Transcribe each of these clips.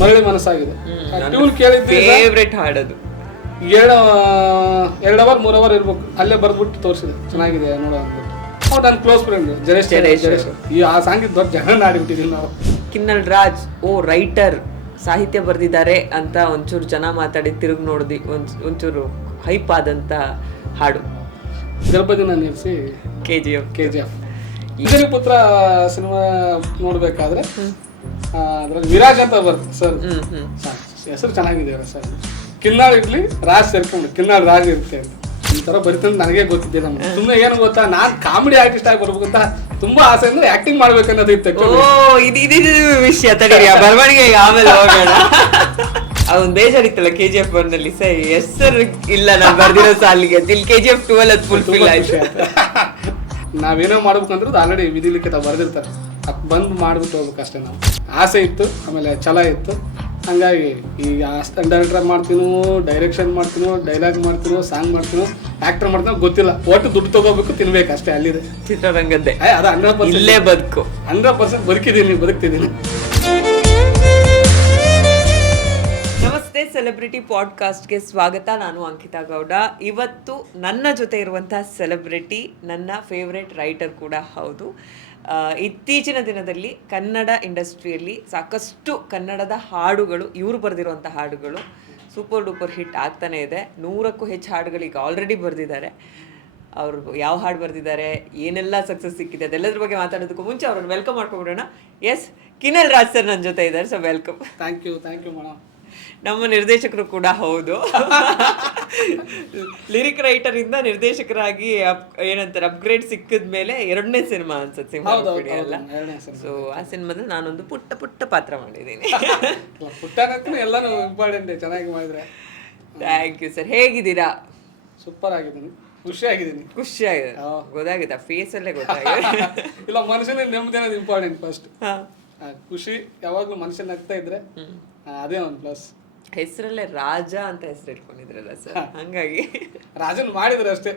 ಮರಳಿ ಮನಸ್ಸಾಗಿದೆ. ಟ್ಯೂನ್ ಕೇಳಿದ್ದೆ favourite ಹಾಡದು. 2 hour 3 hour ಇರ್ಬೇಕು, ಅಲ್ಲೇ ಬರ್ದ್ಬಿಟ್ಟು ತೋರಿಸಿದೆ ಚೆನ್ನಾಗಿದೆ ನೋಡೋ ಅಂದ್ಬಿಟ್ಟು. ನನ್ನ ಕ್ಲೋಸ್ ಫ್ರೆಂಡ್ ಜರೇಶ್ ಈ ಆ ಸಾಂಗ್ ದೊಡ್ಡ ಜನ ಆಡಿಬಿಟ್ಟಿದ್ದೀವಿ ನಾವು. ಕಿನ್ನಲ್ ರಾಜ್ ರೈಟರ್ ಸಾಹಿತ್ಯ ಬರೆದಿದ್ದಾರೆ ಅಂತ ಒಂಚೂರು ಜನ ಮಾತಾಡಿ ತಿರುಗಿ ನೋಡಿದ್ವಿ. ಒಂಚೂರು ಹೈಪ್ ಆದಂತ ಹಾಡು ಗರ್ಭದಿನ ನಿಲ್ಲಿಸಿ KGF. ಅಂಜನಿ ಪುತ್ರ ಸಿನಿಮಾ ನೋಡ್ಬೇಕಾದ್ರೆ ಅದ್ರಲ್ಲಿ ವಿರಾಜ್ ಅಂತ ಬರುತ್ತೆ ಸರ್, ಹೆಸರು ಚೆನ್ನಾಗಿದೆ ಸರ್. ಕಿನ್ನಾಳ್ ಇರ್ಲಿ ರಾಜ್ ಸೇರ್ಕೊಂಡು ಕಿನ್ನಾಳ್ ರಾಜ್ ಇರುತ್ತೆ ಅಂತ ಈ ತರ ಬರೀತಂತ ನನಗೆ ಗೊತ್ತಿದ್ದೆ. ನಮ್ಗೆ ಸುಮ್ಮನೆ ಏನು ಗೊತ್ತಾ, ನಾನ್ ಕಾಮಿಡಿ ಆರ್ಟಿಸ್ಟ್ ಆಗಿ ಬರ್ಬೇಕಂತ ತುಂಬಾ ಆಸೆ ಅಂದ್ರೆ ಆಕ್ಟಿಂಗ್ ಮಾಡ್ಬೇಕನ್ನೋದು ಇತ್ತು. ಇದು ವಿಷಯ ತಡೀರಿ, ಬರವಣಿಗೆ ಆಮೇಲೆ ಹೋಗೋಣ. ಅದೊಂದು ಬೇಜಾರಿತ್ತಲ್ಲ KGF 1 ನಲ್ಲಿ ಹೆಸರು ಇಲ್ಲ ನಾನು ಬರ್ದಿರೋ ಸಾಲಿಗೆ. KGF 2 ಅಲ್ಲಿ ಅದು ಫುಲ್ಫಿಲ್ ಆಯ್ತು. ನಾವೇನೋ ಮಾಡ್ಬೇಕಂದ್ರೆ ಆಲ್ರೆಡಿ ವಿಧಿಲಿಖಿತ ಬರ್ದಿರ್ತಾರೆ, ಬಂದು ಮಾಡ್ಬಿಟ್ಟು ಹೋಗ್ಬೇಕು ಅಷ್ಟೇ. ನಾವು ಆಸೆ ಇತ್ತು, ಆಮೇಲೆ ಛಲ ಇತ್ತು. ಹಂಗಾಗಿ ಈಗ ಅಸಿಸ್ಟೆಂಟ್ ಡೈರೆಕ್ಟರ್ ಮಾಡ್ತೀನೋ, ಡೈರೆಕ್ಷನ್ ಮಾಡ್ತೀನೋ, ಡೈಲಾಗ್ ಮಾಡ್ತೀನೋ, ಸಾಂಗ್ ಮಾಡ್ತೀನೋ, ಆಕ್ಟರ್ ಮಾಡ್ತೀನೋ ಗೊತ್ತಿಲ್ಲ, ಒಟ್ಟು ದುಡ್ಡು ತಗೋಬೇಕು, ತಿನ್ಬೇಕು ಅಷ್ಟೇ. ಅಲ್ಲಿದೆ ಚಿತ್ರರಂಗದ್ದೇ ಅದು 100% ಇಲ್ಲೇ ಬದುಕು. 100% ಬದುಕ್ತಿದ್ದೀನಿ. ನಮಸ್ತೆ, ಸೆಲೆಬ್ರಿಟಿ ಪಾಡ್ಕಾಸ್ಟ್ಗೆ ಸ್ವಾಗತ. ನಾನು ಅಂಕಿತಾ ಗೌಡ. ಇವತ್ತು ನನ್ನ ಜೊತೆ ಇರುವಂತಹ ಸೆಲೆಬ್ರಿಟಿ ನನ್ನ ಫೇವ್ರೆಟ್ ರೈಟರ್ ಕೂಡ ಹೌದು. ಇತ್ತೀಚಿನ ದಿನದಲ್ಲಿ ಕನ್ನಡ ಇಂಡಸ್ಟ್ರಿಯಲ್ಲಿ ಸಾಕಷ್ಟು ಕನ್ನಡದ ಹಾಡುಗಳು, ಇವರು ಬರೆದಿರುವಂಥ ಹಾಡುಗಳು ಸೂಪರ್ ಡೂಪರ್ ಹಿಟ್ ಆಗ್ತಾನೆ ಇದೆ. 100ಕ್ಕೂ ಹೆಚ್ಚು ಹಾಡುಗಳು ಈಗ ಆಲ್ರೆಡಿ ಬರೆದಿದ್ದಾರೆ. ಅವರು ಯಾವ ಹಾಡು ಬರೆದಿದ್ದಾರೆ, ಏನೆಲ್ಲ ಸಕ್ಸಸ್ ಸಿಕ್ಕಿದೆ, ಅದೆಲ್ಲದ್ರ ಬಗ್ಗೆ ಮಾತಾಡೋದಕ್ಕೂ ಮುಂಚೆ ಅವ್ರನ್ನ ವೆಲ್ಕಮ್ ಮಾಡ್ಕೊಬಿಡೋಣ. ಎಸ್, ಕಿನ್ನಲ್ ರಾಜ್ ಸರ್ ನನ್ನ ಜೊತೆ ಇದ್ದಾರೆ. So welcome. Thank you madam. ನಮ್ಮ ನಿರ್ದೇಶಕರು ಕೂಡ ಹೌದು. ಲಿರಿಕ್ ರೈಟರ್ ಇಂದ ನಿರ್ದೇಶಕರಾಗಿ ಏನಂತಾರೆ ಅಪ್ಗ್ರೇಡ್ ಸಿಕ್ಕಿದ ಮೇಲೆ 2ನೇ ಸಿನಿಮಾ ಅನ್ಸುತ್ತೆ ಸಿಂಹಾಪುರಿ ಅಲ್ಲ. ಸೊ ಆ ಸಿನಿಮಾದಲ್ಲಿ ನಾನೊಂದು ಪುಟ್ಟ ಪಾತ್ರ ಮಾಡಿದ್ದೀನಿ. ಎಲ್ಲಾನು ಇಂಪಾರ್ಟೆಂಟ್, ಚೆನ್ನಾಗಿ ಮಾಡಿದ್ರೆ. Thank you sir. ಹೇಗಿದ್ದೀರಾ? ಸೂಪರ್ ಆಗಿದ್ದೀನಿ, ಖುಷಿಯಾಗಿದೆ. ಗೊತ್ತಾಗಿದೆ, ಫೇಸ್ ಅಲ್ಲೇ ಗೊತ್ತಾಗಿದೆ. ಇಲ್ಲ, ಮನುಷ್ಯನಲ್ಲಿ ನೆಮ್ಮದಿ ಅನ್ನೋದು ಇಂಪಾರ್ಟೆಂಟ್ ಫಸ್ಟ್. ಖುಷಿ ಯಾವಾಗ್ಲೂ ಮನುಷ್ಯನ ನಗ್ತಾ ಇದ್ರೆ ಅದೇ ಒಂದು ಪ್ಲಸ್. ಹೆಸರಲ್ಲೇ ರಾಜ ಅಂತ ಹೆಸರು ಇಟ್ಕೊಂಡಿದ್ರಲ್ಲ ಸರ್, ಹಂಗಾಗಿ ರಾಜನ್ ಮಾಡಿದ್ರೆ ಅಷ್ಟೇ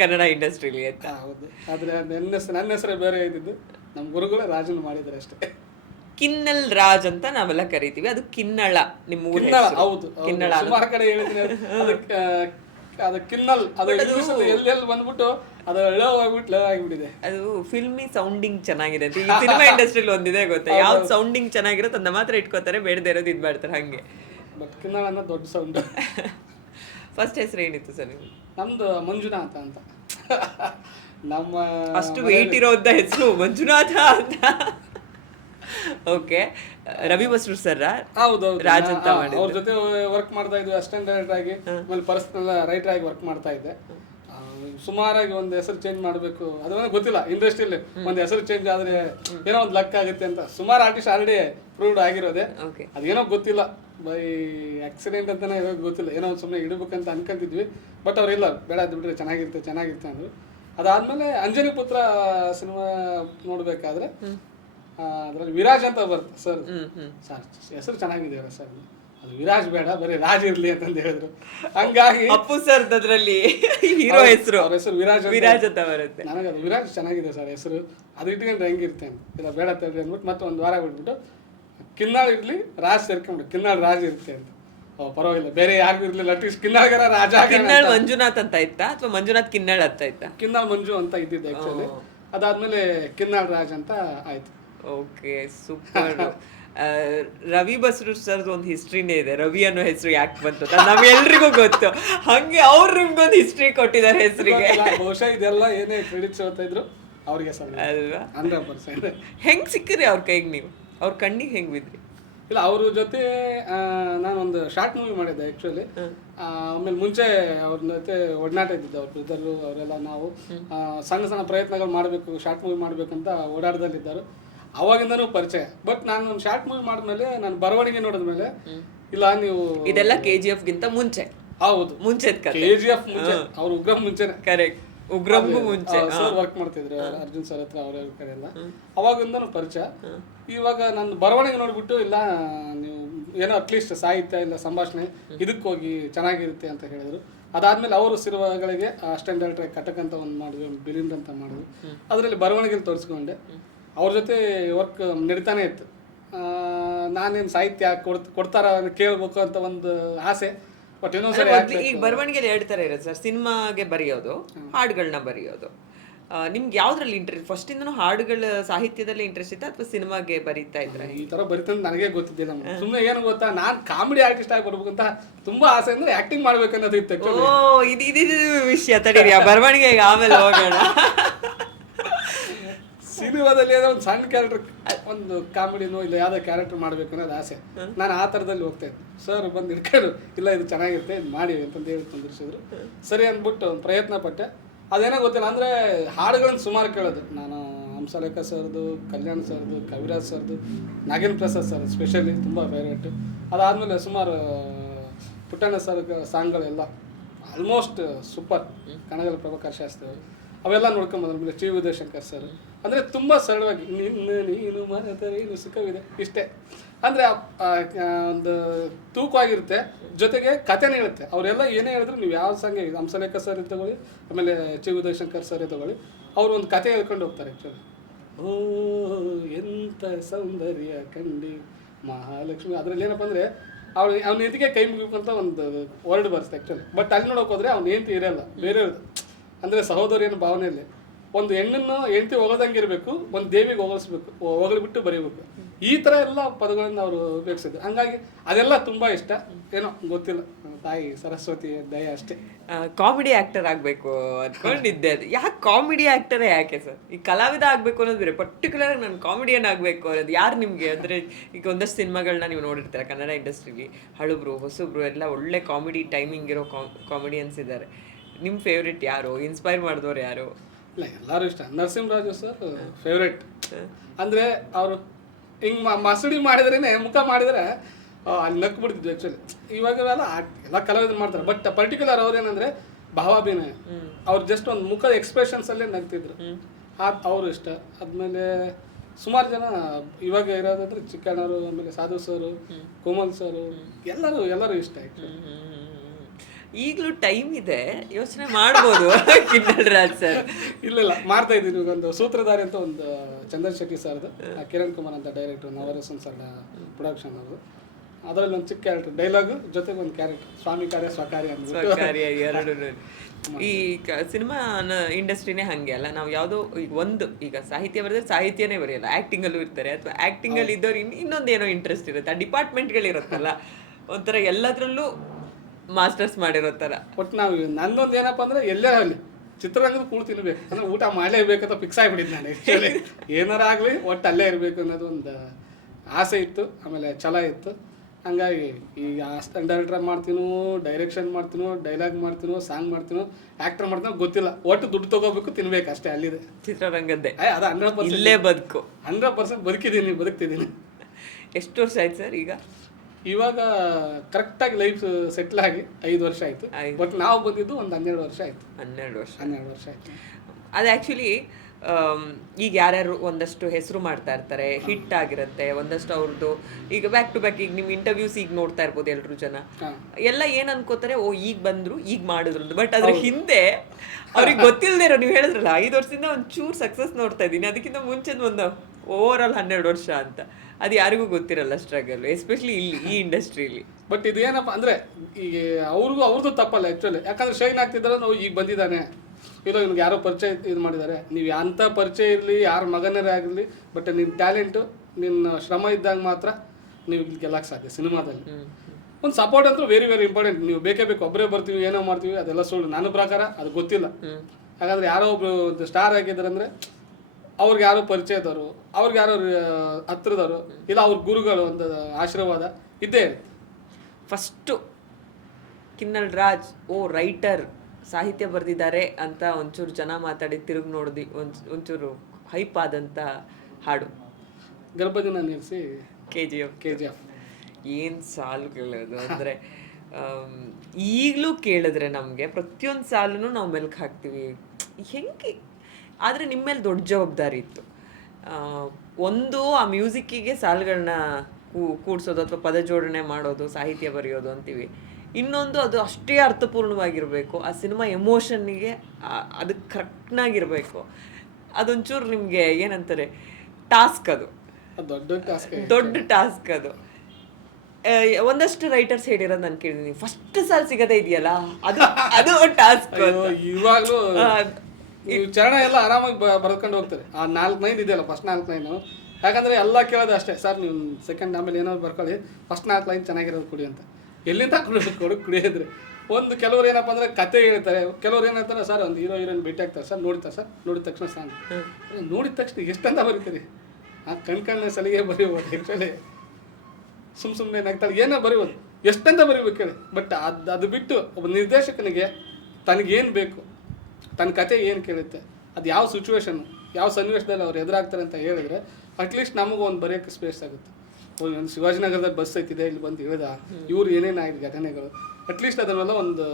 ಕನ್ನಡ ಇಂಡಸ್ಟ್ರಿಲಿ ಅಂತ. ಹೌದು, ಆದ್ರೆ ನನ್ನ ಹೆಸರೇ ಬೇರೆ ಇದ್ದಿದ್ದು, ನಮ್ಮ ಗುರುಗಳೇ ರಾಜನ್ ಮಾಡಿದ್ರೆ ಅಷ್ಟೇ. ಕಿನ್ನಲ್ ರಾಜ್ ಅಂತ ನಾವೆಲ್ಲ ಕರಿತೀವಿ, ಅದು ಕಿನ್ನಳ ನಿಮ್ಮ ಊರ. ಹೌದು, ಕಿನ್ನಳ ಸುಮಾರು ಕಡೆ ಹೇಳಿದ್ರೆ ಅದು ಕಿನ್ನಲ್, ಅದು ಎಲ್ಲೆಲ್ಲಿ ಬಂದ್ಬಿಟ್ಟು ಅದು ಆಗಿಬಿಟ್ಟಿದೆ. ಅದು ಫಿಲ್ಮಿ ಸೌಂಡಿಂಗ್ ಚೆನ್ನಾಗಿದೆ ಅಂತ ಈ ಸಿನಿಮಾ ಇಂಡಸ್ಟ್ರಿಯಲ್ಲಿ ಒಂದಿದೆ ಗೊತ್ತಾ, ಯಾವ್ದು ಸೌಂಡಿಂಗ್ ಚೆನ್ನಾಗಿರುತ್ತೆ ಅದನ್ನ ಮಾತ್ರ ಇಟ್ಕೋತಾರೆ, ಬೇಡದೇ ಇರೋದು ಇದು ಮಾಡ್ತಾರೆ ಹಂಗೆ. ಬಟ್ ಕಿನ್ನಳ ಅನ್ನೋ ದೊಡ್ಡ ಸೌಂಡ್. ಫಸ್ಟ್ ಹೆಸರು ಏನಿತ್ತು ಸರ್ ನೀವು? ನಮ್ದು ಮಂಜುನಾಥ ಅಂತ. ನಮ್ಮ ಅಷ್ಟು ವೇಟ್ ಇರೋದ ಹೆಸರು ಮಂಜುನಾಥ ಅಂತ. ಓಕೆ, ರವಿ ಬಸ್ರು ಸರ್ ರಾಜ್ ಅಂತ ಅವ್ರ ಜೊತೆ ವರ್ಕ್ ಮಾಡ್ತಾ ಇದ್ವಿ, ಅಸಿಸ್ಟೆಂಟ್ ಡೈರೆಕ್ಟರ್ ಆಗಿ, ಆಮೇಲೆ ಪರ್ಸನಲ್ ರೈಟರ್ ಆಗಿ ವರ್ಕ್ ಮಾಡ್ತಾ ಇದ್ದೆ. ಸುಮಾರಾಗಿ ಒಂದು ಹೆಸರು ಚೇಂಜ್ ಮಾಡಬೇಕು, ಅದನ್ನ ಗೊತ್ತಿಲ್ಲ, ಇಂಡಸ್ಟ್ರಿಯಲ್ಲಿ ಒಂದು ಹೆಸರು ಚೇಂಜ್ ಆದ್ರೆ ಏನೋ ಒಂದು ಲಕ್ ಆಗುತ್ತೆ ಅಂತ. ಸುಮಾರು ಆರ್ಟಿಸ್ಟ್ ಆಲ್ರೆಡಿ ಪ್ರೂವ್ಡ್ ಆಗಿರೋದೆ, ಅದೇನೋ ಗೊತ್ತಿಲ್ಲ, ಬೈ ಆಕ್ಸಿಡೆಂಟ್ ಅಂತಾನೆ ಗೊತ್ತಿಲ್ಲ, ಏನೋ ಒಂದು ಸುಮ್ಮನೆ ಇಡಬೇಕಂತ ಅನ್ಕೊಂತಿದ್ವಿ. ಬಟ್ ಅವ್ರಿಲ್ಲ, ಬೇಡ ಅದು ಬಿಟ್ರೆ ಚೆನ್ನಾಗಿರುತ್ತೆ ಅಂದ್ರು. ಅದಾದ್ಮೇಲೆ ಅಂಜನಿ ಪುತ್ರ ಸಿನಿಮಾ ನೋಡ್ಬೇಕಾದ್ರೆ ಅದ್ರಲ್ಲಿ ವಿರಾಜ್ ಅಂತ ಬರುತ್ತೆ ಸರ್. ಹೆಸರು ಚೆನ್ನಾಗಿದೆ ಸರ್, ಅದು ವಿರಾಜ್ ಬೇಡ, ಬರೀ ರಾಜ್ ಇರ್ಲಿ ಅಂತಂದು ಹೇಳಿದ್ರು. ಹಂಗಾಗಿ ಅಪ್ಪು ಸರ್ ಅದ್ರಲ್ಲಿ ಹೀರೋ ಹೆಸರು ಅವ್ರ ಹೆಸರು ವಿರಾಜ್ ಅಂತ ಬರುತ್ತೆ. ನನಗೆ ಅದು ವಿರಾಜ್ ಚೆನ್ನಾಗಿದೆ ಸರ್ ಹೆಸರು, ಅದು ಇಟ್ಕೊಂಡ್ರೆ ಹೆಂಗಿರುತ್ತೆ ಇಲ್ಲ ಬೇಡ ತಡ್ರಿ ಅಂದ್ಬಿಟ್ಟು ಮತ್ತೆ ಒಂದು ವಾರ ಬಿಟ್ಬಿಟ್ಟು ಕಿನ್ನಾಳ್ ಇರ್ಲಿ ರಾಜ್ ಸೇರ್ಕೊಂಡ್ಬಿಟ್ಟು ಕಿನ್ನಾಳ್ ರಾಜ್ ಇರುತ್ತೆ ಅಂತ. ಪರವಾಗಿಲ್ಲ, ಬೇರೆ ಯಾರಿಗೂ ಇರ್ಲಿಲ್ಲ, ಅಟ್ಲೀಸ್ಟ್ ಕಿನ್ನಾಳ್ಗಾರ ರಾಜ. ಕಿನ್ನಾಳ್ ಮಂಜುನಾಥ್ ಅಂತ ಇತ್ತಾ ಅಥವಾ ಮಂಜುನಾಥ್ ಕಿನ್ನಾಳ್ ಅಂತ ಇತ್ತಾ? ಕಿನ್ನಾಳ್ ಮಂಜು ಅಂತ ಇದ್ದಿದ್ದು ಆಕ್ಚುಲಿ, ಅದಾದ್ಮೇಲೆ ಕಿನ್ನಾಳ್ ರಾಜ್ ಅಂತ ಆಯ್ತು. Okay, super. Ravi Basrur sir ಒಂದು ಹಿಸ್ಟ್ರಿನೇ ಇದೆ. ರವಿ ಅನ್ನೋ ಹೆಸರು ಯಾಕೆ ಬಂತು ನಮ್ಗೆಲ್ರಿಗೂ ಗೊತ್ತು, ಹಂಗೆ ಅವ್ರು ನಿಮ್ಗೊಂದು ಹಿಸ್ಟ್ರಿ ಕೊಟ್ಟಿದ್ದಾರೆ ಹೆಸರಿಗೆ. ಬಹುಶಃ ಇದೆಲ್ಲ ಏನೇ ಕ್ರೆಡಿಟ್ಸ್ ಹೇಳ್ತಾ ಇದ್ರು ಅವ್ರಿಗೆ ಸರ್ ಅಲ್ವಾ. 100%. ಹೆಂಗ್ ಸಿಕ್ಕಿರಿ ಅವ್ರ ಕೈಗೆ ನೀವು? ಅವ್ರ ಕಣ್ಣಿಗೆ ಹೆಂಗ್ ಬಿದ್ರಿ? ಇಲ್ಲ, ಅವ್ರ ಜೊತೆ ನಾನೊಂದು ಶಾರ್ಟ್ ಮೂವಿ ಮಾಡಿದ್ದೆ ಆ್ಯಕ್ಚುಲಿ. ಆಮೇಲೆ ಮುಂಚೆ ಅವ್ರ ಜೊತೆ ಒಡನಾಟ ಇದ್ದಿದ್ದು, ಅವ್ರ ಬ್ರದರು ಅವರೆಲ್ಲ. ನಾವು ಸಣ್ಣ ಪ್ರಯತ್ನಗಳು ಮಾಡಬೇಕು, ಶಾರ್ಟ್ ಮೂವಿ ಮಾಡಬೇಕಂತ ಓಡಾಟದಲ್ಲಿದ್ದರು. ಅವಾಗಿಂದನೂ ಪರಿಚಯ. ಬಟ್ ನಾನು ಒಂದು ಶಾರ್ಟ್ ಮೂವಿ ಮಾಡಿದ್ಮೇಲೆ, ನಾನು ಬರವಣಿಗೆ ನೋಡಿದ್ಮೇಲೆ, ಇಲ್ಲ ನೀವು ಇದೆಲ್ಲ KGF ಗಿಂತ ಮುಂಚೆ. ಹೌದು, ಮುಂಚೆ KGF ಮುಂಚೆ, ಅವ್ರು ಉಗ್ರಂ ಮುಂಚೆನೆ. ಕರೆಕ್ಟ್, ಉಗ್ರಂಗೂ ಮುಂಚೆ ಸರ್ ವರ್ಕ್ ಮಾಡ್ತಿದ್ರು ಅರ್ಜುನ್ ಸರ್ ಹತ್ರ, ಅವ್ರ ಕಡೆ ಎಲ್ಲ ಅವಾಗಿಂದನೂ ಪರಿಚಯ. ಇವಾಗ ನಾನು ಬರವಣಿಗೆ ನೋಡ್ಬಿಟ್ಟು, ಇಲ್ಲ ನೀವು ಏನೋ ಅಟ್ಲೀಸ್ಟ್ ಸಾಹಿತ್ಯ ಇಲ್ಲ ಸಂಭಾಷಣೆ ಇದಕ್ಕೆ ಹೋಗಿ ಚೆನ್ನಾಗಿರುತ್ತೆ ಅಂತ ಹೇಳಿದ್ರು. ಅದಾದ್ಮೇಲೆ ಅವರು ಸಿನಿಮಾಗಳಿಗೆ ಅಸಿಸ್ಟೆಂಟ್ ಡೈರೆಕ್ಟರ್ ಕಟಕ್ ಅಂತ ಒಂದು ಮಾಡಿದ್ವಿ, ಒಂದು ಬಿಲಿಂಡ್ ಅಂತ ಮಾಡಿದ್ವಿ. ಅದರಲ್ಲಿ ಬರವಣಿಗೆಯಲ್ಲಿ ತೋರಿಸ್ಕೊಂಡೆ. ಅವ್ರ ಜೊತೆ ವರ್ಕ್ ನಡೀತಾನೆ ಇತ್ತು. ನಾನೇನು ಸಾಹಿತ್ಯ ಕೊಡ್ತಾರ ಕೇಳ್ಬೇಕು ಅಂತ ಒಂದು ಆಸೆ. ಬಟ್ ಇನ್ನೊಂದ್ಸರಿ ಈಗ ಬರವಣಿಗೆಯಲ್ಲಿ 2 ಥರ ಇರುತ್ತೆ ಸರ್. ಸಿನಿಮಾಗೆ ಬರೆಯೋದು, ಹಾಡುಗಳನ್ನ ಬರೆಯೋದು. ನಿಮ್ಗೆ ಯಾವ್ದ್ರಲ್ಲಿ ಇಂಟ್ರೆಸ್ಟ್? ಫಸ್ಟಿಂದನೂ ಹಾಡುಗಳ ಸಾಹಿತ್ಯದಲ್ಲಿ ಇಂಟ್ರೆಸ್ಟ್ ಇತ್ತಾ ಅಥವಾ ಸಿನಿಮಾಗೆ ಬರೀತಾ ಇದ್ರೆ? ಈ ತರ ಬರೀತಂತ ನನಗೆ ಗೊತ್ತಿದ್ದಿಲ್ಲ. ಸುಮ್ಮನೆ ಏನು ಗೊತ್ತಾ, ನಾನು ಕಾಮಿಡಿ ಆರ್ಟಿಸ್ಟ್ ಆಗಿ ಬರ್ಬೇಕಂತ ತುಂಬಾ ಆಸೆ, ಅಂದ್ರೆ ಆಕ್ಟಿಂಗ್ ಮಾಡ್ಬೇಕನ್ನೋದು ಇತ್ತು. ಓ, ಇದು ವಿಷಯ ತಡೀರಿ, ಬರವಣಿಗೆಗೆ ಆಮೇಲೆ ಹೋಗೋಣ. ಸಿನಿಮಾದಲ್ಲಿ ಏನೋ ಒಂದು ಸಣ್ಣ ಕ್ಯಾರೆಕ್ಟರ್, ಒಂದು ಕಾಮಿಡಿನೋ ಇಲ್ಲ ಯಾವ್ದೋ ಕ್ಯಾರೆಕ್ಟರ್ ಮಾಡ್ಬೇಕು ಅನ್ನೋದು ಆಸೆ. ನಾನು ಆ ಥರದಲ್ಲಿ ಹೋಗ್ತಾ ಇದ್ದೆ. ಸರ್ ಬಂದು ಹಿಡ್ಕೊಂಡು, ಇಲ್ಲ ಇದು ಚೆನ್ನಾಗಿರುತ್ತೆ, ಇದು ಮಾಡಿ ಅಂತಂದು ಹೇಳಿ ತಂದಿರಿಸಿದ್ರು. ಸರಿ ಅಂದ್ಬಿಟ್ಟು ಒಂದು ಪ್ರಯತ್ನ ಪಟ್ಟೆ. ಅದೇನೋ ಗೊತ್ತಿಲ್ಲ, ಅಂದರೆ ಹಾಡುಗಳನ್ನು ಸುಮಾರು ಕೇಳೋದು ನಾನು. ಹಂಸಲೇಖ ಸರ್ದು, ಕಲ್ಯಾಣ್ ಸರ್ದು, ಕವಿರಾಜ್ ಸರ್ದು, ನಾಗೇಂದ್ರ ಪ್ರಸಾದ್ ಸರ್ ಸ್ಪೆಷಲಿ ತುಂಬ ಫೇವ್ರೇಟ್. ಅದಾದಮೇಲೆ ಸುಮಾರು ಪುಟ್ಟಣ್ಣ ಸರ್ ಸಾಂಗ್ಗಳೆಲ್ಲ ಆಲ್ಮೋಸ್ಟ್ ಸೂಪರ್. ಕನಗಲ ಪ್ರಭಾಕರ್ ಶಾಸ್ತ್ರಿ ಅವೆಲ್ಲ ನೋಡ್ಕೊಂಬಂದ್ರೆ ಚಿ ವಿಜಯಶಂಕರ್ ಸರ್. ಅಂದರೆ ತುಂಬ ಸರಳವಾಗಿ ನೀನು ಮನತರೇನು ಸುಖವಿದೆ ಇಷ್ಟೇ. ಅಂದರೆ ಒಂದು ತೂಕವಾಗಿರುತ್ತೆ, ಜೊತೆಗೆ ಕಥೆನೇ ಹೇಳುತ್ತೆ. ಅವರೆಲ್ಲ ಏನೇ ಹೇಳಿದ್ರು ನೀವು ಯಾವ ಸಾಂಗ್, ಹಂಸಲೇಖ ಸರ್ ತಗೊಳ್ಳಿ, ಆಮೇಲೆ ಚಿ ವಿಜಯಶಂಕರ್ ಸರ್ ತಗೊಳ್ಳಿ, ಅವರು ಒಂದು ಕತೆ ಹೇಳ್ಕೊಂಡು ಹೋಗ್ತಾರೆ ಆ್ಯಕ್ಚುಲಿ. ಓ ಎಂಥ ಸೌಂದರ್ಯ ಕಂಡಿ ಮಹಾಲಕ್ಷ್ಮಿ. ಅದರಲ್ಲಿ ಏನಪ್ಪ ಅಂದರೆ ಅವ್ನ ಹೆಂಡತಿಗೆ ಕೈ ಮುಗಿಬೇಕಂತ ಒಂದು ವರ್ಡ್ ಬರುತ್ತೆ ಆ್ಯಕ್ಚುಲಿ. ಬಟ್ ಅಲ್ಲಿ ನೋಡೋಕೆ ಹೋದರೆ ಅವ್ನ ಹೆಂಡತಿ ಇರೋಲ್ಲ, ಬೇರೆಯವ್ರದ್ದು. ಅಂದರೆ ಸಹೋದರಿಯನ ಭಾವನೆಯಲ್ಲಿ ಒಂದು ಹೆಣ್ಣನ್ನು ಹೆಂಡತಿ ಹೊಗಳದಂಗೆ ಇರಬೇಕು, ಒಂದು ದೇವಿಗೆ ಹೊಗಳಿಸ್ಬೇಕು, ಹೊಗಳಿಬಿಟ್ಟು ಬರೀಬೇಕು. ಈ ಥರ ಎಲ್ಲ ಪದಗಳನ್ನು ಅವರು ಉಪಯೋಗಿಸಿದ್ರು. ಹಂಗಾಗಿ ಅದೆಲ್ಲ ತುಂಬ ಇಷ್ಟ. ಏನೋ ಗೊತ್ತಿಲ್ಲ, ತಾಯಿ ಸರಸ್ವತಿ ದಯ ಅಷ್ಟೇ. ಕಾಮಿಡಿ ಆ್ಯಕ್ಟರ್ ಆಗಬೇಕು ಅಂದ್ಕೊಂಡಿದ್ದೆ. ಅದು ಯಾಕೆ ಕಾಮಿಡಿ ಆ್ಯಕ್ಟರೇ ಯಾಕೆ ಸರ್? ಈ ಕಲಾವಿದ ಆಗಬೇಕು ಅನ್ನೋದು ಬೇರೆ, ಪರ್ಟಿಕ್ಯುಲರ್ ನಾನು ಕಾಮಿಡಿಯನ್ ಆಗಬೇಕು ಅನ್ನೋದು ಯಾರು ನಿಮಗೆ? ಅಂದರೆ ಈಗ ಒಂದಷ್ಟು ಸಿನಿಮಾಗಳನ್ನ ನೀವು ನೋಡಿರ್ತೀರ ಕನ್ನಡ ಇಂಡಸ್ಟ್ರಿಲಿ, ಹಳುಬ್ರು ಹೊಸಬ್ರು ಎಲ್ಲ ಒಳ್ಳೆ ಕಾಮಿಡಿ ಟೈಮಿಂಗ್ ಇರೋ ಕಾಮಿಡಿಯನ್ಸ್ ಇದ್ದಾರೆ. ನಿಮ್ಮ ಫೇವ್ರೇಟ್ ಯಾರು? ಇನ್ಸ್ಪೈರ್ ಮಾಡಿದವ್ರು ಯಾರು? ಇಲ್ಲ, ಎಲ್ಲರೂ ಇಷ್ಟ. Narasimharaju sir favourite. ಅಂದರೆ ಅವರು ಹಿಂಗೆ ಮಸಡಿ ಮಾಡಿದ್ರೇ ಮುಖ ಮಾಡಿದರೆ ಅಲ್ಲಿ ನಕ್ಕು ಬಿಡ್ತಿದ್ವಿ ಆ್ಯಕ್ಚುಲಿ. ಇವಾಗೆಲ್ಲ ಎಲ್ಲ ಕಲಾವಿದ್ರು ಮಾಡ್ತಾರೆ, ಬಟ್ ಪರ್ಟಿಕ್ಯುಲರ್ ಅವ್ರು ಏನಂದರೆ ಭಾವಾಭಿನಯ. ಅವ್ರು ಜಸ್ಟ್ ಒಂದು ಮುಖದ ಎಕ್ಸ್ಪ್ರೆಷನ್ಸಲ್ಲೇ ನಗ್ತಿದ್ರು. ಅವರು ಇಷ್ಟ. ಆದಮೇಲೆ ಸುಮಾರು ಜನ ಇವಾಗ ಇರೋದಂದ್ರೆ ಚಿಕ್ಕಣ್ಣವರು, ಆಮೇಲೆ ಸಾಧು ಸರು, ಕೋಮಲ್ ಸರು, ಎಲ್ಲರೂ ಇಷ್ಟ ಆಯ್ತು. ಈಗಲೂ ಟೈಮ್ ಇದೆ, ಯೋಚನೆ ಮಾಡ್ಬೋದು. ಕಿನ್ನಲ್ ರಾಜ್ ಸರ್ ಇಲ್ಲ ಮಾಡ್ತಾ ಇದ್ದೀನಿ. ಒಂದು ಸೂತ್ರಧಾರಿ ಅಂತ ಒಂದು ಚಂದನ್ ಶೆಟ್ಟಿ ಸರ್ದು, ಕಿರಣ್ ಕುಮಾರ್ ಅಂತ ಡೈರೆಕ್ಟರ್, ನವರಸನ್ ಸರ್ ಪ್ರೊಡಕ್ಷನ್ ಅವರು. ಅದರಲ್ಲಿ ಒಂದು ಚಿಕ್ಕ ಕ್ಯಾರೆಕ್ಟರ್, ಡೈಲಾಗು ಜೊತೆಗೆ ಒಂದು ಕ್ಯಾರೆಕ್ಟರ್, ಸ್ವಾಮಿ ಕಾರ್ಯ ಸ್ವಕಾರ್ಯ ಸ್ವಕಾರ್ಯ ಎರಡು. ಈ ಸಿನಿಮಾ ಇಂಡಸ್ಟ್ರಿನೇ ಹಾಗೆ ಅಲ್ಲ, ನಾವು ಯಾವುದೋ ಈಗ ಸಾಹಿತ್ಯ ಬರೆದ್ರೆ ಸಾಹಿತ್ಯನೇ ಬರೆಯಲ್ಲ, ಆ್ಯಕ್ಟಿಂಗಲ್ಲೂ ಇರ್ತಾರೆ, ಅಥವಾ ಆ್ಯಕ್ಟಿಂಗಲ್ಲಿ ಇದ್ದವ್ರು ಇನ್ನೊಂದೇನೋ ಇಂಟ್ರೆಸ್ಟ್ ಇರುತ್ತೆ, ಆ ಡಿಪಾರ್ಟ್ಮೆಂಟ್ಗಳಿರುತ್ತಲ್ಲ, ಒಂಥರ ಎಲ್ಲದರಲ್ಲೂ ಮಾಸ್ಟರ್ಸ್ ಮಾಡಿರೋ ಥರ. ಒಟ್ಟು ನಾವು ನಂದೊಂದು ಏನಪ್ಪ ಅಂದರೆ ಎಲ್ಲೇ ಆಗಲಿ ಚಿತ್ರರಂಗದ ಕೂಳು ತಿನ್ಬೇಕು, ಅಂದರೆ ಊಟ ಮಾಡಲೇಬೇಕಂತ ಫಿಕ್ಸ್ ಆಗಿಬಿಟ್ಟಿದ್ದು ನಾನು. ಆ್ಯಕ್ಚುಲಿ ಏನಾರ ಆಗಲಿ ಒಟ್ಟು ಅಲ್ಲೇ ಇರಬೇಕು ಅನ್ನೋದು ಒಂದು ಆಸೆ ಇತ್ತು, ಆಮೇಲೆ ಛಲ ಇತ್ತು. ಹಂಗಾಗಿ ಈಗ ಡೈರೆಕ್ಟರ್ ಮಾಡ್ತೀನೋ, ಡೈರೆಕ್ಷನ್ ಮಾಡ್ತೀನೋ, ಡೈಲಾಗ್ ಮಾಡ್ತೀನೋ, ಸಾಂಗ್ ಮಾಡ್ತೀನೋ, ಆ್ಯಕ್ಟರ್ ಮಾಡ್ತೀನೋ ಗೊತ್ತಿಲ್ಲ, ಒಟ್ಟು ದುಡ್ಡು ತೊಗೋಬೇಕು, ತಿನ್ಬೇಕು ಅಷ್ಟೇ. ಅಲ್ಲಿದೆ ಚಿತ್ರರಂಗದ್ದೇ. ಅದು 100% ಇಲ್ಲೇ ಬದುಕು. 100% ಬದುಕ್ತಿದ್ದೀನಿ. ಎಷ್ಟು ವರ್ಷ ಆಯ್ತು ಸರ್ ಈಗ? ಇವಾಗ ಕರೆಕ್ಟಾಗಿ ಲೈಫ್ ಸೆಟ್ಲ್ ಆಗಿ 5 ವರ್ಷ ಆಯಿತು. ಬಟ್ ನಾವು ಬಂದಿದ್ದು ಒಂದು 12 ವರ್ಷ ಆಯಿತು. 12 ವರ್ಷ ಆಯಿತು. ಅದು ಆ್ಯಕ್ಚುಲಿ ಈಗ ಯಾರ್ಯಾರು ಒಂದಷ್ಟು ಹೆಸರು ಮಾಡ್ತಾ ಇರ್ತಾರೆ, ಹಿಟ್ ಆಗಿರುತ್ತೆ ಒಂದಷ್ಟು ಅವ್ರದ್ದು. ಈಗ ಬ್ಯಾಕ್ ಟು ಬ್ಯಾಕ್ ಈಗ ನಿಮ್ಮ ಇಂಟರ್ವ್ಯೂಸ್ ಈಗ ನೋಡ್ತಾ ಇರ್ಬೋದು ಎಲ್ಲರೂ ಜನ ಎಲ್ಲ ಏನು ಅನ್ಕೋತಾರೆ, ಓ ಈಗ ಬಂದರು ಈಗ ಮಾಡಿದ್ರು ಅಂತ. ಬಟ್ ಅದ್ರ ಹಿಂದೆ ಅವ್ರಿಗೆ ಗೊತ್ತಿಲ್ಲದೆ ಇರೋ, ನೀವು ಹೇಳಿದ್ರಲ್ಲ 5 ವರ್ಷದಿಂದ ಒಂಚೂರು ಸಕ್ಸಸ್ ನೋಡ್ತಾ ಇದ್ದೀನಿ, ಅದಕ್ಕಿಂತ ಮುಂಚೆದು ಒಂದು ಓವರ್ ಆಲ್ 12 ವರ್ಷ ಅಂತ. ಅದು ಯಾರಿಗೂ ಗೊತ್ತಿರಲ್ಲ ಸ್ಟ್ರಗಲ್, ಎಸ್ಪೆಷಲಿ ಇಲ್ಲಿ ಈ ಇಂಡಸ್ಟ್ರಿಯಲ್ಲಿ. ಬಟ್ ಇದು ಏನಪ್ಪ ಅಂದರೆ ಈಗ ಅವ್ರದ್ದು ತಪ್ಪಲ್ಲ ಆ್ಯಕ್ಚುಲಿ. ಯಾಕಂದ್ರೆ ಶೈನ್ ಆಗ್ತಿದ್ದಾರೆ, ನಾವು ಈಗ ಬಂದಿದ್ದಾನೆ, ಇಲ್ಲ ಇವ್ನಿಗೆ ಯಾರೋ ಪರಿಚಯ ಇದು ಮಾಡಿದ್ದಾರೆ. ನೀವು ಅಂಥ ಪರಿಚಯ ಇರಲಿ, ಯಾರ ಮಗನರೇ ಆಗಿರಲಿ, ಬಟ್ ನಿನ್ನ ಟ್ಯಾಲೆಂಟು, ನಿನ್ನ ಶ್ರಮ ಇದ್ದಾಗ ಮಾತ್ರ ನೀವು ಇಲ್ಲಿ ಗೆಲ್ಲಕ್ಕೆ ಸಾಧ್ಯ. ಸಿನಿಮಾದಲ್ಲಿ ಒಂದು ಸಪೋರ್ಟ್ ಅಂತೂ ವೆರಿ ವೆರಿ ಇಂಪಾರ್ಟೆಂಟ್. ನೀವು ಬೇಕೇ ಬೇಕು, ಒಬ್ಬರೇ ಬರ್ತೀವಿ ಏನೋ ಮಾಡ್ತೀವಿ ಅದೆಲ್ಲ ಸುಳ್ಳು. ನನ್ನ ಪ್ರಕಾರ ಅದು ಗೊತ್ತಿಲ್ಲ. ಯಾಕಂದರೆ ಯಾರೋ ಒಬ್ರು ಒಂದು ಸ್ಟಾರ್ ಆಗಿದ್ದಾರೆ ಅಂದರೆ ಅವ್ರಿಗೆ ಯಾರೋ ಪರಿಚಯದವರು, ಅವ್ರಿಗೆ ಯಾರೋ ಹತ್ರದವರು, ಇಲ್ಲ ಅವ್ರ ಗುರುಗಳು ಒಂದು ಆಶೀರ್ವಾದ ಇದ್ದೇ ಇರುತ್ತೆ. ಫಸ್ಟು ಕಿನ್ನಲ್ ರಾಜ್ ರೈಟರ್, ಸಾಹಿತ್ಯ ಬರೆದಿದ್ದಾರೆ ಅಂತ ಒಂಚೂರು ಜನ ಮಾತಾಡಿ ತಿರುಗಿ ನೋಡಿದ್ವಿ, ಒಂಚೂರು ಹೈಪ್ ಆದಂಥ ಹಾಡು ಗರ್ಭದಿನ ನಿಲ್ಲಿಸಿ KGF. ಏನು ಸಾಲು ಕೇಳೋದು ಅಂದರೆ, ಈಗಲೂ ಕೇಳಿದ್ರೆ ನಮಗೆ ಪ್ರತಿಯೊಂದು ಸಾಲೂ ನಾವು ಮೆಲ್ಕು ಹಾಕ್ತೀವಿ, ಹೆಂಗೆ. ಆದರೆ ನಿಮ್ಮ ಮೇಲೆ ದೊಡ್ಡ ಜವಾಬ್ದಾರಿ ಇತ್ತು. ಒಂದು ಆ ಮ್ಯೂಸಿಕ್ಕಿಗೆ ಸಾಲುಗಳನ್ನ ಕೂಡಿಸೋದು ಅಥವಾ ಪದ ಜೋಡಣೆ ಮಾಡೋದು, ಸಾಹಿತ್ಯ ಬರೆಯೋದು ಅಂತೀವಿ. ಇನ್ನೊಂದು ಅದು ಅಷ್ಟೇ ಅರ್ಥಪೂರ್ಣವಾಗಿರಬೇಕು, ಆ ಸಿನಿಮಾ ಎಮೋಷನ್ನಿಗೆ ಅದಕ್ಕೆ ಕರೆಕ್ಟ್ನಾಗಿರಬೇಕು. ಅದೊಂಚೂರು ನಿಮಗೆ ಏನಂತಾರೆ ಟಾಸ್ಕ್, ಅದು ದೊಡ್ಡ ಟಾಸ್ಕ್ ಅದು. ಒಂದಷ್ಟು ರೈಟರ್ಸ್ ಹೇಳಿರೋದು ನಾನು ಕೇಳಿದೀನಿ, ಫಸ್ಟ್ ಸಾಲ ಸಿಗದೇ ಇದೆಯಲ್ಲ ಅದು ಅದು ಟಾಸ್ಕ್. ಇವಾಗಲೂ ನೀವು ಚರಣ ಎಲ್ಲ ಆರಾಮಾಗಿ ಬರ್ಕೊಂಡು ಹೋಗ್ತಾರೆ. ಆ 4 ಲೈನ್ ಇದೆಯಲ್ಲ, ಫಸ್ಟ್ 4 ಲೈನು, ಯಾಕಂದರೆ ಎಲ್ಲ ಕೇಳೋದು ಅಷ್ಟೇ, ಸರ್ ನೀವು ಸೆಕೆಂಡ್ ಆಮೇಲೆ ಏನೋ ಬರ್ಕೊಳ್ಳಿ, ಫಸ್ಟ್ 4 ಲೈನ್ ಚೆನ್ನಾಗಿರೋದು ಕುಡಿ ಅಂತ. ಎಲ್ಲಿಂದ ಕುಡಿಯೋದ್ರೆ ಒಂದು ಕೆಲವ್ರು ಏನಪ್ಪ ಅಂದರೆ ಕತೆ ಹೇಳ್ತಾರೆ, ಕೆಲವ್ರು ಏನು ಹೇಳ್ತಾರೆ, ಸರ್ ಒಂದು ಹೀರೋಯಿನ್ ಭೇಟಿ ಆಗ್ತಾರೆ ಸರ್, ನೋಡ್ತಾರೆ ಸರ್, ನೋಡಿದ ತಕ್ಷಣ ಸಾಂಗ್, ನೋಡಿದ ತಕ್ಷಣ ಎಷ್ಟಂತ ಬರೀತೀರಿ, ಆ ಕಣ್ಣ ಸಲಿಗೆ ಬರೀಬೋದು, ಆ್ಯಕ್ಚುಲಿ ಸುಮ್ಮನೆ ನಗ್ತಾಳೆ ಏನೋ ಬರೀಬೋದು, ಎಷ್ಟಂತ ಬರೀಬೇಕು ಹೇಳಿ. ಬಟ್ ಅದು ಬಿಟ್ಟು ಒಬ್ಬ ನಿರ್ದೇಶಕನಿಗೆ ತನಗೇನು ಬೇಕು, ತನ್ನ ಕತೆ ಏನು ಕೇಳುತ್ತೆ, ಅದು ಯಾವ ಸಿಚುವೇಶನ್, ಯಾವ ಸನ್ನಿವೇಶದಲ್ಲಿ ಅವ್ರು ಎದುರಾಗ್ತಾರೆ ಅಂತ ಹೇಳಿದ್ರೆ ಅಟ್ಲೀಸ್ಟ್ ನಮಗೂ ಒಂದು ಬರೆಯೋಕ್ಕೆ ಸ್ಪೇಸ್ ಆಗುತ್ತೆ. ಒಂದು ಶಿವಾಜಿನಗರದಲ್ಲಿ ಬಸ್ ಐತಿದೆ, ಇಲ್ಲಿ ಬಂದು ಹೇಳ್ದ, ಇವ್ರು ಏನೇನಾಗಿದೆ ಘಟನೆಗಳು, ಅಟ್ಲೀಸ್ಟ್ ಅದನ್ನೆಲ್ಲ ಒಂದು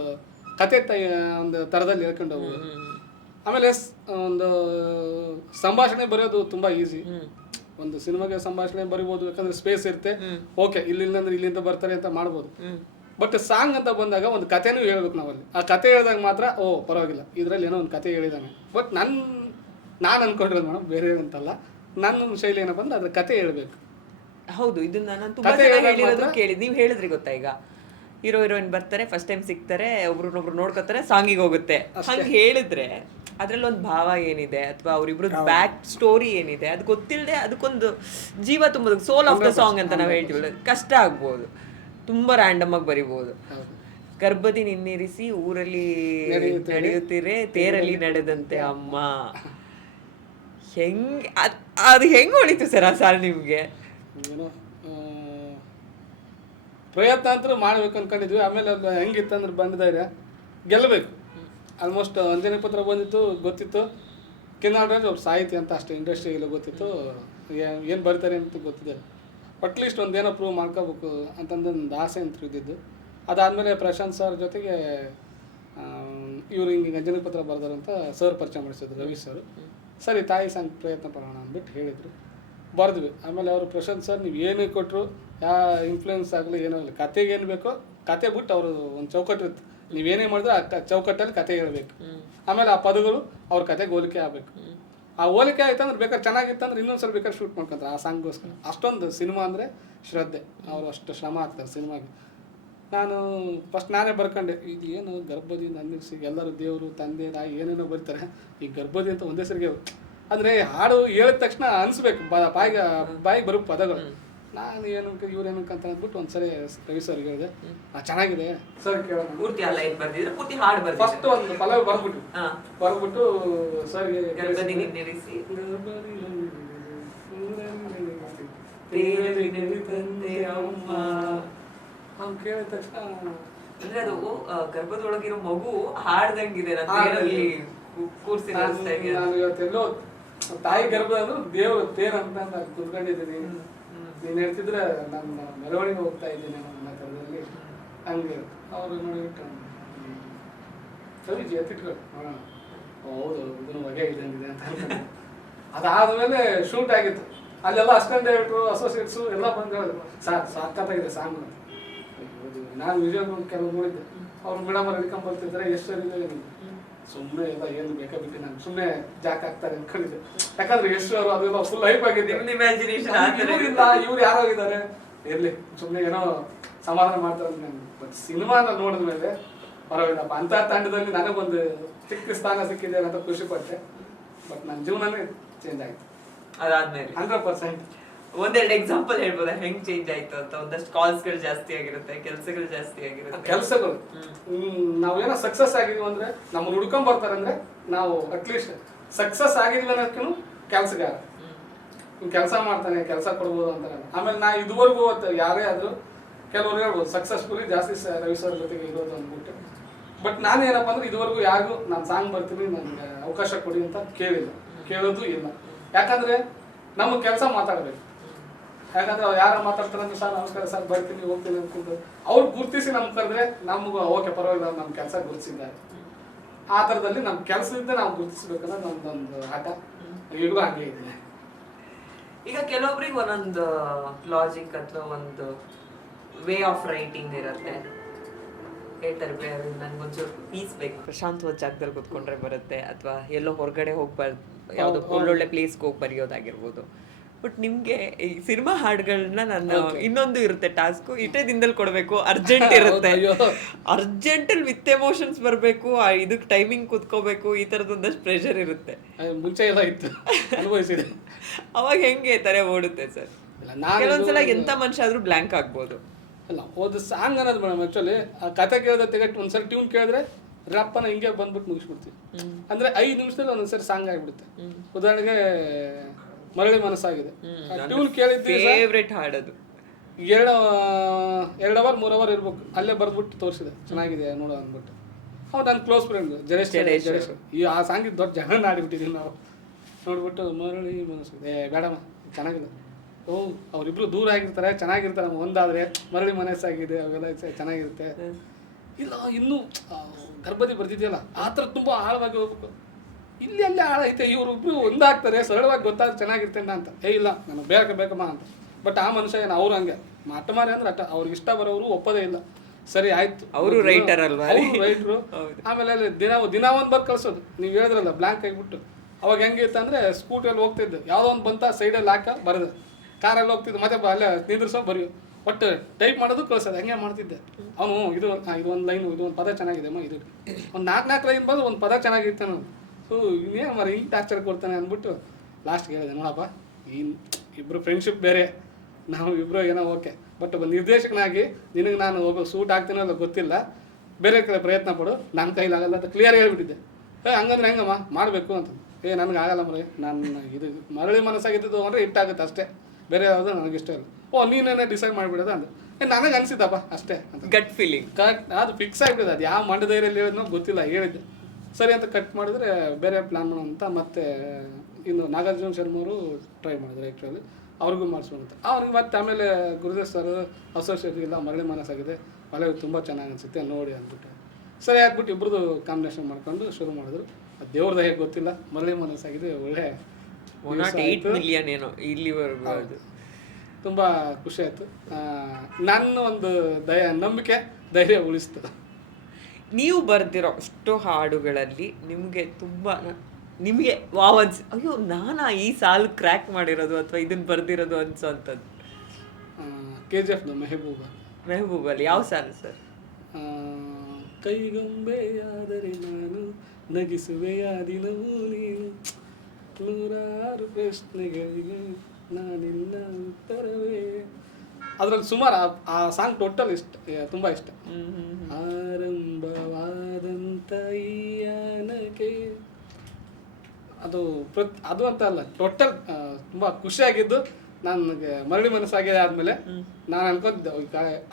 ಕತೆ ಒಂದು ಥರದಲ್ಲಿ ಹೇಳ್ಕೊಂಡು ಹೋಗ್ಬೋದು. ಆಮೇಲೆ ಒಂದು ಸಂಭಾಷಣೆ ಬರೆಯೋದು ತುಂಬ ಈಸಿ. ಒಂದು ಸಿನಿಮಾಗೆ ಸಂಭಾಷಣೆ ಬರಿಬೋದು, ಯಾಕಂದ್ರೆ ಸ್ಪೇಸ್ ಇರುತ್ತೆ, ಓಕೆ ಇಲ್ಲಿಂದ್ರೆ ಇಲ್ಲಿಂದ ಬರ್ತಾರೆ ಅಂತ ಮಾಡ್ಬೋದು. ಬಟ್ ಸಾಂಗ್ ಅಂತ ಬಂದಾಗ ಒಂದು ಕಥೆನೂ ಹೇಳ್ಬೇಕು ನಾವಲ್ಲಿ. ಆ ಕತೆ ಹೇಳಿದಾಗ ಮಾತ್ರ ಓ ಪರವಾಗಿಲ್ಲ, ಇದರಲ್ಲಿ ಏನೋ ಒಂದು ಕತೆ ಹೇಳಿದಾನೆ. ಬಟ್ ನಾನು ಅನ್ಕೊಂಡಿರೋದು ಮೇಡಮ್ ಬೇರೆ ಅಂತಲ್ಲ, ನನ್ನ ಶೈಲಿ ಏನಪ್ಪ ಅಂದ್ರೆ ಅದ್ರ ಕತೆ ಹೇಳ್ಬೇಕು. ಹೌದು, ಇದನ್ನ ನಾನು ತುಂಬಾ ಜನ ಹೇಳಿರೋದು ಕೇಳಿ, ನೀವು ಹೇಳಿದ್ರಿ ಗೊತ್ತಾ, ಈಗ ಹೀರೋ ಹೀರೋಯಿನ್ ಬರ್ತಾರೆ, ಫಸ್ಟ್ ಟೈಮ್ ಸಿಗ್ತಾರೆ, ಒಬ್ರನ್ನೊಬ್ರು ನೋಡ್ಕೊತಾರೆ, ಸಾಂಗಿಗೆ ಹೋಗುತ್ತೆ, ಹಂಗೆ ಹೇಳಿದ್ರೆ ಅದ್ರಲ್ಲಿ ಒಂದು ಭಾವ ಏನಿದೆ ಅಥವಾ ಅವ್ರಿಬ್ರು ಬ್ಯಾಕ್ ಸ್ಟೋರಿ ಏನಿದೆ ಅದು ಗೊತ್ತಿಲ್ಲದೆ ಅದಕ್ಕೊಂದು ಜೀವ ತುಂಬೋದು. ಸೋಲ್ ಆಫ್ ದ ಸಾಂಗ್ ಅಂತ ನಾವು ಹೇಳ್ತೀವಿ, ಕಷ್ಟ ಆಗ್ಬೋದು, ತುಂಬಾ ರ್ಯಾಂಡಮ್ ಆಗಿ ಬರಿಬೋದು. ಗರ್ಭದಿ ನಿನ್ನಿರಿಸಿ ಊರಲ್ಲಿ ನಡೆಯುತ್ತೀರೆ ತೇರಲ್ಲಿ ನಡೆದಂತೆ ಅಮ್ಮ, ಹೆಂಗ್ ಅದು ಹೆಂಗ್ ಹೊಳಿತು ಸರ್ ಆ ಸಾಲ ನಿಮ್ಗೆ? ಏನೋ ಪ್ರಯತ್ನ ಅಂತೂ ಮಾಡ್ಬೇಕು ಅನ್ಕೊಂಡಿದ್ವಿ. ಆಮೇಲೆ ಅದು ಹೆಂಗಿತ್ತಂದ್ರೆ ಬಂದಿದ್ದಾರೆ ಗೆಲ್ಲಬೇಕು. ಆಲ್ಮೋಸ್ಟ್ ಅಂಜನಿ ಪತ್ರ ಬಂದಿತ್ತು, ಗೊತ್ತಿತ್ತು, ಕಿನ್ನಾಡ್ರಾಜ್ ಅವ್ರು ಸಾಹಿತಿ ಅಂತ ಅಷ್ಟೇ ಇಂಡಸ್ಟ್ರಿಗೆಲ್ಲ ಗೊತ್ತಿತ್ತು, ಏನು ಬರ್ತಾರೆ ಅಂತ ಗೊತ್ತಿದೆ. ಅಟ್ಲೀಸ್ಟ್ ಒಂದೇನೋ ಪ್ರೂವ್ ಮಾಡ್ಕೋಬೇಕು ಅಂತಂದೊಂದು ಆಸೆ ಅಂತ ಇದ್ದಿದ್ದು. ಅದಾದಮೇಲೆ ಪ್ರಶಾಂತ್ ಸರ್ ಜೊತೆಗೆ ಇವ್ರು ಹಿಂಗೆ ಅಂಜನಿ ಪತ್ರ ಬರ್ದಾರಂತ ಸರ್ ಪರಿಚಯ ಮಾಡಿಸಿದ್ರು, ರವಿ ಸರ್. ಸರಿ ತಾಯಿ ಸಾಂಗ್ ಪ್ರಯತ್ನ ಪಡೋಣ ಅಂದ್ಬಿಟ್ಟು ಹೇಳಿದರು, ಬರೆದ್ವಿ. ಆಮೇಲೆ ಅವರು ಪ್ರಶಾಂತ್ ಸರ್ ನೀವು ಏನೇ ಕೊಟ್ಟರು, ಯಾವ ಇನ್ಫ್ಲೂಯೆನ್ಸ್ ಆಗಲಿ ಏನೋ ಇಲ್ಲ, ಕತೆಗೆ ಏನು ಬೇಕೋ ಕತೆ ಬಿಟ್ಟು ಅವರು ಒಂದು ಚೌಕಟ್ಟು ಇರುತ್ತೆ, ನೀವೇನೇ ಮಾಡಿದ್ರೆ ಆ ಚೌಕಟ್ಟಲ್ಲಿ ಕತೆ ಹೇಳಬೇಕು. ಆಮೇಲೆ ಆ ಪದಗಳು ಅವ್ರ ಕತೆಗೆ ಹೋಲಿಕೆ ಆಗಬೇಕು. ಆ ಹೋಲಿಕೆ ಆಯ್ತಂದ್ರೆ ಬೇಕಾದ್ರೆ ಚೆನ್ನಾಗಿತ್ತಂದ್ರೆ ಇನ್ನೊಂದ್ಸಲ ಬೇಕಾದ್ರೆ ಶೂಟ್ ಮಾಡ್ಕೊತಾರೆ ಆ ಸಾಂಗ್ಗೋಸ್ಕರ. ಅಷ್ಟೊಂದು ಸಿನಿಮಾ ಅಂದರೆ ಶ್ರದ್ಧೆ, ಅವರು ಅಷ್ಟು ಶ್ರಮ ಹಾಕ್ತಾರೆ ಸಿನಿಮಾಗೆ. ನಾನು ಫಸ್ಟ್ ನಾನೇ ಬರ್ಕೊಂಡೆ, ಇದು ಏನು ಗರ್ಭದಿ ನನ್ನಿಸಿ ಎಲ್ಲರೂ ದೇವರು ತಂದೆ ತಾಯಿ ಏನೇನೋ ಬರ್ತಾರೆ, ಈ ಗರ್ಭದಿ ಅಂತ ಒಂದೇ ಸರಿಗೆ ಅಂದರೆ ಹಾಡು ಹೇಳಿದ ತಕ್ಷಣ ಅನಿಸ್ಬೇಕು, ಬಾಯಿಗೆ ಬರೋ ಪದಗಳು. ನಾನು ಏನಕ್ಕೆ ಇವ್ರು ಏನಕ್ಕೆ ಅಂತ ಅಂದ್ಬಿಟ್ಟು ಒಂದ್ಸರಿ ರವಿ ಸರ್ಗೆ ಹೇಳಿದೆ, ಚೆನ್ನಾಗಿದೆ ಸರ್ ಕೇಳೋಣ. ಪೂರ್ತಿ ಅಲ್ಲ ಇದು ಬರ್ದಿದ್ರೆ ಪೂರ್ತಿ ಹಾಡು ಬರ್ದಿದೆ. ಫಸ್ಟ್ ಒಂದು ಪಲ್ಲವಿ ಬರ್ಬಿಟ್ಟು ಸರ್ಗೆ ಗರ್ಭದಿ ನಿನ್ನಿರಿಸಿ ಅವ್ನು ಕೇಳಿದ ತಕ್ಷಣ ಅಂದ್ರೆ ಅದು ಗರ್ಭದೊಳಗಿರೋ ಮಗು ಹಾಡ್ದಂಗಿದೆ. ನಾನು ಇವತ್ತೆಲ್ಲೋ ತಾಯಿ ಗರ್ಭ ಅಂದ್ರೆ ದೇವ್ರ ತೇರ್ ಅಂತ ಕುತ್ಕೊಂಡಿದ್ದೀನಿ, ನೀನು ಹೇಳ್ತಿದ್ರೆ ನನ್ನ ಮೆರವಣಿಗೆ ಹೋಗ್ತಾ ಇದ್ದೀನಿ ನನ್ನ ಕರದಲ್ಲಿ, ಹಂಗೆ ಅವರು ನೋಡಿಬಿಟ್ಟು ಸರಿ ಎತ್ತಿಟ್ಕೊಂಡು ನೋಡೋಣ, ಹೌದು ಇದನ್ನು ಹೊಗೆ ಇದ್ದಂಗಿದೆ ಅಂತ. ಅದಾದಮೇಲೆ ಶೂಟ್ ಆಗಿತ್ತು, ಅಲ್ಲೆಲ್ಲ ಅಸಿಸ್ಟೆಂಟ್ ಡೈರೆಕ್ಟ್ರು ಅಸೋಸಿಯೇಟ್ಸು ಎಲ್ಲ ಬಂದು ಹೇಳಿದ್ರು, ಸಾಕಾಗಿದೆ ಸಾಂಗ್ ಅಂತ. ನಾನು ವಿಜಯ್ ಕೆಲವು ನೋಡಿದ್ದೆ, ಅವ್ರು ಮೇಡಮ್ ಅವ್ರು ಹಿಡ್ಕೊಂಡ್ಬರ್ತಿದ್ದಾರೆ, ಎಷ್ಟು ಸರಿ ಸುಮ್ಮನೆ ಎಲ್ಲ ಏನು ಬೇಕಾಬಿಟ್ಟು ನಾನು ಸುಮ್ಮನೆ ಜಾಕ್ ಆಗ್ತಾರೆ ಅನ್ಕೊಂಡಿದ್ದೆ. ಯಾಕಂದ್ರೆ ಎಷ್ಟು ಅವರು ಅದೆಲ್ಲ ಫುಲ್ ಹೈಪ್ ಆಗಿದೆ, ಇವ್ರು ಯಾರೋ ಇದ್ದಾರೆ ಇರ್ಲಿ ಸುಮ್ಮನೆ ಏನೋ ಸಮಾಧಾನ ಮಾಡ್ತಾರೆ ನಾನು. ಬಟ್ ಸಿನಿಮಾನ ನೋಡಿದ್ಮೇಲೆ ಪರವಾಗಿಲ್ಲಪ್ಪ, ಅಂತ ತಂಡದಲ್ಲಿ ನನಗೊಂದು ಚಿಕ್ಕ ಸ್ಥಾನ ಸಿಕ್ಕಿದೆ ಅಂತ ಖುಷಿ ಪಟ್ಟೆ. ಬಟ್ ನನ್ನ ಜೀವನನೇ ಚೇಂಜ್ ಆಯ್ತು ಅದಾದ್ಮೇಲೆ 100%. ಒಂದೆರಡು ಎಕ್ಸಾಂಪಲ್ ಹೇಳ್ಬೋದಾ ಹೆಂಗ್ ಚೇಂಜ್ ಆಯ್ತು ಅಂತ? ಒಂದಷ್ಟು ಕಾಲ್ಸ್ಗಳು ಜಾಸ್ತಿ ಆಗಿರುತ್ತೆ, ಕೆಲಸಗಳು ಜಾಸ್ತಿ ಆಗಿರುತ್ತೆ. ಕೆಲಸಗಳು ನಾವೇನೋ ಸಕ್ಸಸ್ ಆಗಿದ್ವಿ ಅಂದ್ರೆ ನಮ್ಮನ್ನ ಹುಡ್ಕೊಂಡ್ ಬರ್ತಾರೆ ಅಂದ್ರೆ ನಾವು ಅಟ್ಲೀಸ್ಟ್ ಸಕ್ಸಸ್ ಆಗಿದ್ವಿ ಅನ್ನೋದಕ್ಕೂ ಕೆಲ್ಸಗಾರ ಕೆಲಸ ಮಾಡ್ತಾನೆ, ಕೆಲಸ ಕೊಡ್ಬೋದು ಅಂತಾರೆ. ಆಮೇಲೆ ನಾ ಇದುವರೆಗೂ ಯಾರೇ ಆದ್ರೂ ಕೆಲವ್ರು ಹೇಳ್ಬೋದು ಸಕ್ಸಸ್ಫುಲಿ ಜಾಸ್ತಿ ರವಿ ಸರ್ ಜೊತೆಗೆ ಇರೋದು ಅಂದ್ಬಿಟ್ಟು. ಬಟ್ ನಾನೇನಪ್ಪ ಅಂದ್ರೆ ಇದುವರೆಗೂ ಯಾರಿಗೂ ನಾನು ಸಾಂಗ್ ಬರ್ತೀನಿ ನನಗೆ ಅವಕಾಶ ಕೊಡಿ ಅಂತ ಕೇಳಿಲ್ಲ, ಕೇಳೋದು ಇಲ್ಲ. ಯಾಕಂದ್ರೆ ನಮಗೆ ಕೆಲಸ ಮಾತಾಡ್ಬೇಕು. ಯಾಕಂದ್ರೆ ಯಾರು ಮಾತಾಡ್ತಾರೆ ಅಂದ್ರೆ ಸರ್ ನಮಸ್ಕಾರ ಸರ್ ಬರ್ತೀನಿ ಹೋಗ್ತೀನಿ ಅನ್ಕೊಂಡು ಅವ್ರು ಗುರ್ತಿಸಿ ನಮ್ಗೆ ಕರೆದ್ರೆ ನಮ್ಗೆ ಓಕೆ ಪರವಾಗಿಲ್ಲ, ನಮ್ಮ ಕೆಲಸ ಗುರುತಿಸಿದ್ದಾರೆ. ಆ ಥರದಲ್ಲಿ ನಮ್ಮ ಕೆಲಸದಿಂದ ನಾವು ಗುರುತಿಸ್ಬೇಕನ್ನೋದು ನಮ್ದೊಂದು ಆಟ, ಈಗಲೂ ಹಂಗೆ ಇದೆ. ಈಗ ಕೆಲವೊಬ್ರಿಗೆ ಒಂದೊಂದು ಲಾಜಿಕ್ ಅಥವಾ ಒಂದು ವೇ ಆಫ್ ರೈಟಿಂಗ್ ಇರುತ್ತೆ. ಹೇಳ್ತಾರೆ ನನ್ಗೊಂಚೂರು ಪೀಸ್ ಬೇಕು, ಪ್ರಶಾಂತವಾದ ಜಾಗದಲ್ಲಿ ಕೂತ್ಕೊಂಡ್ರೆ ಬರುತ್ತೆ, ಅಥವಾ ಎಲ್ಲೋ ಹೊರಗಡೆ ಹೋಗ್ಬಾರ್ದು, ಯಾವುದೋ ಒಳ್ಳೊಳ್ಳೆ ಪ್ಲೇಸ್ಗೆ ಹೋಗಿ ಬರೆಯೋದಾಗಿರ್ಬೋದು. ಬಟ್ ನಿಮ್ಗೆ ಈ ಸಿನಿಮಾ ಹಾಡುಗಳನ್ನ ನಾನು ಇನ್ನೊಂದು ಇರುತ್ತೆ ಟಾಸ್ಕ್, ಇಷ್ಟೇ ದಿನದಲ್ಲಿ ಕೊಡಬೇಕು, ಅರ್ಜೆಂಟ್ ಇರುತ್ತೆ, ಅರ್ಜೆಂಟಲ್ಲಿ ವಿತ್ ಎಮೋಷನ್ಸ್ ಬರಬೇಕು, ಇದಕ್ಕೆ ಟೈಮಿಂಗ್ ಕುತ್ಕೋಬೇಕು, ಈ ಥರದ್ದು ಒಂದಷ್ಟು ಪ್ರೆಷರ್ ಇರುತ್ತೆ. ಮುಂಚೆ ಎಲ್ಲ ಇತ್ತು, ಅನುಭವಿಸಿದೆ. ಅವಾಗ ಹೆಂಗೆ ತಲೆ ಓಡುತ್ತೆ ಸರ್? ಕೆಲವೊಂದ್ಸಲ ಎಂಥ ಮನುಷ್ಯ ಆದ್ರೂ ಬ್ಲ್ಯಾಂಕ್ ಆಗ್ಬೋದು. ಅಲ್ಲ, ಒಂದು ಸಾಂಗ್ ಅನ್ನೋದು ಮೇಡಮ್ ಆ್ಯಕ್ಚುಲಿ ಆ ಕತೆ ಕೇಳಿದ ತೆಗೆಟ್ಟು ಒಂದ್ಸಲ ಟ್ಯೂನ್ ಕೇಳಿದ್ರೆ ರಪ್ಪನ ಹಿಂಗೆ ಬಂದ್ಬಿಟ್ಟು ಮುಗಿಸ್ಬಿಡ್ತೀವಿ. ಅಂದರೆ 5 ನಿಮಿಷದಲ್ಲಿ ಒಂದೊಂದ್ಸರಿ ಸಾಂಗ್ ಆಗಿಬಿಡುತ್ತೆ. ಉದಾಹರಣೆಗೆ ಮರಳಿ ಮನಸ್ಸಾಗಿದೆ, ಟ್ಯೂನ್ ಕೇಳಿದ್ವಿ, ಫೇವ್ರೆಟ್ ಹಾಡೋದು 2 ಅವರ್ 3 ಅವರ್ ಇರ್ಬೇಕು, ಅಲ್ಲೇ ಬರ್ದ್ಬಿಟ್ಟು ತೋರಿಸಿದೆ ಚೆನ್ನಾಗಿದೆ ನೋಡೋ ಅಂದ್ಬಿಟ್ಟು. ಹೌದು, ನನ್ನ ಕ್ಲೋಸ್ ಫ್ರೆಂಡ್ ಜಡೇಶ್ ಈ ಆ ಸಾಂಗಿಗೆ ದೊಡ್ಡ ಜನ ಆಡಿಬಿಟ್ಟಿದ್ದೀವಿ ನಾವು. ನೋಡ್ಬಿಟ್ಟು ಮರಳಿ ಮನಸ್ಸಿದೆ ಬೇಡಮ್ಮ ಚೆನ್ನಾಗಿದೆ, ಅವರಿಬ್ರು ದೂರ ಆಗಿರ್ತಾರೆ ಚೆನ್ನಾಗಿರ್ತಾರೆ, ಒಂದಾದ್ರೆ ಮರಳಿ ಮನಸ್ಸಾಗಿದೆ ಅವೆಲ್ಲ ಚೆನ್ನಾಗಿರುತ್ತೆ. ಇಲ್ಲ ಇನ್ನೂ ಗರ್ಭದಿ ಬರ್ತಿದೆಯಲ್ಲ ಆ ಥರ ತುಂಬ ಆಳವಾಗಿ ಹೋಗ್ಬೇಕು, ಇಲ್ಲಿ ಅಲ್ಲೇ ಆಳ ಐತೆ, ಇವರಿಬ್ರು ಒಂದಾಗ್ತಾರೆ ಸರಳವಾಗಿ ಗೊತ್ತಾದ್ರೆ ಚೆನ್ನಾಗಿರ್ತೇನೆ ಅಂತ. ಇಲ್ಲ ನನಗೆ ಬೇಕಮ್ಮ ಅಂತ. ಬಟ್ ಆ ಮನುಷ್ಯ ಏನು ಅವ್ರು ಹಂಗೆ ಮಾರಿ ಅಂದ್ರೆ ಅವ್ರಿಗೆ ಇಷ್ಟ ಬರೋರು ಒಪ್ಪೋದೇ ಇಲ್ಲ. ಸರಿ ಆಯ್ತು, ಅವರು ರೈಟರ್ ಅಲ್ವಾ, ಅವರು ರೈಟ್ರು. ಆಮೇಲೆ ಅಲ್ಲಿ ದಿನ ಒಂದು ಬರ್ದು ಕಳ್ಸೋದು, ನೀವು ಹೇಳಿದ್ರಲ್ಲ ಬ್ಲ್ಯಾಂಕ್ ಆಗಿಬಿಟ್ಟು. ಅವಾಗ ಹೆಂಗಿತ್ತು ಅಂದರೆ ಸ್ಕೂಟಿಯಲ್ಲಿ ಹೋಗ್ತಿದ್ದು, ಯಾವುದೋ ಒಂದು ಬಂತ ಸೈಡಲ್ಲಿ ಹಾಕ ಬರೋದು, ಕಾರಲ್ಲಿ ಹೋಗ್ತಿದ್ದು ಮತ್ತೆ ಅಲ್ಲೇ ನಿಂದ್ರಿಸೋ ಬರೆಯೋ, ಒಟ್ಟು ಟೈಪ್ ಮಾಡೋದು ಕಳ್ಸೋದು, ಹಂಗೆ ಮಾಡ್ತಿದ್ದೆ. ಅವನು ಇದು ಒಂದು ಲೈನು, ಇದು ಒಂದು ಪದ ಚೆನ್ನಾಗಿದೆ ಅಮ್ಮ, ಇದು ಒಂದು 4 ಲೈನ್ ಬಂದು ಒಂದು ಪದ ಚೆನ್ನಾಗಿರ್ತಾನೆ ಅವನು. ಸೊ ಇನ್ನೇನು ಮರ ಹಿಂಗೆ ಟಾರ್ಚರ್ ಕೊಡ್ತಾನೆ ಅಂದ್ಬಿಟ್ಟು ಲಾಸ್ಟ್ಗೆ ಹೇಳಿದೆ, ನೋಡಪ್ಪ ಇಬ್ಬರು ಫ್ರೆಂಡ್ಶಿಪ್ ಬೇರೆ, ನಾವು ಇಬ್ಬರು ಏನೋ ಓಕೆ, ಬಟ್ ಒಬ್ಬ ನಿರ್ದೇಶಕನಾಗಿ ನಿನಗೆ ನಾನು ಒಬ್ಬ ಸೂಟ್ ಆಗ್ತೀನೋ ಅಲ್ಲ ಗೊತ್ತಿಲ್ಲ, ಬೇರೆ ಕಡೆ ಪ್ರಯತ್ನ ಪಡು, ನನ್ನ ಕೈಲಾಗಲ್ಲ ಅಂತ ಕ್ಲಿಯರ್ ಹೇಳ್ಬಿಟ್ಟಿದ್ದೆ. ಹಂಗಂದ್ರೆ ಹೆಂಗಮ್ಮ ಮಾಡಬೇಕು ಅಂತ. ನನಗೆ ಆಗಲ್ಲ ಮರೆ, ನಾನು ಇದು ಮರಳಿ ಮನಸ್ಸಾಗಿದ್ದು ಅಂದರೆ ಇಟ್ಟಾಗುತ್ತೆ ಅಷ್ಟೇ, ಬೇರೆ ಯಾವುದು ನನಗಿಷ್ಟ ಇಲ್ಲ. ನೀನೇನೇ ಡಿಸೈಡ್ ಮಾಡಿಬಿಡೋದು ಅಂತ ನನಗೆ ಅನಿಸಿದ್ದಪ್ಪ ಅಷ್ಟೇ ಅಂತ. ಗಟ್ ಫೀಲಿಂಗ್ ಕರೆಕ್ಟ್, ಅದು ಫಿಕ್ಸ್ ಆಗಿಬಿಡೋದು. ಅದು ಯಾವ ಮಂಡಧೈರ್ಯಲ್ಲಿ ಹೇಳಿದ್ನೋ ಗೊತ್ತಿಲ್ಲ, ಹೇಳಿದ್ದೆ ಸರಿ ಅಂತ ಕಟ್ ಮಾಡಿದ್ರೆ ಬೇರೆ ಪ್ಲ್ಯಾನ್ ಮಾಡೋಣ ಅಂತ. ಮತ್ತೆ ಇನ್ನು ನಾಗಾರ್ಜುನ ಶರ್ಮ ಅವರು ಟ್ರೈ ಮಾಡಿದ್ರು ಆ್ಯಕ್ಚುಲಿ, ಅವ್ರಿಗೂ ಮಾಡಿಸ್ಕೊಂತ. ಅವ್ರಿಗೆ ಮತ್ತೆ ಆಮೇಲೆ ಗುರುದೇವ್ ಸರ್ ಅಸೋಸಿಯೇಟ್ ಇಲ್ಲ ಮರಳಿ ಮನಸ್ಸಾಗಿದೆ ಒಳ್ಳೆ ತುಂಬ ಚೆನ್ನಾಗಿ ಅನಿಸುತ್ತೆ ನೋಡಿ ಅಂದ್ಬಿಟ್ಟು ಸರಿ ಹಾಕ್ಬಿಟ್ಟು ಇಬ್ಬರದು ಕಾಂಬಿನೇಷನ್ ಮಾಡ್ಕೊಂಡು ಶುರು ಮಾಡಿದ್ರು. ಅದು ದೇವ್ರದ್ದು ಹೇಗೆ ಗೊತ್ತಿಲ್ಲ, ಮರಳಿ ಮನಸ್ಸಾಗಿದೆ ಒಳ್ಳೆ 108 ಮಿಲಿಯನ್ ಏನೋ ಇಲ್ಲಿವರೆಗೂ. ತುಂಬ ಖುಷಿ ಆಯಿತು. ನನ್ನ ಒಂದು ನಂಬಿಕೆ ಧೈರ್ಯ ಉಳಿಸ್ತು. ನೀವು ಬರೆದಿರೋ ಅಷ್ಟು ಹಾಡುಗಳಲ್ಲಿ ನಿಮಗೆ ವಾವ್ ಅಯ್ಯೋ ನಾನಾ ಈ ಸಾಲು ಕ್ರ್ಯಾಕ್ ಮಾಡಿರೋದು ಅಥವಾ ಇದನ್ನು ಬರೆದಿರೋದು ಅನ್ಸೋಂಥದ್ದು? KGF ಮೆಹಬೂಬಲ್ಲಿ ಯಾವ ಸಾಲು ಸರ್? ಕೈಗೊಂಬೆಯಾದರೆ ನಾನು ನಗಿಸುವೆಯ ದಿನವೂ ನೀನು, 100 ಪ್ರಶ್ನೆಗಳಿಗೆ ನಾನಿನ್ನ ಉತ್ತರವೇ. ಅದ್ರಲ್ಲಿ ಸುಮಾರು ಆ ಸಾಂಗ್ ಟೋಟಲ್ ತುಂಬ ಇಷ್ಟ. ಆರಂಭವಾದಂಥ ಈ ಯಾನಕ್ಕೆ ಅದು ಅಂತ ಅಲ್ಲ, ಟೋಟಲ್ ತುಂಬ ಖುಷಿಯಾಗಿದ್ದು. ನನಗೆ ಮರಳಿ ಮನಸ್ಸಾಗಿದೆ ಆದಮೇಲೆ ನಾನು ಅನ್ಕೊಂತಿದ್ದೆ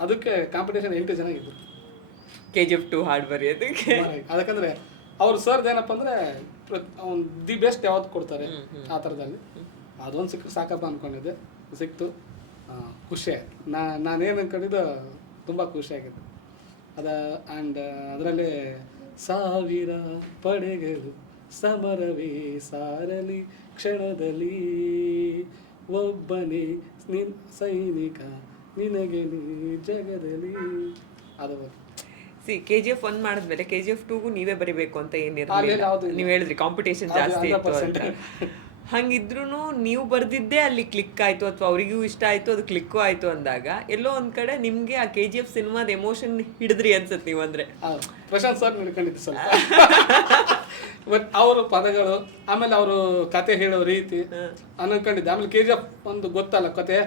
ಅದಕ್ಕೆ ಕಾಂಪಿಟೇಷನ್ 8 ಜನ ಇದ್ದರು KGF 2 ಹಾಡು ಬರೆಯೋದಕ್ಕೆ. ಅದಕ್ಕಂದ್ರೆ ಅವ್ರು ಸರ್ದು ಏನಪ್ಪ ಅಂದರೆ ಅವ್ನು ದಿ ಬೆಸ್ಟ್ ಯಾವ್ದು ಕೊಡ್ತಾರೆ ಆ ಥರದಲ್ಲಿ ಅದೊಂದು ಸಿಕ್ಕರೆ ಸಾಕಪ್ಪ ಅಂದ್ಕೊಂಡಿದ್ದೆ, ಸಿಕ್ತು, ಖುಷಿ ಆಯಿತು. ನಾನೇನು ಅಂದ್ಕೊಂಡಿದ್ದು ತುಂಬ ಖುಷಿಯಾಗಿತ್ತು ಆ್ಯಂಡ್ ಅದರಲ್ಲಿ 1000 ಪಡೆಗಳು ಸಮರವೇ ಸಾರಲಿ ಕ್ಷಣದಲ್ಲಿ ಒಬ್ಬನೇ ಸೈನಿಕ ನಿನಗೆ ನೀ ಜಗದಲ್ಲಿ. ಅದು KGF 1 ಮಾಡಿದ್ಮೇಲೆ KGF 2ಗೂ ನೀವೇ ಬರಿಬೇಕು ಅಂತ ಏನಿರಲಿಲ್ಲ, ನೀವು ಹೇಳಿದ್ರಿ ಕಾಂಪಿಟೇಷನ್ ಜಾಸ್ತಿ ಇತ್ತು ಅಂತ. ಹಂಗಿದ್ರು ನೀವು ಬರ್ದಿದ್ದೇ ಅಲ್ಲಿ ಕ್ಲಿಕ್ ಆಯಿತು ಅಥವಾ ಅವರಿಗೂ ಇಷ್ಟ ಆಯಿತು, ಅದು ಕ್ಲಿಕ್ಕು ಆಯಿತು ಅಂದಾಗ ಎಲ್ಲೋ ಒಂದು ಕಡೆ ನಿಮಗೆ ಆ KGF ಸಿನಿಮಾದ ಎಮೋಷನ್ ಹಿಡಿದ್ರಿ ಅನ್ಸುತ್ತೆ ನೀವು. ಅಂದರೆ ಪ್ರಶಾಂತ್ ಸರ್ ನಡ್ಕೊಂಡಿದ್ದು ಸ್ವಲ್ಪ ಬಟ್ ಅವರು ಪದಗಳು ಆಮೇಲೆ ಅವರು ಕತೆ ಹೇಳೋ ರೀತಿ ಅನ್ಕೊಂಡಿದ್ದೆ. ಆಮೇಲೆ KGF ಒಂದು ಗೊತ್ತಲ್ಲ ಕತೆ,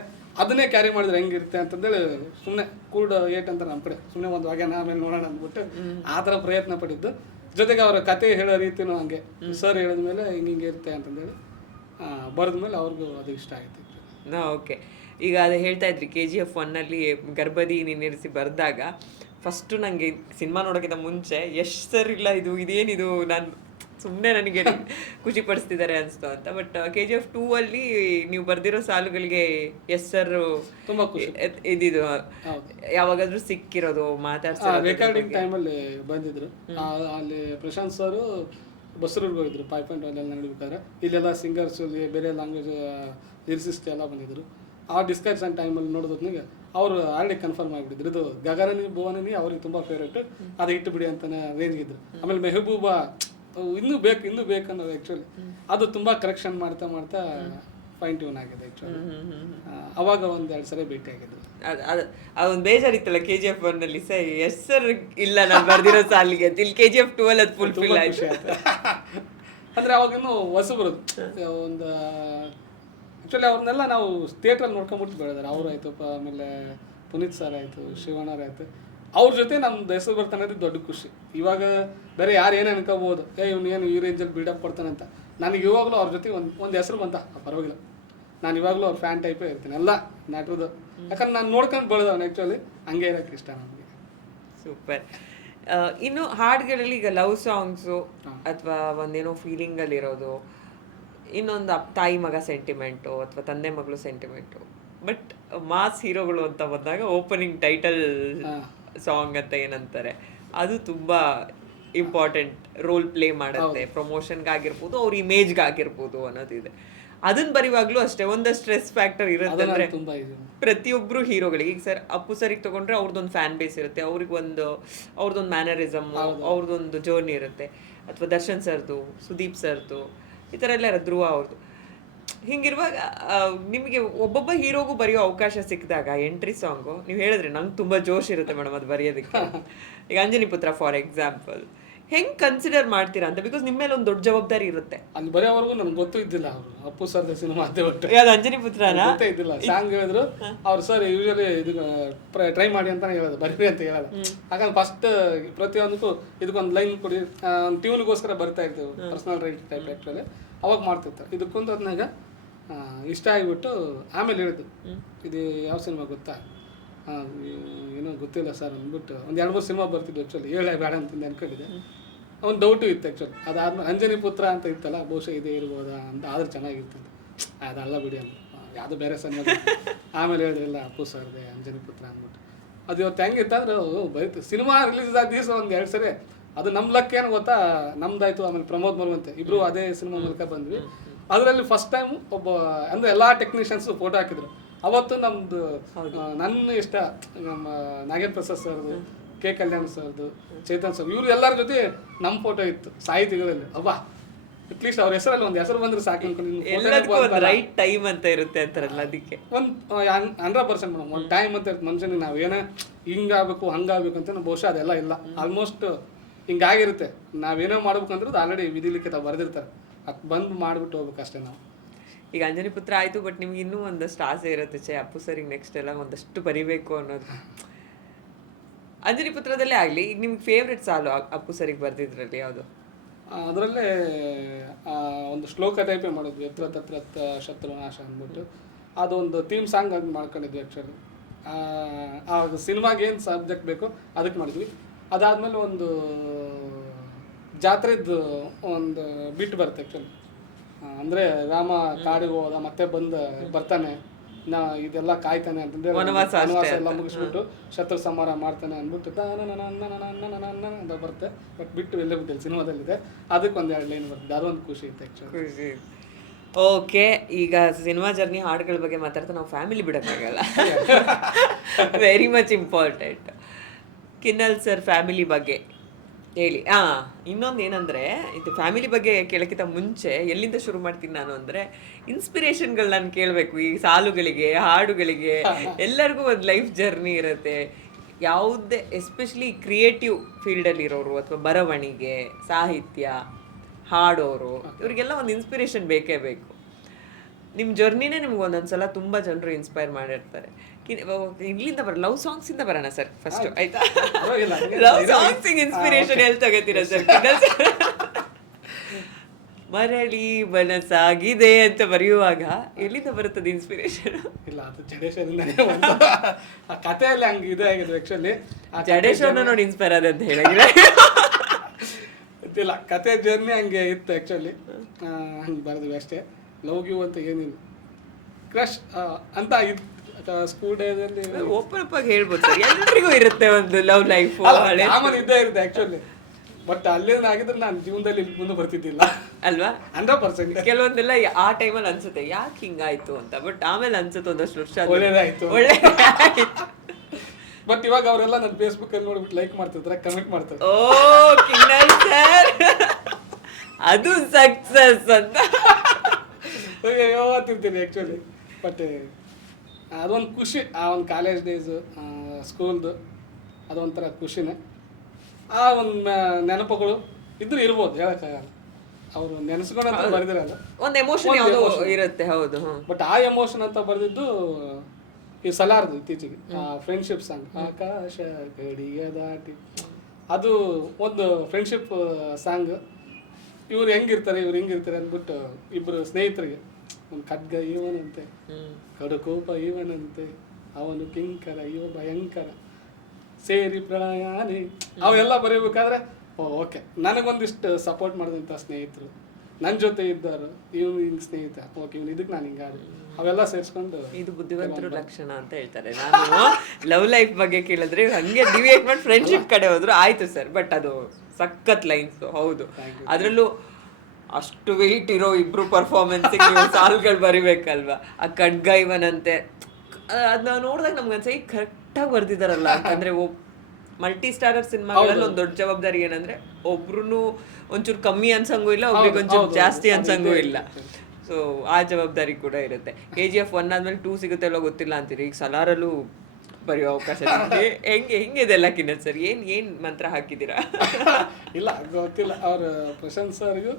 ಅದನ್ನೇ ಕ್ಯಾರಿ ಮಾಡಿದ್ರೆ ಹೆಂಗಿರುತ್ತೆ ಅಂತಂದೇಳಿ ಸುಮ್ಮನೆ ಕೂಡ್ 8 ಅಂತ ನಮ್ಮ ಕಡೆ ಸುಮ್ಮನೆ ಒಂದು ವಾಗ್ಯಾನ ಆಮೇಲೆ ನೋಡೋಣ ಅಂದ್ಬಿಟ್ಟು ಆ ಥರ ಪ್ರಯತ್ನ ಪಟ್ಟಿದ್ದು. ಜೊತೆಗೆ ಅವರ ಕತೆ ಹೇಳೋ ರೀತಿನೂ ಹಂಗೆ ಸರ್ ಹೇಳಿದ್ಮೇಲೆ ಹಿಂಗೆ ಇರುತ್ತೆ ಅಂತಂದೇಳಿ ಬರೆದ್ಮೇಲೆ ಅವ್ರಿಗೂ ಅದು ಇಷ್ಟ ಆಗುತ್ತೆ. ಓಕೆ, ಈಗ ಅದು ಹೇಳ್ತಾ ಇದ್ರಿ KGF 1ನಲ್ಲಿ ಗರ್ಭದಿ ನೀರಿಸಿ ಬರೆದಾಗ ಫಸ್ಟು ನನಗೆ ಸಿನಿಮಾ ನೋಡೋಕ್ಕಿಂತ ಮುಂಚೆ ಎಷ್ಟು ಸರ್ ಇಲ್ಲ ಇದೇನಿದು ನಾನು ಸುಮ್ಮನೆ ನನಗೆ ಖುಷಿ ಪಡಿಸ್ತಿದ್ದಾರೆ ಅನಿಸ್ತು ಅಂತ. ಬಟ್ KGF 2ಅಲ್ಲಿ ನೀವು ಬರ್ದಿರೋ ಸಾಲುಗಳಿಗೆ ಎಸ್ ಸರ್ ತುಂಬ ಖುಷಿ ಇದಿದು ಯಾವಾಗಾದ್ರೂ ಸಿಕ್ಕಿರೋದು ಮಾತಾಡ್ತಾರೆ. ರೆಕಾರ್ಡಿಂಗ್ ಟೈಮಲ್ಲಿ ಬಂದಿದ್ರು ಅಲ್ಲಿ ಪ್ರಶಾಂತ್ ಸರ್ ಬಸ್ರೂರ್ಗೆ ಹೋಗಿದ್ರು 5.1 ನಡಿಬೇಕಾದ್ರೆ. ಇಲ್ಲೆಲ್ಲ ಸಿಂಗರ್ಸ್ ಬೇರೆ ಲ್ಯಾಂಗ್ವೇಜ್ ಲಿರಿಸಿಸ್ಟ್ ಎಲ್ಲ ಬಂದಿದ್ರು. ಆ ಡಿಸ್ಕಷನ್ ಟೈಮಲ್ಲಿ ನೋಡೋದಕ್ಕೆ ಅವರು ಆಲ್ರೆಡಿ ಕನ್ಫರ್ಮ್ ಆಗಿಬಿಟ್ಟಿದ್ರು ಇದು ಗಗನನಿ ಭುವನನಿ ಅವ್ರಿಗೆ ತುಂಬ ಫೇವ್ರೇಟ್, ಅದು ಇಟ್ಟು ಬಿಡಿ ಅಂತಾನೆ ರೇಂಜ್ಗಿದ್ರು. ಆಮೇಲೆ ಮೆಹಬೂಬಾ ಇನ್ನೂ ಬೇಕು ಅನ್ನೋದು ಆ್ಯಕ್ಚುಲಿ ಅದು ತುಂಬ ಕರೆಕ್ಷನ್ ಮಾಡ್ತಾ ಫೈನ್ ಟ್ಯೂನ್ ಆಗಿದೆ ಆ್ಯಕ್ಚುಲಿ. ಅವಾಗ ಒಂದೆರಡು ಸರಿ ಭೇಟಿ ಆಗಿದ್ರು. ಅದೊಂದು ಬೇಜಾರಿತ್ತಲ್ಲ KGF 1 ನಲ್ಲಿ ಸರ್ ಎಸ್ ಸರ್ ಇಲ್ಲ ನಾನು ಬರ್ದಿರೋ ಸಾಲಿಗೆ ಅಂತ. ಇಲ್ಲಿ KGF 2 ಅಲ್ಲಿ ಅದು ಫುಲ್ಫಿಲ್ ಆಯ್ತು. ಅಂದರೆ ಅವಾಗಿನ್ನೂ ಹೊಸಬರು ಒಂದು ಆ್ಯಕ್ಚುಲಿ ಅವ್ರನ್ನೆಲ್ಲ ನಾವು ಥಿಯೇಟ್ರಲ್ಲಿ ನೋಡ್ಕೊಂಬಿಟ್ಟು ಬೆಳೆದಾರೆ. ಅವ್ರು ಆಯಿತು, ಆಮೇಲೆ ಪುನೀತ್ ಸರ್ ಆಯಿತು, ಶಿವಣ್ಣವ್ರು ಆಯಿತು. ಅವ್ರ ಜೊತೆ ನಮ್ದು ಹೆಸರು ಬರ್ತಾನೆ ಅನ್ನೋದು ದೊಡ್ಡ ಖುಷಿ. ಇವಾಗ ಬೇರೆ ಯಾರು ಏನೇ ಅನ್ಕೋಬೋದು, ಇವ್ನು ಏನು ಈ ರೇಂಜಲ್ಲಿ ಬಿಲ್ಡಪ್ ಕೊಡ್ತಾನೆ ಅಂತ. ನನಗೆ ಇವಾಗಲೂ ಅವ್ರ ಜೊತೆ ಒಂದು ಹೆಸರು ಬಂತ ಪರವಾಗಿಲ್ಲ. ನಾನು ಇವಾಗಲೂ ಅವ್ರ ಫ್ಯಾನ್ ಟೈಪೇ ಇರ್ತೀನಿ ಎಲ್ಲ ನಾಟ್ರದ್ದು. ಯಾಕಂದ್ರೆ ನಾನು ನೋಡ್ಕೊಂಡು ಬೆಳೆದವನು ಆ್ಯಕ್ಚುಲಿ, ಹಂಗೆ ಇರೋಕ್ಕೆ ಇಷ್ಟ ನನಗೆ. ಸೂಪರ್. ಇನ್ನು ಹಾಡುಗಳಲ್ಲಿ ಈಗ ಲವ್ ಸಾಂಗ್ಸು ಅಥವಾ ಒಂದೇನೋ ಫೀಲಿಂಗಲ್ಲಿರೋದು, ಇನ್ನೊಂದು ತಾಯಿ ಮಗ ಸೆಂಟಿಮೆಂಟು ಅಥವಾ ತಂದೆ ಮಗಳು ಸೆಂಟಿಮೆಂಟು. ಬಟ್ ಮಾಸ್ ಹೀರೋಗಳು ಅಂತ ಬಂದಾಗ ಓಪನಿಂಗ್ ಟೈಟಲ್ ಸಾಂಗ್ ಅಂತ ಏನಂತಾರೆ, ಅದು ತುಂಬ ಇಂಪಾರ್ಟೆಂಟ್ ರೋಲ್ ಪ್ಲೇ ಮಾಡುತ್ತೆ. ಪ್ರಮೋಷನ್ಗಾಗಿರ್ಬೋದು, ಅವ್ರ ಇಮೇಜ್ಗಾಗಿರ್ಬೋದು ಅನ್ನೋದಿದೆ. ಅದನ್ನ ಬರೆಯುವಾಗಲೂ ಅಷ್ಟೇ ಒಂದಷ್ಟು ಸ್ಟ್ರೆಸ್ ಫ್ಯಾಕ್ಟರ್ ಇರುತ್ತೆ. ಅಂದರೆ ಪ್ರತಿಯೊಬ್ಬರು ಹೀರೋಗಳಿಗೆ, ಈಗ ಸರ್ ಅಪ್ಪು ಸರಿಗೆ ತಗೊಂಡ್ರೆ ಅವ್ರದ್ದೊಂದು ಫ್ಯಾನ್ ಬೇಸ್ ಇರುತ್ತೆ, ಅವ್ರದ್ದೊಂದು ಮ್ಯಾನರಿಸಮ್, ಅವ್ರದ್ದೊಂದು ಜರ್ನಿ ಇರುತ್ತೆ. ಅಥವಾ ದರ್ಶನ್ ಸರ್ದು, ಸುದೀಪ್ ಸರ್ದು, ಈ ಥರ ಎಲ್ಲ ಧ್ರುವ ಅವ್ರದ್ದು. ಹಿಂಗಿರುವಾಗ ನಿಮಗೆ ಒಬ್ಬೊಬ್ಬ ಹೀರೋಗೂ ಬರೆಯೋ ಅವಕಾಶ ಸಿಕ್ಕಿದಾಗ ಎಂಟ್ರಿ ಸಾಂಗು ನೀವು ಹೇಳಿದ್ರೆ ನಂಗೆ ತುಂಬ ಜೋಶ್ ಇರುತ್ತೆ ಮೇಡಮ್ ಅದು ಬರೆಯೋದಕ್ಕೆ. ಈಗ ಅಂಜನಿ ಪುತ್ರ ಫಾರ್ ಎಕ್ಸಾಂಪಲ್ ಹೆಂಗೆ ಕನ್ಸಿಡರ್ ಮಾಡ್ತೀರಾ ಅಂತ, ಬಿಕಾಸ್ ನಿಮ್ಮ ಮೇಲೆ ಒಂದು ದೊಡ್ಡ ಜವಾಬ್ದಾರಿ ಇರುತ್ತೆ. ಅಲ್ಲಿ ಬರೆಯೋವರೆಗೂ ನಮ್ಗೆ ಗೊತ್ತೂ ಇದ್ದಿಲ್ಲ ಅವರು ಅಪ್ಪು ಸರ್ ಸಿನಿಮಾ ಅದೇ ಒಟ್ಟು ಅದು ಅಂಜನಿ ಪುತ್ರನ ಗೊತ್ತೇ ಇದ್ದಿಲ್ಲ. ಸಾಂಗ್ ಹೇಳಿದ್ರು ಅವ್ರು ಸರ್ ಯೂಶಲಿ ಇದು ಟ್ರೈ ಮಾಡಿ ಅಂತಾನೆ ಹೇಳೋದು, ಬರೀರಿ ಅಂತ ಹೇಳೋದು. ಹಾಗಾಗಿ ಫಸ್ಟ್ ಪ್ರತಿಯೊಂದಕ್ಕೂ ಇದಕ್ಕೊಂದು ಲೈನ್ ಕೊಡಿ, ಟ್ಯೂನ್ಗೋಸ್ಕರ ಬರ್ತಾ ಇರ್ತೇವೆ ಪರ್ಸನಲ್ ರೈಟ್ ಟೈಪ್ ಆ್ಯಕ್ಚುಲಿ ಅವಾಗ ಮಾಡ್ತಿರ್ತಾರೆ. ಇದಕ್ಕೊಂದು ಅದನ್ನಾಗ ಇಷ್ಟ ಆಗಿಬಿಟ್ಟು ಆಮೇಲೆ ಹೇಳಿದ್ದು ಇದು ಯಾವ ಸಿನಿಮಾ ಗೊತ್ತಾ, ಏನೋ ಗೊತ್ತಿಲ್ಲ ಸರ್ ಅಂದ್ಬಿಟ್ಟು ಒಂದು 2-3 ಸಿನಿಮಾ ಬರ್ತಿದ್ವು ಆ್ಯಕ್ಚುಲಿ, ಹೇಳೇ ಬೇಡ ಅಂತಂದು ಅನ್ಕೊಂಡಿದ್ದೆ. ಒಂದು ಡೌಟು ಇತ್ತು ಆ್ಯಕ್ಚುಲಿ. ಅದಾದ್ಮೇಲೆ ಅಂಜನಿ ಪುತ್ರ ಅಂತ ಇತ್ತಲ್ಲ, ಬಹುಶಃ ಇದೇ ಇರ್ಬೋದಾ ಅಂತ, ಆದ್ರೆ ಚೆನ್ನಾಗಿರ್ತದೆ. ಅದಲ್ಲ ಬಿಡಿ ಅಂತ ಯಾವುದೋ ಬೇರೆ ಸಿನಿಮಾ. ಆಮೇಲೆ ಹೇಳಿದ್ರಿಲ್ಲ ಅಪ್ಪು ಸರ್ದೆ ಅಂಜನಿ ಪುತ್ರ ಅಂದ್ಬಿಟ್ಟು. ಅದು ಇವತ್ತು ಹೆಂಗಿತ್ತಂದ್ರೆ ಬರೀತು ಸಿನಿಮಾ ರಿಲೀಸ್ ಆದ ದಿವಸ ಒಂದು 2 ಸರಿ ಅದು ನಮ್ಮ ಲಕ್ ಏನು ಗೊತ್ತಾ, ನಮ್ದಾಯ್ತು. ಆಮೇಲೆ ಪ್ರಮೋದ್ ಮರುವಂತೆ ಇಬ್ರು ಅದೇ ಸಿನಿಮಾ ಮೂಲಕ ಬಂದ್ವಿ. ಅದರಲ್ಲಿ ಫಸ್ಟ್ ಟೈಮ್ ಒಬ್ಬ ಅಂದರೆ ಎಲ್ಲ ಟೆಕ್ನಿಷಿಯನ್ಸು ಫೋಟೋ ಹಾಕಿದ್ರು. ಅವತ್ತು ನಮ್ಮದು ನನ್ನ ಇಷ್ಟ ನಮ್ಮ ನಾಗೇಂದ್ರ ಪ್ರಸಾದ್ ಸರ್ದು, ಕೆ ಕಲ್ಯಾಣ್ ಸರ್ದು, ಚೇತನ್ ಸರ್, ಇವರು ಎಲ್ಲರ ಜೊತೆ ನಮ್ಮ ಫೋಟೋ ಇತ್ತು ಸಾಹಿತಿಗಳಲ್ಲಿ. ಅಬ್ಬಾ ಅಟ್ಲೀಸ್ಟ್ ಅವ್ರ ಹೆಸರಲ್ಲಿ ಒಂದು ಹೆಸರು ಬಂದ್ರೆ ಸಾಕು ಅನ್ಕೊಂಡು. ರೈಟ್ ಟೈಮ್ ಅಂತ ಇರುತ್ತೆ ಅಂತಾರಲ್ಲ, ಅದಕ್ಕೆ ಒಂದು 100% ಮೇಡಮ್ ಒಂದು ಟೈಮ್ ಅಂತ ಇರುತ್ತೆ ಮನುಷ್ಯನಿಗೆ. ನಾವು ಏನೇ ಹಿಂಗಾಗಬೇಕು ಹಂಗಾಗಬೇಕು ಅಂತ ಬಹುಶಃ ಅದೆಲ್ಲ ಇಲ್ಲ. ಆಲ್ಮೋಸ್ಟ್ ಹಿಂಗಾಗಿರುತ್ತೆ. ನಾವೇನೋ ಮಾಡ್ಬೇಕಂದ್ರೆ ಅದು ಆಲ್ರೆಡಿ ವಿಧಿಲಿಖಿತ ಬರೆದಿರ್ತಾರೆ, ಅದು ಬಂದು ಮಾಡಿಬಿಟ್ಟು ಹೋಗ್ಬೇಕು ಅಷ್ಟೇ ನಾವು. ಈಗ ಅಂಜನಿ ಪುತ್ರ ಆಯಿತು, ಬಟ್ ನಿಮ್ಗೆ ಇನ್ನೂ ಒಂದಷ್ಟು ಆಸೆ ಇರುತ್ತೆ, ಅಪ್ಪು ಸರಿಗೆ ನೆಕ್ಸ್ಟ್ ಎಲ್ಲ ಒಂದಷ್ಟು ಬರಿಬೇಕು ಅನ್ನೋದು. ಅಂಜನಿ ಪುತ್ರದಲ್ಲೇ ಆಗಲಿ, ಈಗ ನಿಮ್ಗೆ ಫೇವ್ರೆಟ್ ಸಾಲು ಅಪ್ಪು ಸರಿಗೆ ಬರ್ದಿದ್ರಲ್ಲಿ ಯಾವುದು? ಅದರಲ್ಲೇ ಒಂದು ಶ್ಲೋಕ ಟೈಪೇ ಮಾಡಿದ್ವಿ, ಎತ್ರ ತತ್ರ ಶತ್ರುನಾಶ ಅಂದ್ಬಿಟ್ಟು. ಅದೊಂದು ಥೀಮ್ ಸಾಂಗ್ ಆಗಿ ಮಾಡ್ಕೊಂಡಿದ್ವಿ ಆ್ಯಕ್ಚುಲಿ. ಆ ಸಿನಿಮಾಗೆ ಏನು ಸಬ್ಜೆಕ್ಟ್ ಬೇಕೋ ಅದಕ್ಕೆ ಮಾಡಿದ್ವಿ. ಅದಾದಮೇಲೆ ಒಂದು ಜಾತ್ರೆದ್ದು ಒಂದು ಬಿಟ್ಟು ಬರುತ್ತೆ ಆ್ಯಕ್ಚುಲಿ. ಅಂದರೆ ರಾಮ ಕಾಡಿಗೆ ಹೋದ ಮತ್ತೆ ಬರ್ತಾನೆ, ಇದೆಲ್ಲ ಕಾಯ್ತಾನೆ ಅಂತಂದ್ರೆ ವನವಾಸ ಎಲ್ಲ ಮುಗಿಸ್ಬಿಟ್ಟು ಶತ್ರು ಸಂಹಾರ ಮಾಡ್ತಾನೆ ಅಂದ್ಬಿಟ್ಟು ಅಂತ ಬರುತ್ತೆ. ಬಟ್ ಬಿಟ್ಟು ಎಲ್ಲೇ ಬಿಟ್ಟಿಲ್ಲ ಸಿನಿಮಾದಲ್ಲಿದೆ. ಅದಕ್ಕೆ ಒಂದು 2 ಲೈನ್ ಬರ್ತದೆ, ಅದೊಂದು ಖುಷಿ ಇತ್ತು ಆ್ಯಕ್ಚುಲಿ. ಓಕೆ, ಈಗ ಸಿನಿಮಾ ಜರ್ನಿ ಹಾಡುಗಳ ಬಗ್ಗೆ ಮಾತಾಡ್ತಾ ನಾವು ಫ್ಯಾಮಿಲಿ ಬಿಡೋಕ್ಕಾಗಲ್ಲ. Very much important. Kinnal sir family ಬಗ್ಗೆ ಹೇಳಿ. ಇನ್ನೊಂದು ಏನಂದರೆ, ಇದು ಫ್ಯಾಮಿಲಿ ಬಗ್ಗೆ ಕೇಳೋಕ್ಕಿಂತ ಮುಂಚೆ ಎಲ್ಲಿಂದ ಶುರು ಮಾಡ್ತೀನಿ ನಾನು ಅಂದರೆ, ಇನ್ಸ್ಪಿರೇಷನ್ಗಳು ನಾನು ಕೇಳಬೇಕು. ಈ ಸಾಲುಗಳಿಗೆ, ಹಾಡುಗಳಿಗೆ ಎಲ್ಲರಿಗೂ ಒಂದು ಲೈಫ್ ಜರ್ನಿ ಇರುತ್ತೆ. ಯಾವುದೇ ಎಸ್ಪೆಷಲಿ ಕ್ರಿಯೇಟಿವ್ ಫೀಲ್ಡಲ್ಲಿರೋರು ಅಥವಾ ಬರವಣಿಗೆ, ಸಾಹಿತ್ಯ, ಹಾಡೋರು, ಇವರಿಗೆಲ್ಲ ಒಂದು ಇನ್ಸ್ಪಿರೇಷನ್ ಬೇಕೇ ಬೇಕು. ನಿಮ್ಮ ಜರ್ನಿನೇ ನಿಮ್ಗೆ ಒಂದೊಂದ್ಸಲ ತುಂಬ ಜನರು ಇನ್ಸ್ಪೈರ್ ಮಾಡಿರ್ತಾರೆ. ಇಲ್ಲಿಂದ ಲವ್ ಸಾಂಗ್ಸ್ ಇಂದ ಬರೋಣ ಸರ್ ಫಸ್ಟ್, ಆಯ್ತಾ? ಲವ್ ಸಾಂಗ್ಸ್ ಇನ್ಸ್ಪಿರೇಷನ್ ಎಲ್ಲಿ ತಗೋತೀರಾ ಸರ್? ಮರಳಿ ಮನಸ್ಸಾಗಿದೆ ಅಂತ ಬರೆಯುವಾಗ ಎಲ್ಲಿಂದ ಬರುತ್ತದೆ ಇನ್ಸ್ಪಿರೇಷನ್? ಇಲ್ಲ, ಅದು ಜಡೇಶ್ವರಿಂದನೇ. ಆ ಕಥೆಯಲ್ಲಿ ಹಂಗೆ ಇದೆ ಆಗಿದೆ ಆ್ಯಕ್ಚುಲಿ. ಜಡೇಶ್ವರನ ನೋಡಿ ಇನ್ಸ್ಪೈರ್ ಆದ ಅಂತ ಹೇಳಿದ್ರೆ ಇಲ್ಲ, ಕತೆ ಜರ್ನಿ ಹಂಗೆ ಇತ್ತು ಆ್ಯಕ್ಚುಲಿ. ಹಂಗೆ ಬರೆದ್ವಿ ಅಷ್ಟೇ. ಲವ್ ಗಿವ್ ಅಂತ ಏನಿಲ್ಲ, ಕ್ರಶ್ ಅಂತ ಇತ್ತು. ಸ್ಕೂಲ್ ಡೇದಲ್ಲಿ ಓಪನ್ ಅಪ್ ಆಗಿ ಹೇಳ್ಬೋದು ಸರ್, ಎಲ್ಲರಿಗೂ ಇರುತ್ತೆ ಒಂದು ಲವ್ ಲೈಫ್. ಆಮೇಲೆ ಇದ್ದೇ ಇರುತ್ತೆ ಆ್ಯಕ್ಚುಲಿ. ಬಟ್ ಅಲ್ಲೇನಾಗಿದ್ರೆ ನಾನು ಜೀವನದಲ್ಲಿ ಮುಂದೆ ಬರ್ತಿದ್ದಿಲ್ಲ ಅಲ್ವಾ? 100%. ಕೆಲವೊಂದೆಲ್ಲ ಆ ಟೈಮಲ್ಲಿ ಅನ್ಸುತ್ತೆ ಯಾಕೆ ಹಿಂಗಾಯ್ತು ಅಂತ, ಬಟ್ ಆಮೇಲೆ ಅನ್ಸುತ್ತೆ ಒಂದಷ್ಟು ವರ್ಷ ಒಳ್ಳೇದಾಯ್ತು. ಬಟ್ ಇವಾಗ ಅವರೆಲ್ಲ ನನ್ನ ಫೇಸ್ಬುಕ್ ಅಲ್ಲಿ ನೋಡ್ಬಿಟ್ಟು ಲೈಕ್ ಮಾಡ್ತಿರ್ತಾರೆ, ಕಮೆಂಟ್ ಮಾಡ್ತಾರೆ. ಓ ಕಿನ್ನಲ್ ಸರ್, ಅದು ಸಕ್ಸಸ್ ಅಂತ. ಅಯ್ಯೋ ತಿಂತೀನಿ ಆ್ಯಕ್ಚುಲಿ. ಬಟ್ ಅದೊಂದು ಖುಷಿ, ಆ ಒಂದು ಕಾಲೇಜ್ ಡೇಸು, ಸ್ಕೂಲ್ದು ಅದೊಂಥರ ಖುಷಿನೇ. ಆ ಒಂದು ನೆನಪುಗಳು ಇದ್ರೂ ಇರ್ಬೋದು, ಹೇಳೋಕ್ಕಾಗಲ್ಲ. ಅವರು ನೆನೆಸ್ಕೊಂಡಂತ ಬರೆದಿರಲ್ಲ, ಒಂದು ಎಮೋಷನ್ ಯಾವುದೋ ಇರುತ್ತೆ. ಹೌದು. ಬಟ್ ಆ ಎಮೋಷನ್ ಅಂತ ಬರೆದಿದ್ದು ಈ ಸಲಾರ್ದು ಇತ್ತೀಚೆಗೆ ಫ್ರೆಂಡ್ಶಿಪ್ ಸಾಂಗ್, ಆಕಾಶ ಗಡಿಯ ದಾಟಿ. ಅದು ಒಂದು ಫ್ರೆಂಡ್ಶಿಪ್ ಸಾಂಗ್. ಇವ್ರು ಹೆಂಗಿರ್ತಾರೆ ಇವ್ರು ಹೆಂಗಿರ್ತಾರೆ ಅಂದ್ಬಿಟ್ಟು ಇಬ್ಬರು ಸ್ನೇಹಿತರಿಗೆ, ಒಂದು ಖಡ್ಗ ಇವನಂತೆ, ಕಡುಕೋಪ ಇವನಂತೆ, ಅವನು ಕಿಂಕರ ಇವ ಭಯಂಕರ, ಸೇರಿ ಪ್ರಯಾಣಿ, ಅವೆಲ್ಲ ಬರೀಬೇಕಾದ್ರೆ ಓಕೆ ನನಗೊಂದಿಷ್ಟು ಸಪೋರ್ಟ್ ಮಾಡಿದಂಥ ಸ್ನೇಹಿತರು, ನನ್ನ ಜೊತೆ ಇದ್ದರು, ಇವ್ನು ಹಿಂಗೆ ಸ್ನೇಹಿತ, ಓಕೆ ಇವ್ನು ಇದಕ್ಕೆ ನಾನು ಹಿಂಗಾಡಿ, ಅವೆಲ್ಲ ಸೇರಿಸ್ಕೊಂಡು. ಇದು ಬುದ್ಧಿವಂತರ ಲಕ್ಷಣ ಅಂತ ಹೇಳ್ತಾರೆ. ನಾನು ಲವ್ ಲೈಫ್ ಬಗ್ಗೆ ಕೇಳಿದ್ರೆ ಹಂಗೆ ಡಿವಿಯೇಟ್ ಮಾಡಿ ಫ್ರೆಂಡ್ಶಿಪ್ ಕಡೆ ಹೋದ್ರು ಆಯ್ತು ಸರ್. ಬಟ್ ಅದು ಸಖತ್ ಲೈನ್ಸ್. ಹೌದು, ಅದರಲ್ಲೂ ಅಷ್ಟು ವೆಯ್ಟ್ ಇರೋ ಇಬ್ರು ಪರ್ಫಾರ್ಮೆನ್ಸಿಗೆ ನೀವು ಸಾಲ್ಗಳು ಬರಿಬೇಕಲ್ವಾ. ಆ ಖಡ್ಗ ಇವನಂತೆ ಅದನ್ನ ನೋಡಿದಾಗ ನಮ್ಗೆ ಅನ್ಸ ಈಗ ಕರೆಕ್ಟಾಗಿ ಬರ್ದಿದಾರಲ್ಲ. ಯಾಕಂದ್ರೆ ಮಲ್ಟಿ ಸ್ಟಾರರ್ ಸಿನಿಮಾಗಳಲ್ಲಿ ಒಂದು ದೊಡ್ಡ ಜವಾಬ್ದಾರಿ ಏನಂದ್ರೆ ಒಬ್ರು ಒಂಚೂರು ಕಮ್ಮಿ ಅನ್ಸಂಗೂ ಇಲ್ಲ, ಒಬ್ರಿಗೆ ಒಂಚೂರು ಜಾಸ್ತಿ ಅನ್ಸಂಗೂ ಇಲ್ಲ. ಸೊ ಆ ಜವಾಬ್ದಾರಿ ಕೂಡ ಇರುತ್ತೆ. KGF 1 ಆದ್ಮೇಲೆ 2 ಸಿಗುತ್ತೆ ಅಲ್ಲೋ ಗೊತ್ತಿಲ್ಲ ಅಂತೀರಿ, ಈಗ ಸಲಾರಲ್ಲೂ ಬರೆಯೋ ಅವಕಾಶ ಹೆಂಗೆ ಇದೆಲ್ಲ ಕಿನ್ನತ್ ಸರ್? ಏನ್ ಮಂತ್ರ ಹಾಕಿದ್ದೀರಾ? ಇಲ್ಲ ಗೊತ್ತಿಲ್ಲ. ಅವ್ರ ಪ್ರಶಾಂತ್ ಸರ್ಗೂ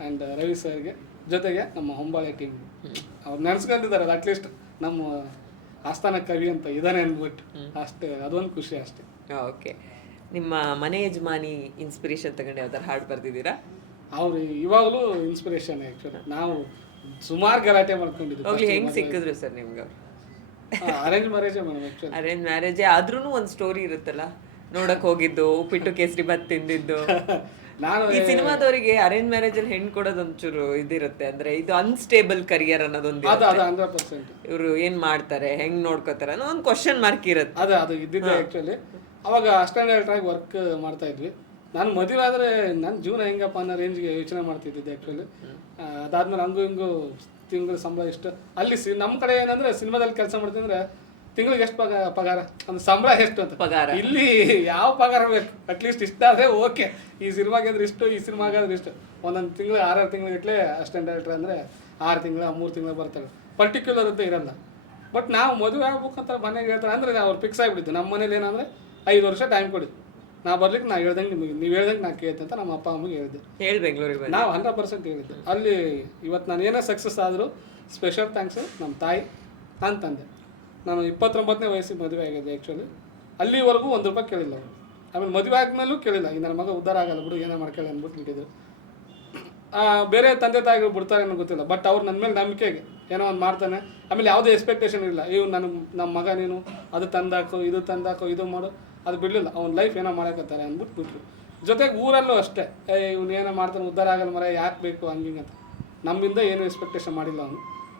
ಆ್ಯಂಡ್ ರವಿ ಸರ್ಗೆ ಜೊತೆಗೆ ನಮ್ಮ ಹೊಂಬಾಳೆ ಟೀಮ್ ಅವ್ರು ನೆನೆಸ್ಕೊಂಡಿದ್ದಾರೆ. ಅಟ್ಲೀಸ್ಟ್ ನಮ್ಮ ಆಸ್ಥಾನ ಕವಿ ಅಂತ ಇದಾನೆ ಅಂದ್ಬಿಟ್ಟು ಅಷ್ಟೇ, ಅದೊಂದು ಖುಷಿ ಅಷ್ಟೇ. ಓಕೆ, ನಿಮ್ಮ ಮನೆ ಯಜಮಾನಿ ಇನ್ಸ್ಪಿರೇಷನ್ ತಗೊಂಡು ಯಾವ್ದಾರು ಹಾಡು ಬರ್ದಿದ್ದೀರಾ? ಅವ್ರು ಇವಾಗಲೂ ಇನ್ಸ್ಪಿರೇಷನ್. ಆ್ಯಕ್ಚುಲಿ ನಾವು ಸುಮಾರು ಗಲಾಟೆ ಮಾಡ್ಕೊಂಡಿದ್ವಿ. ಹೋಗ್ಲಿ, ಹೆಂಗ್ ಸಿಕ್ಕಿದ್ರು ಸರ್ ನಿಮ್ಗೆ? ಅರೇಂಜ್ ಮ್ಯಾರೇಜೇ ಮೇಡಮ್. ಆ್ಯಕ್ಚುಲಿ ಅರೇಂಜ್ ಮ್ಯಾರೇಜೇ ಆದ್ರೂ ಒಂದು ಸ್ಟೋರಿ ಇರುತ್ತಲ್ಲ, ನೋಡಕ್ ಹೋಗಿದ್ದು, ಉಪ್ಪಿಟ್ಟು ಕೇಸರಿ ಬಾತ್ ತಿಂದಿದ್ದು. ನಾನು ಈ ಸಿನಿಮಾದವರಿಗೆ ಅರೇಂಜ್ ಮ್ಯಾರೇಜ್ ಅಲ್ಲಿ ಹೆಣ್ಣು ಕೊಡೋದು ಒಂಚೂರು ಇದಿರುತ್ತೆ, ಅಂದ್ರೆ ಇದು ಅನ್ಸ್ಟೇಬಲ್ ಕರಿಯರ್ ಅನ್ನೋದೊಂದು, 100%. ಇವರು ಏನ್ ಮಾಡ್ತಾರೆ, ಹೆಂಗ್ ನೋಡ್ಕೋತಾರೆ ಅನ್ನೋ ಒಂದು ಕ್ವಶನ್ ಮಾರ್ಕ್ ಇರುತ್ತೆ. ಅದು ಇದ್ದಿದ್ದೆ. ಆ್ಯಕ್ಚುಲಿ ಅವಾಗ ಅಸಿಸ್ಟೆಂಟ್ ಡೈರೆಕ್ಟರ್ ವರ್ಕ್ ಮಾಡ್ತಾ ಇದ್ವಿ. ನಾನು ಮದುವೆ ಆದರೆ ನನ್ನ ಜೀವನ ಹೆಂಗಪ್ಪ ಅನ್ನೋ ರೇಂಜ್ಗೆ ಯೋಚನೆ ಮಾಡ್ತಿದ್ದಿದ್ದೆ. ಆ್ಯಕ್ಚುಲಿ ಅದಾದ್ಮೇಲೆ ಹಂಗೂ ಹಿಂಗೂ ತಿಂಗಳು ಸಂಬಳ ಇಷ್ಟು. ಅಲ್ಲಿ ನಮ್ಮ ಕಡೆ ಏನಂದ್ರೆ ಸಿನಿಮಾದಲ್ಲಿ ಕೆಲಸ ಮಾಡ್ತಿದ್ರೆ ತಿಂಗಳಿಗೆ ಎಷ್ಟು ಪಗಾರ ಅಂದ್ರೆ ಸಂಬಳ ಎಷ್ಟು ಅಂತ ಪಗಾರ. ಇಲ್ಲಿ ಯಾವ ಪಗಾರ ಬೇಕು, ಅಟ್ಲೀಸ್ಟ್ ಇಷ್ಟಾದರೆ ಓಕೆ. ಈ ಸಿನಿಮಾಗಾದ್ರೆ ಇಷ್ಟು, ಈ ಸಿನಿಮಾಗಾದ್ರೆ ಇಷ್ಟು. ಒಂದೊಂದು ತಿಂಗಳು 6 ತಿಂಗಳಿಗಟ್ಟಲೆ ಅಸಿಸ್ಟೆಂಟ್ ಡೈರೆಕ್ಟರ್ ಅಂದರೆ 6 ತಿಂಗಳು 3 ತಿಂಗಳು ಬರ್ತಾರೆ, ಪರ್ಟಿಕ್ಯುಲರ್ ಅಂತ ಇರಲ್ಲ. ಬಟ್ ನಾವು ಮದುವೆ ಆಗ್ಬೇಕಂತ ಮನೆಗೆ ಹೇಳ್ತಾರೆ ಅಂದರೆ ಅವ್ರು ಫಿಕ್ಸ್ ಆಗಿಬಿಟ್ಟಿದ್ದು. ನಮ್ಮ ಮನೇಲಿ ಏನಂದರೆ 5 ವರ್ಷ ಟೈಮ್ ಕೊಡಿ, ನಾ ಬರ್ಲಿಕ್ಕೆ ನಾ ಹೇಳ್ದಂಗೆ ನಿಮಗೆ, ನೀವು ಹೇಳ್ದಂಗೆ ನಾ ಕೇಳ್ತೆ ಅಂತ ನಮ್ಮ ಅಪ್ಪ ಅಮ್ಮಗೆ ಹೇಳಿದ್ದೆ. ಹೇಳಿ ಬೆಂಗಳೂರಿಗೆ ನಾವು 100% ಹೇಳಿದ್ದೆ. ಅಲ್ಲಿ ಇವತ್ತು ನಾನು ಏನೇ ಸಕ್ಸಸ್ ಆದರೂ ಸ್ಪೆಷಲ್ ಥ್ಯಾಂಕ್ಸು ನಮ್ಮ ತಾಯಿ, ನನ್ನ ತಂದೆ. ನಾನು 29ನೇ ವಯಸ್ಸಿಗೆ ಮದುವೆ ಆಗಿದೆ. ಆ್ಯಕ್ಚುಲಿ ಅಲ್ಲಿವರೆಗೂ ₹1 ಕೇಳಿಲ್ಲ ಅವರು. ಆಮೇಲೆ ಮದುವೆ ಆದ್ಮೇಲೂ ಕೇಳಿಲ್ಲ, ಈ ನನ್ನ ಮಗ ಉದ್ಧಾರ ಆಗಲ್ಲ ಬಿಡು, ಏನೋ ಮಾಡ್ಕೊಳ್ಳಿ ಅಂದ್ಬಿಟ್ಟು ಬಿಟ್ಟಿದ್ರು. ಬೇರೆ ತಂದೆ ತಾಯಿಗಳು ಬಿಡ್ತಾರೆ ಅನ್ನೋ ಗೊತ್ತಿಲ್ಲ, ಬಟ್ ಅವ್ರು ನನ್ನ ಮೇಲೆ ನಂಬಿಕೆಗೆ ಏನೋ ಒಂದು ಮಾಡ್ತಾನೆ. ಆಮೇಲೆ ಯಾವುದೇ ಎಕ್ಸ್ಪೆಕ್ಟೇಷನ್ ಇಲ್ಲ, ನಮ್ಮ ಮಗ ನೀನು ಅದು ತಂದಾಕು, ಇದು ತಂದಾಕು, ಇದು ಮಾಡು, ಅದು ಬಿಡಲಿಲ್ಲ. ಅವ್ನ ಲೈಫ್ ಏನೋ ಮಾಡಕತ್ತಾರೆ ಅಂದ್ಬಿಟ್ಟು ಬಿಟ್ರು. ಜೊತೆಗೆ ಊರಲ್ಲೂ ಅಷ್ಟೇ, ಇವ್ನು ಏನೋ ಮಾಡ್ತಾನೆ, ಉದ್ಧಾರ ಆಗಲ್ಲ ಮರ, ಯಾಕೆ ಬೇಕು ಹಂಗಿಂಗೆ ಅಂತ. ನಮ್ಮಿಂದ ಏನು ಎಕ್ಸ್ಪೆಕ್ಟೇಷನ್ ಮಾಡಿಲ್ಲ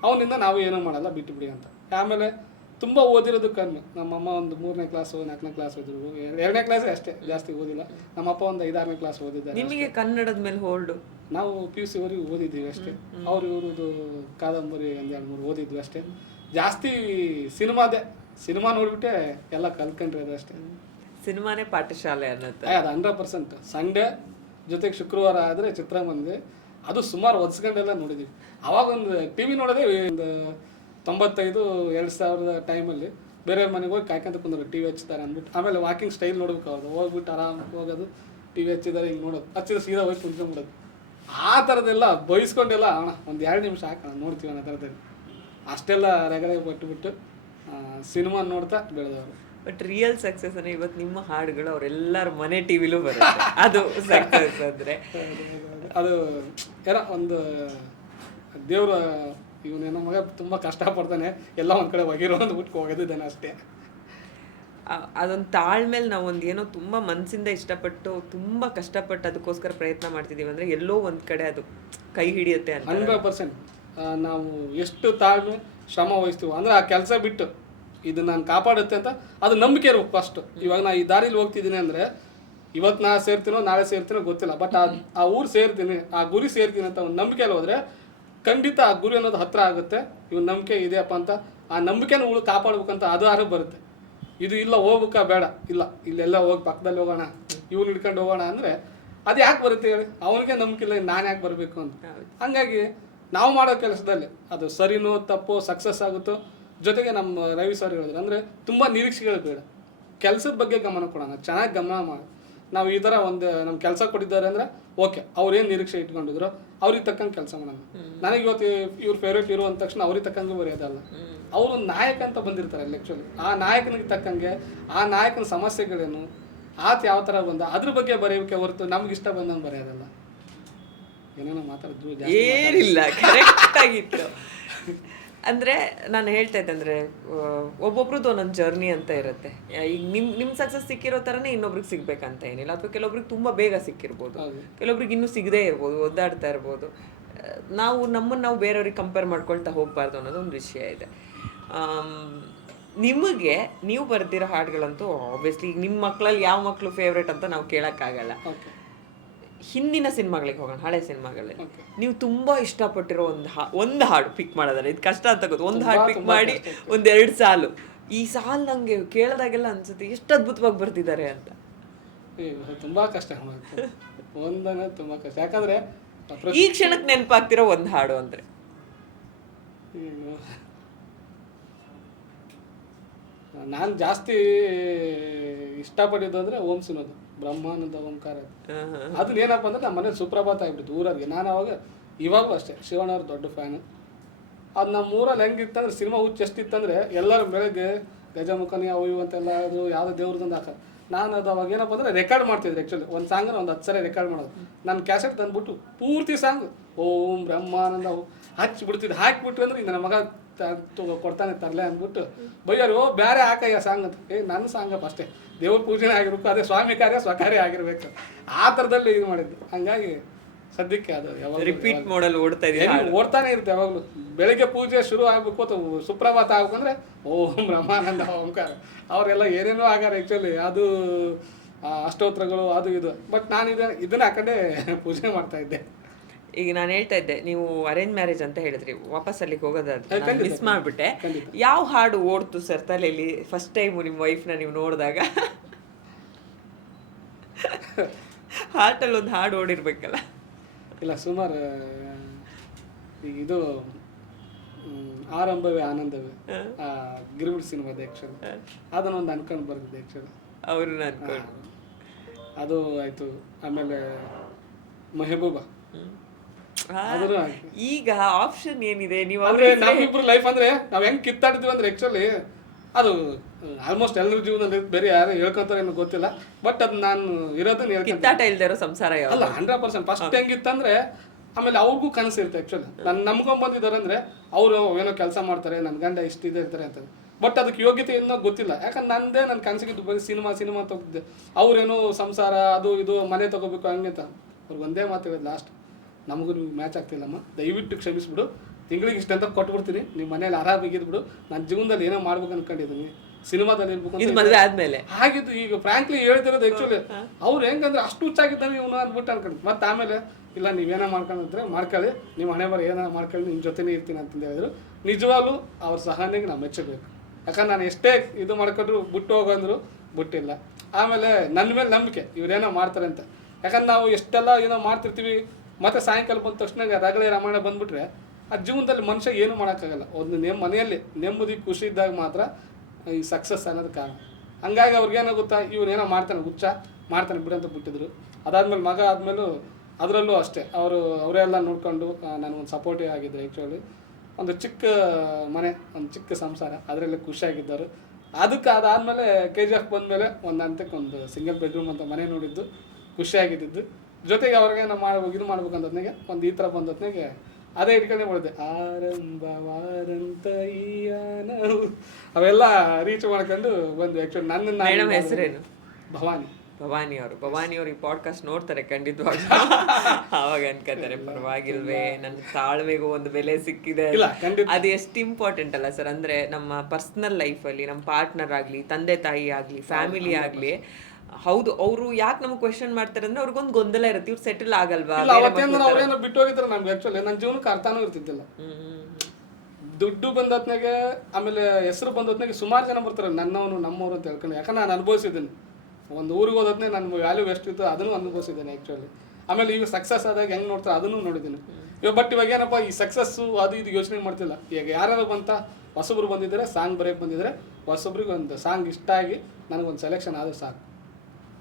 ಅವನಿಂದ ನಾವು ಏನೂ ಮಾಡಲ್ಲ, ಬಿಟ್ಟು ಬಿಡಿ ಅಂತ. ಆಮೇಲೆ ತುಂಬ ಓದಿರೋದು ಕಮ್ಮಿ. ನಮ್ಮಮ್ಮ ಒಂದು 3ನೇ ಕ್ಲಾಸು 4ನೇ ಕ್ಲಾಸ್ ಓದಿದ್ರು, 2ನೇ ಕ್ಲಾಸೇ ಅಷ್ಟೇ, ಜಾಸ್ತಿ ಓದಿಲ್ಲ. ನಮ್ಮಪ್ಪ ಒಂದು 5-6ನೇ ಕ್ಲಾಸ್ ಓದಿದ್ದಾರೆ. ನಿಮಗೆ ಕನ್ನಡದ ಮೇಲೆ ಹೋಲ್ಡು? ನಾವು PUC ವರೆಗೂ ಓದಿದ್ದೀವಿ ಅಷ್ಟೇ. ಅವ್ರು ಇವ್ರದ್ದು ಕಾದಂಬರಿ 1-2-3 ಓದಿದ್ವಿ ಅಷ್ಟೇ. ಜಾಸ್ತಿ ಸಿನಿಮಾ ನೋಡ್ಬಿಟ್ಟೆ ಎಲ್ಲ ಕಲ್ತ್ಕೊಂಡ್ರೆ ಅದು ಅಷ್ಟೇ. ಸಿನಿಮಾನೇ ಪಾಠಶಾಲೆ ಅನ್ನತ್ತೆ. ಅದು 100%. ಸಂಡೇ ಜೊತೆಗೆ ಶುಕ್ರವಾರ ಆದರೆ ಚಿತ್ರಮಂದಿರ, ಅದು ಸುಮಾರು ಒದ್ಸ್ಕೊಂಡೆಲ್ಲ ನೋಡಿದ್ದೀವಿ. ಅವಾಗ ಒಂದು TV ನೋಡೋದೇ ಒಂದು 95-2000 ಟೈಮಲ್ಲಿ ಬೇರೆ ಮನೆಗೆ ಹೋಗಿ ಕಾಯ್ಕೊಂತ ಕುಂದ್ರು, TV ಹಚ್ತಾರೆ ಅಂದ್ಬಿಟ್ಟು. ಆಮೇಲೆ ವಾಕಿಂಗ್ ಸ್ಟೈಲ್ ನೋಡ್ಬೇಕು ಅವ್ರದ್ದು, ಹೋಗ್ಬಿಟ್ಟು ಆರಾಮಾಗಿ ಹೋಗೋದು, TV ಹಚ್ಚಿದ್ದಾರೆ ಹಿಂಗೆ ನೋಡೋದು, ಹಚ್ಚಿದ್ರೆ ಸೀದಾ ಹೋಗಿ ಕುಂತ್ಕೊಂಡ್ಬಿಡೋದು. ಆ ಥರದ್ದೆಲ್ಲ ಬಯಸ್ಕೊಂಡೆಲ್ಲ ಅಣ್ಣ ಒಂದು 2 ನಿಮಿಷ ಹಾಕೋಣ ನೋಡ್ತೀವಿ ಅನ್ನೋ ಥರದಲ್ಲಿ ಅಷ್ಟೆಲ್ಲ ರಗಡೆ ಪಟ್ಟುಬಿಟ್ಟು ಸಿನಿಮಾ ನೋಡ್ತಾ ಬೆಳೆದವರು. ಬಟ್ ರಿಯಲ್ ಸಕ್ಸಸ್ ಅಂದರೆ ಇವತ್ತು ನಿಮ್ಮ ಹಾಡುಗಳು ಅವರೆಲ್ಲರ ಮನೆ ಟಿವಿಲೂ ಬರುತ್ತೆ, ಅದು ಸಕ್ಸಸ್ ಅಂದರೆ. ಅದು ಏನೋ ಒಂದು ದೇವ್ರ ಇವನೇನೋ ಮಗ ತುಂಬ ಕಷ್ಟಪಡ್ತಾನೆ, ಎಲ್ಲ ಒಂದು ಕಡೆ ಒಗಿರೋ ಅಂದ್ಬಿಟ್ಟು ಹೋಗೋದಿದ್ದಾನೆ ಅಷ್ಟೇ. ಅದೊಂದು ತಾಳ್ಮೇಲೆ ನಾವು ಒಂದು ಏನೋ ತುಂಬ ಮನಸ್ಸಿಂದ ಇಷ್ಟಪಟ್ಟು ತುಂಬ ಕಷ್ಟಪಟ್ಟು ಅದಕ್ಕೋಸ್ಕರ ಪ್ರಯತ್ನ ಮಾಡ್ತಿದ್ದೀವಿ ಅಂದರೆ ಎಲ್ಲೋ ಒಂದು ಕಡೆ ಅದು ಕೈ ಹಿಡಿಯುತ್ತೆ ಅಂತ. 100% ನಾವು ಎಷ್ಟು ತಾಳ್ಮೆ ಶ್ರಮ ವಹಿಸ್ತೀವಿ ಅಂದರೆ ಆ ಕೆಲಸ ಬಿಟ್ಟು ಇದು ನಾನು ಕಾಪಾಡುತ್ತೆ ಅಂತ ಅದು ನಂಬಿಕೆ ಇರ್ಬೇಕು ಫಸ್ಟು. ಇವಾಗ ನಾ ಈ ದಾರಿಲಿ ಹೋಗ್ತಿದ್ದೀನಿ ಅಂದರೆ ಇವತ್ತು ನಾ ಸೇರ್ತೀನೋ ನಾಳೆ ಸೇರ್ತೀನೋ ಗೊತ್ತಿಲ್ಲ, ಬಟ್ ಆ ಊರು ಸೇರ್ತೀನಿ, ಆ ಗುರಿ ಸೇರ್ತೀನಿ ಅಂತ ಒಂದು ನಂಬಿಕೆಯಲ್ಲಿ ಹೋದರೆ ಖಂಡಿತ ಆ ಗುರಿ ಅನ್ನೋದು ಹತ್ತಿರ ಆಗುತ್ತೆ. ಇವ್ನ ನಂಬಿಕೆ ಇದೆಯಪ್ಪ ಅಂತ ಆ ನಂಬಿಕೆನ ಕಾಪಾಡ್ಬೇಕಂತ ಅದು ಆರು ಬರುತ್ತೆ. ಇದು ಇಲ್ಲ ಹೋಗ್ಬೇಕಾ ಬೇಡ, ಇಲ್ಲ ಇಲ್ಲೆಲ್ಲ ಹೋಗಿ ಪಕ್ಕದಲ್ಲಿ ಹೋಗೋಣ, ಇವ್ನು ಹಿಡ್ಕೊಂಡು ಹೋಗೋಣ ಅಂದರೆ ಅದು ಯಾಕೆ ಬರುತ್ತೆ ಹೇಳಿ? ಅವನಿಗೆ ನಂಬಿಕೆ ಇಲ್ಲ, ನಾನು ಯಾಕೆ ಬರಬೇಕು ಅಂತ. ಹಂಗಾಗಿ ನಾವು ಮಾಡೋ ಕೆಲಸದಲ್ಲಿ ಅದು ಸರಿನೋ ತಪ್ಪೋ ಸಕ್ಸಸ್ ಆಗುತ್ತೋ, ಜೊತೆಗೆ ನಮ್ಮ ರವಿ ಸರ್ ಹೇಳಿದ್ರು ಅಂದರೆ ತುಂಬ ನಿರೀಕ್ಷೆಗಳು ಬೇಡ, ಕೆಲಸದ ಬಗ್ಗೆ ಗಮನ ಕೊಡೋಣ, ಚೆನ್ನಾಗಿ ಗಮನ ಮಾಡಿ ನಾವು ಈ ಥರ ಒಂದು ನಮ್ಮ ಕೆಲಸ ಕೊಟ್ಟಿದ್ದಾರೆ ಅಂದರೆ ಓಕೆ, ಅವ್ರೇನು ನಿರೀಕ್ಷೆ ಇಟ್ಕೊಂಡಿದ್ರು ಅವ್ರಿಗೆ ತಕ್ಕಂಗೆ ಕೆಲಸ ಮಾಡೋಣ. ನನಗೆ ಇವತ್ತು ಇವ್ರ ಫೇವ್ರೇಟ್ ಹೀರೋ ಅಂದ ತಕ್ಷಣ ಅವ್ರಿಗೆ ತಕ್ಕಂಗೆ ಬರೆಯೋದಲ್ಲ, ಅವರು ನಾಯಕ ಅಂತ ಬಂದಿರ್ತಾರೆ ಅಲ್ಲಿ ಆ್ಯಕ್ಚುಲಿ. ಆ ನಾಯಕನಿಗೆ ತಕ್ಕಂಗೆ ಆ ನಾಯಕನ ಸಮಸ್ಯೆಗಳೇನು, ಆತ ಯಾವ ಥರ ಬಂದ ಅದ್ರ ಬಗ್ಗೆ ಬರೆಯೋಕ್ಕೆ ಹೊರತು ನಮ್ಗೆ ಇಷ್ಟ ಬಂದಂಗೆ ಬರೆಯೋದಲ್ಲ. ಏನೇನೋ ಮಾತಾಡಿದ್ರು ಏನಿಲ್ಲ, ಕರೆಕ್ಟ್ ಆಗಿತ್ತು. ಅಂದರೆ ನಾನು ಹೇಳ್ತಾ ಇದ್ದೆ ಅಂದರೆ ಒಬ್ಬೊಬ್ರದ್ದು ಒಂದೊಂದು ಜರ್ನಿ ಅಂತ ಇರುತ್ತೆ. ಈಗ ನಿಮ್ಮ ಸಕ್ಸಸ್ ಸಿಕ್ಕಿರೋ ಥರನೇ ಇನ್ನೊಬ್ರಿಗೆ ಸಿಗ್ಬೇಕಂತ ಏನಿಲ್ಲ, ಅಥವಾ ಕೆಲವೊಬ್ರಿಗೆ ತುಂಬ ಬೇಗ ಸಿಕ್ಕಿರ್ಬೋದು, ಕೆಲವೊಬ್ರಿಗೆ ಇನ್ನೂ ಸಿಗದೇ ಇರ್ಬೋದು, ಒದ್ದಾಡ್ತಾ ಇರ್ಬೋದು. ನಮ್ಮನ್ನು ನಾವು ಬೇರೆಯವ್ರಿಗೆ ಕಂಪೇರ್ ಮಾಡ್ಕೊಳ್ತಾ ಹೋಗಬಾರ್ದು ಅನ್ನೋದು ಒಂದು ವಿಷಯ ಇದೆ. ನಿಮಗೆ ನೀವು ಬರ್ದಿರೋ ಹಾಡುಗಳಂತೂ ಆಬ್ವಿಯಸ್ಲಿ ಈಗ ನಿಮ್ಮ ಮಕ್ಕಳಲ್ಲಿ ಯಾವ ಮಕ್ಕಳು ಫೇವ್ರೇಟ್ ಅಂತ ನಾವು ಕೇಳೋಕ್ಕಾಗಲ್ಲ. ಹಿಂದಿನ ಸಿನಿಮಾಗಳಿಗೆ ಹೋಗೋಣ, ಹಳೆ ಸಿನಿಮಾಗಳಲ್ಲಿ ನೀವು ತುಂಬಾ ಇಷ್ಟಪಟ್ಟಿರೋ ಒಂದು ಹಾಡು ಪಿಕ್ ಮಾಡೋದಾರೆ, ಇದು ಕಷ್ಟ ಅಂತ ಗೊತ್ತು. ಒಂದು ಹಾಡು ಪಿಕ್ ಮಾಡಿ 1-2 ಸಾಲು, ಈ ಸಾಲು ನಂಗೆ ಕೇಳಿದಾಗೆಲ್ಲ ಅನ್ಸುತ್ತೆ ಎಷ್ಟು ಅದ್ಭುತವಾಗಿ ಬರ್ತಿದ್ದಾರೆ ಅಂತ. ತುಂಬಾ ಕಷ್ಟ, ಒಂದನೇ ತುಂಬಾ ಕಷ್ಟ. ಯಾಕಂದ್ರೆ ಈ ಕ್ಷಣಕ್ಕೆ ನೆನಪಾಗ್ತಿರೋ ಒಂದು ಹಾಡು ಅಂದ್ರೆ ನಾನು ಜಾಸ್ತಿ ಇಷ್ಟಪಟ್ಟಿದ್ದು ಅಂದ್ರೆ ಓಂ ಸಿನೋದು, ಬ್ರಹ್ಮಾನಂದ ಓಂಕಾರ. ಅದನ್ನ ಏನಪ್ಪ ಅಂದ್ರೆ ನಮ್ಮ ಮನೇಲಿ ಸುಪ್ರಭಾತ ಆಗ್ಬಿಟ್ಟು ಊರಲ್ಲಿ. ನಾನು ಅವಾಗ ಇವಾಗೂ ಅಷ್ಟೇ ಶಿವಣ್ಣವ್ರ ದೊಡ್ಡ ಫ್ಯಾನು. ಅದು ನಮ್ಮ ಊರಲ್ಲಿ ಹೆಂಗಿತ್ತಂದ್ರೆ ಸಿನಿಮಾ ಹುಚ್ಚು ಎಷ್ಟಿತ್ತಂದ್ರೆ ಎಲ್ಲರೂ ಬೆಳಗ್ಗೆ ಗಜಮುಖನಿ ಅವು ಇವು ಅಂತೆಲ್ಲ ಅದು ಯಾವುದೋ ದೇವ್ರದೊಂದು ಹಾಕ. ನಾನು ಅದು ಅವಾಗ ಏನಪ್ಪ ಅಂದ್ರೆ ರೆಕಾರ್ಡ್ ಮಾಡ್ತಿದ್ದೆ ಆ್ಯಕ್ಚುಲಿ. ಒಂದು ಸಾಂಗ್ನ ಒಂದು 10 ಸರಿ ರೆಕಾರ್ಡ್ ಮಾಡೋದು. ನಾನು ಕ್ಯಾಸೆಟ್ ತಂದ್ಬಿಟ್ಟು ಪೂರ್ತಿ ಸಾಂಗ್ ಓಂ ಬ್ರಹ್ಮಾನಂದ ಹಚ್ಚಿಬಿಡ್ತಿದ್ದೆ. ಹಾಕಿಬಿಟ್ರು ಅಂದ್ರೆ ಈಗ ನನ್ನ ಮಗ ಕೊಡ್ತಾನೆ ತರಲೆ ಅಂದ್ಬಿಟ್ಟು ಬೈಯಾರು, ಓ ಬೇರೆ ಹಾಕಯ್ಯ ಸಾಂಗ್ ಅಂತ. ನನ್ನ ಸಾಂಗಪ್ಪ ಅಷ್ಟೇ, ದೇವ್ರ ಪೂಜೆನೇ ಆಗಿರ್ಬೇಕು, ಅದೇ ಸ್ವಾಮಿ ಕಾರ್ಯ ಸ್ವಕಾರ್ಯ ಆಗಿರ್ಬೇಕು, ಆ ಥರದಲ್ಲಿ ಇದು ಮಾಡಿದ್ದು. ಹಂಗಾಗಿ ಸದ್ಯಕ್ಕೆ ಅದು ಯಾವಾಗ ರಿಪೀಟ್ ಮಾಡಲ್ ಓಡ್ತಾನೆ ಇರುತ್ತೆ ಯಾವಾಗಲೂ. ಬೆಳಿಗ್ಗೆ ಪೂಜೆ ಶುರು ಆಗ್ಬೇಕು ಅಥವಾ ಸುಪ್ರಭಾತ ಆಗ್ಬೇಕಂದ್ರೆ ಓಂ ಬ್ರಹ್ಮಾನಂದ ಓಂಕಾರ. ಅವರೆಲ್ಲ ಏನೇನೋ ಆಗಾರ ಆ್ಯಕ್ಚುಲಿ, ಅದು ಅಷ್ಟೋತ್ರಗಳು ಅದು ಇದು. ಬಟ್ ನಾನು ಇದನ್ನ ಹಾಕೊಂಡೇ ಪೂಜೆ ಮಾಡ್ತಾ ಇದ್ದೆ. ಈಗ ನಾನು ಹೇಳ್ತಾ ಇದ್ದೆ, ನೀವು ಅರೇಂಜ್ ಮ್ಯಾರೇಜ್ ಅಂತ ಹೇಳಿದ್ರಿ, ವಾಪಸ್ ಅಲ್ಲಿಗೆ ಹೋಗೋದಾದ್ರೆ ಮಿಸ್ ಮಾಡ್ಬಿಟ್ಟೆ. ಯಾವ ಹಾಡು ಓಡ್ತು ಸರ್ ತಲೆಯಲ್ಲಿ ಫಸ್ಟ್ ಟೈಮು ನಿಮ್ಮ ವೈಫ್ನ ನೀವು ನೋಡಿದಾಗ? ಹಾರ್ಟಲ್ಲಿ ಒಂದು ಹಾಡು ಓಡಿರ್ಬೇಕಲ್ಲ? ಇಲ್ಲ, ಸುಮಾರು ಈಗ ಇದು ಆರಂಭವೇ ಆನಂದವೇ ಗಿರಿಬಿಡ್ ಸಿನಿಮಾದ ಆ್ಯಕ್ಚುಲಿ, ಅದನ್ನೊಂದು ಅನ್ಕೊಂಡು ಬರ್ತಿದ್ದೆ ಆ್ಯಕ್ಚುಲಿ. ಅವ್ರನ್ನ ಅನ್ಕೊಂಡು ಅದು ಆಯಿತು. ಆಮೇಲೆ ಮೆಹಬೂಬಾ. ಈಗ ಆಪ್ಷನ್ ಏನಿದೆ? ನೀವು ಅಂದ್ರೆ ನಮ್ಮಿಬ್ರು ಲೈಫ್ ಅಂದ್ರೆ ನಾವ್ ಹೆಂಗ್ ಕಿತ್ತಾಡಿದ್ವಿ ಅಂದ್ರೆ ಆಕ್ಚುಲಿ ಅದು ಆಲ್ಮೋಸ್ಟ್ ಎಲ್ಲರ ಜೀವನದಲ್ಲಿ ಬೇರೆ ಯಾರು ಹೇಳ್ಕೊಂತಾರೆ ಏನೋ ಗೊತ್ತಿಲ್ಲ. ಬಟ್ ಅದು ನಾನು ಇರೋದನ್ನ ಕಿತ್ತಾಟ ಇಲ್ದೇ ಇರೋ ಸಂಸಾರ ಅಲ್ಲ, 100%. ಫಸ್ಟ್ ಹೆಂಗಿತ್ತಂದ್ರೆ ಆಮೇಲೆ ಅವ್ರಿಗೂ ಕನಸು ಇರುತ್ತೆ ಆಕ್ಚುಲಿ. ನಾನು ನಂಬ್ಕೊಂಡ್ ಬಂದಿದ್ದಾರೆ ಅಂದ್ರೆ ಅವರು ಏನೋ ಕೆಲಸ ಮಾಡ್ತಾರೆ, ನನ್ನ ಗಂಡ ಇಷ್ಟಿದೆ ಇರ್ತಾರೆ ಅಂತ. ಬಟ್ ಅದಕ್ಕೆ ಯೋಗ್ಯತೆ ಏನೋ ಗೊತ್ತಿಲ್ಲ. ಯಾಕಂದ್ರೆ ನಂದೇ ನನ್ನ ಕನಸಿಗಿದ್ದು ಬರೀ ಸಿನಿಮಾ ತಗೋತಿದ್ದೆ. ಅವ್ರೇನೋ ಸಂಸಾರ ಅದು ಇದು ಮನೆ ತಗೋಬೇಕು ಹಂಗೆ ಅಂತ. ಅವ್ರಿಗೆ ಒಂದೇ ಮಾತು ಹೇಳಿದ್ ಲಾಸ್ಟ್, ನಮಗೂ ನೀವು ಮ್ಯಾಚ್ ಆಗ್ತಿಲ್ಲಮ್ಮ, ದಯವಿಟ್ಟು ಕ್ಷಮಿಸ್ಬಿಡು, ತಿಂಗಳಿಗೆ ಇಷ್ಟಂತ ಕೊಟ್ಬಿಡ್ತೀನಿ, ನೀವು ಮನೇಲಿ ಆರಾಮಾಗಿದ್ಬಿಡು, ನನ್ನ ಜೀವನದಲ್ಲಿ ಏನೋ ಮಾಡ್ಬೇಕು ಅನ್ಕೊಂಡಿದ್ದೀನಿ, ಸಿನಿಮಾದಲ್ಲಿ ಇರ್ಬೇಕು ಮದುವೆ ಆದ್ಮೇಲೆ ಹಾಗಿದ್ದು. ಈಗ ಫ್ರಾಂಕ್ಲಿ ಹೇಳ್ತಿರೋದು ಆ್ಯಕ್ಚುಲಿ ಅವ್ರು ಹೆಂಗಂದ್ರೆ ಅಷ್ಟು ಹುಚ್ಚಾಗಿದ್ದಾನೆ ಇವನು ಅಂದ್ಬಿಟ್ಟು ಅನ್ಕೊಂಡು. ಮತ್ತು ಆಮೇಲೆ ಇಲ್ಲ ನೀವೇನೋ ಮಾಡ್ಕೊಂಡಿದ್ರೆ ಮಾಡ್ಕೊಳ್ಳಿ, ನೀವು ಹಣೆ ಬರ ಏನೋ ಮಾಡ್ಕೊಳ್ಳಿ, ನಿಮ್ಮ ಜೊತೆನೇ ಇರ್ತೀನಿ ಅಂತಂದು ಹೇಳಿದ್ರು. ನಿಜವಾಗ್ಲೂ ಅವ್ರ ಸಹನೆಗೆ ನಾವು ಮೆಚ್ಚಬೇಕು. ಯಾಕಂದ್ರೆ ನಾನು ಎಷ್ಟೇ ಇದು ಮಾಡ್ಕೊಂಡ್ರು ಬಿಟ್ಟು ಹೋಗಂದ್ರು ಬಿಟ್ಟಿಲ್ಲ. ಆಮೇಲೆ ನನ್ನ ಮೇಲೆ ನಂಬಿಕೆ, ಇವ್ರೇನೋ ಮಾಡ್ತಾರೆ ಅಂತ. ಯಾಕಂದ್ರೆ ನಾವು ಎಷ್ಟೆಲ್ಲ ಏನೋ ಮಾಡ್ತಿರ್ತೀವಿ, ಮತ್ತು ಸಾಯಂಕಾಲ ಬಂದ ತಕ್ಷಣ ರಗಳೆ ರಾಮಾಯಣ ಬಂದುಬಿಟ್ರೆ ಆ ಜೀವನದಲ್ಲಿ ಮನುಷ್ಯ ಏನು ಮಾಡೋಕ್ಕಾಗಲ್ಲ. ಒಂದು ಮನೆಯಲ್ಲಿ ನೆಮ್ಮದಿ ಖುಷಿ ಇದ್ದಾಗ ಮಾತ್ರ ಈ ಸಕ್ಸಸ್ ಅನ್ನೋದು ಕಾರಣ. ಹಂಗಾಗಿ ಅವ್ರಿಗೇನಾಗುತ್ತಾ, ಇವ್ರೇನೋ ಮಾಡ್ತಾನೆ, ಹುಚ್ಚ ಮಾಡ್ತಾನೆ ಬಿಡು ಅಂತ ಬಿಟ್ಟಿದ್ರು. ಅದಾದ್ಮೇಲೆ ಮಗ ಆದಮೇಲೂ ಅದರಲ್ಲೂ ಅಷ್ಟೇ ಅವರೆಲ್ಲ ನೋಡಿಕೊಂಡು ನನಗೊಂದು ಸಪೋರ್ಟಿವ್ ಆಗಿದ್ದರು. ಆ್ಯಕ್ಚುಲಿ ಒಂದು ಚಿಕ್ಕ ಮನೆ, ಒಂದು ಚಿಕ್ಕ ಸಂಸಾರ, ಅದರಲ್ಲೇ ಖುಷಿಯಾಗಿದ್ದರು. ಅದಾದಮೇಲೆ KGF ಬಂದಮೇಲೆ ಒಂದು ಹಂತಕ್ಕೆ ಒಂದು ಸಿಂಗಲ್ ಬೆಡ್ರೂಮ್ ಅಂತ ಮನೆ ನೋಡಿದ್ದು, ಖುಷಿಯಾಗಿದ್ದು. ಜೊತೆಗೆ ಅವ್ರಿಗೆ ನಾವು ಇದು ಮಾಡ್ಬೇಕಂತದ್ನಾಗೆ ಒಂದು ಈ ಥರ ಬಂದದ್ನಾಗೆ ಅದೇ ಇಟ್ಕೊಂಡೇ ಮಾಡಿದೆ. ಆರಂಭವಾರಂತ ಅವೆಲ್ಲ ರೀಚ್ ಮಾಡ್ಕೊಂಡು ಬಂದು. ಆ್ಯಕ್ಚುಲಿ ನನ್ನ ಹೆಸರೇನು? ಭವಾನಿ ಅವರು ಈ ಪಾಡ್ಕಾಸ್ಟ್ ನೋಡ್ತಾರೆ ಖಂಡಿತವಾಗಿ. ಅವಾಗ ಅನ್ಕೋತಾರೆ ಪರವಾಗಿಲ್ವೇ, ನನ್ನ ತಾಳ್ಮೆಗೂ ಒಂದು ಬೆಲೆ ಸಿಕ್ಕಿದೆ. ಅದು ಎಷ್ಟು ಇಂಪಾರ್ಟೆಂಟ್ ಅಲ್ಲ ಸರ್? ಅಂದ್ರೆ ನಮ್ಮ ಪರ್ಸನಲ್ ಲೈಫಲ್ಲಿ ನಮ್ಮ ಪಾರ್ಟ್ನರ್ ಆಗಲಿ, ತಂದೆ ತಾಯಿ ಆಗಲಿ, ಫ್ಯಾಮಿಲಿ ಆಗಲಿ, ಹೌದು ಅವರು ಯಾಕೆ ನಮ್ಗೆ ಕ್ವೆಶನ್ ಮಾಡ್ತಾರೆ ಅಂದ್ರೆ ಅವ್ರಿಗೊಂದು ಗೊಂದಲ ಇರುತ್ತೆ, ಇವ್ರು ಸೆಟಲ್ ಆಗಲ್ವಾ? ಅವ್ರೇನೋ ಬಿಟ್ಟು ಹೋಗಿದ್ರೆ ನಮ್ಗೆ ಆ್ಯಕ್ಚುಲಿ ನನ್ನ ಜೀವನಕ್ಕೆ ಅರ್ಥನೂ ಇರ್ತಿದ್ದಿಲ್ಲ. ದುಡ್ಡು ಬಂದತ್ನಾಗೆ, ಆಮೇಲೆ ಹೆಸರು ಬಂದತ್ನಾಗೆ ಸುಮಾರು ಜನ ಬರ್ತಾರೆ ನನ್ನವನು ನಮ್ಮವರು ಅಂತ ಹೇಳ್ಕೊಂಡು. ಯಾಕಂದ್ರೆ ನಾನು ಅನುಭವಿಸಿದ್ದೀನಿ. ಒಂದು ಊರಿಗೆ ಹೋದತ್ನಾಗ ನನ್ನ ವ್ಯಾಲ್ಯೂ ಎಷ್ಟಿತ್ತು ಅದನ್ನು ಅನುಭವಿಸಿದ್ದೇನೆ ಆ್ಯಕ್ಚುಲಿ. ಆಮೇಲೆ ಈಗ ಸಕ್ಸಸ್ ಆದಾಗ ಹೆಂಗೆ ನೋಡ್ತಾರೆ ಅದನ್ನು ನೋಡಿದ್ದೀನಿ. ಬಟ್ ಇವಾಗ ಏನಪ್ಪ ಈ ಸಕ್ಸಸ್ಸು ಅದು ಇದು ಯೋಚನೆ ಮಾಡ್ತಿಲ್ಲ. ಈಗ ಯಾರು ಬಂತ ಹೊಸಬ್ರು ಬಂದಿದ್ದಾರೆ, ಸಾಂಗ್ ಬರೆಯಕ್ಕೆ ಬಂದಿದ್ದಾರೆ, ಹೊಸಬ್ರಿಗೆ ಒಂದು ಸಾಂಗ್ ಇಷ್ಟ ಆಗಿ ನನಗೊಂದು ಸೆಲೆಕ್ಷನ್ ಆದ್ರೆ ಸಾಕು.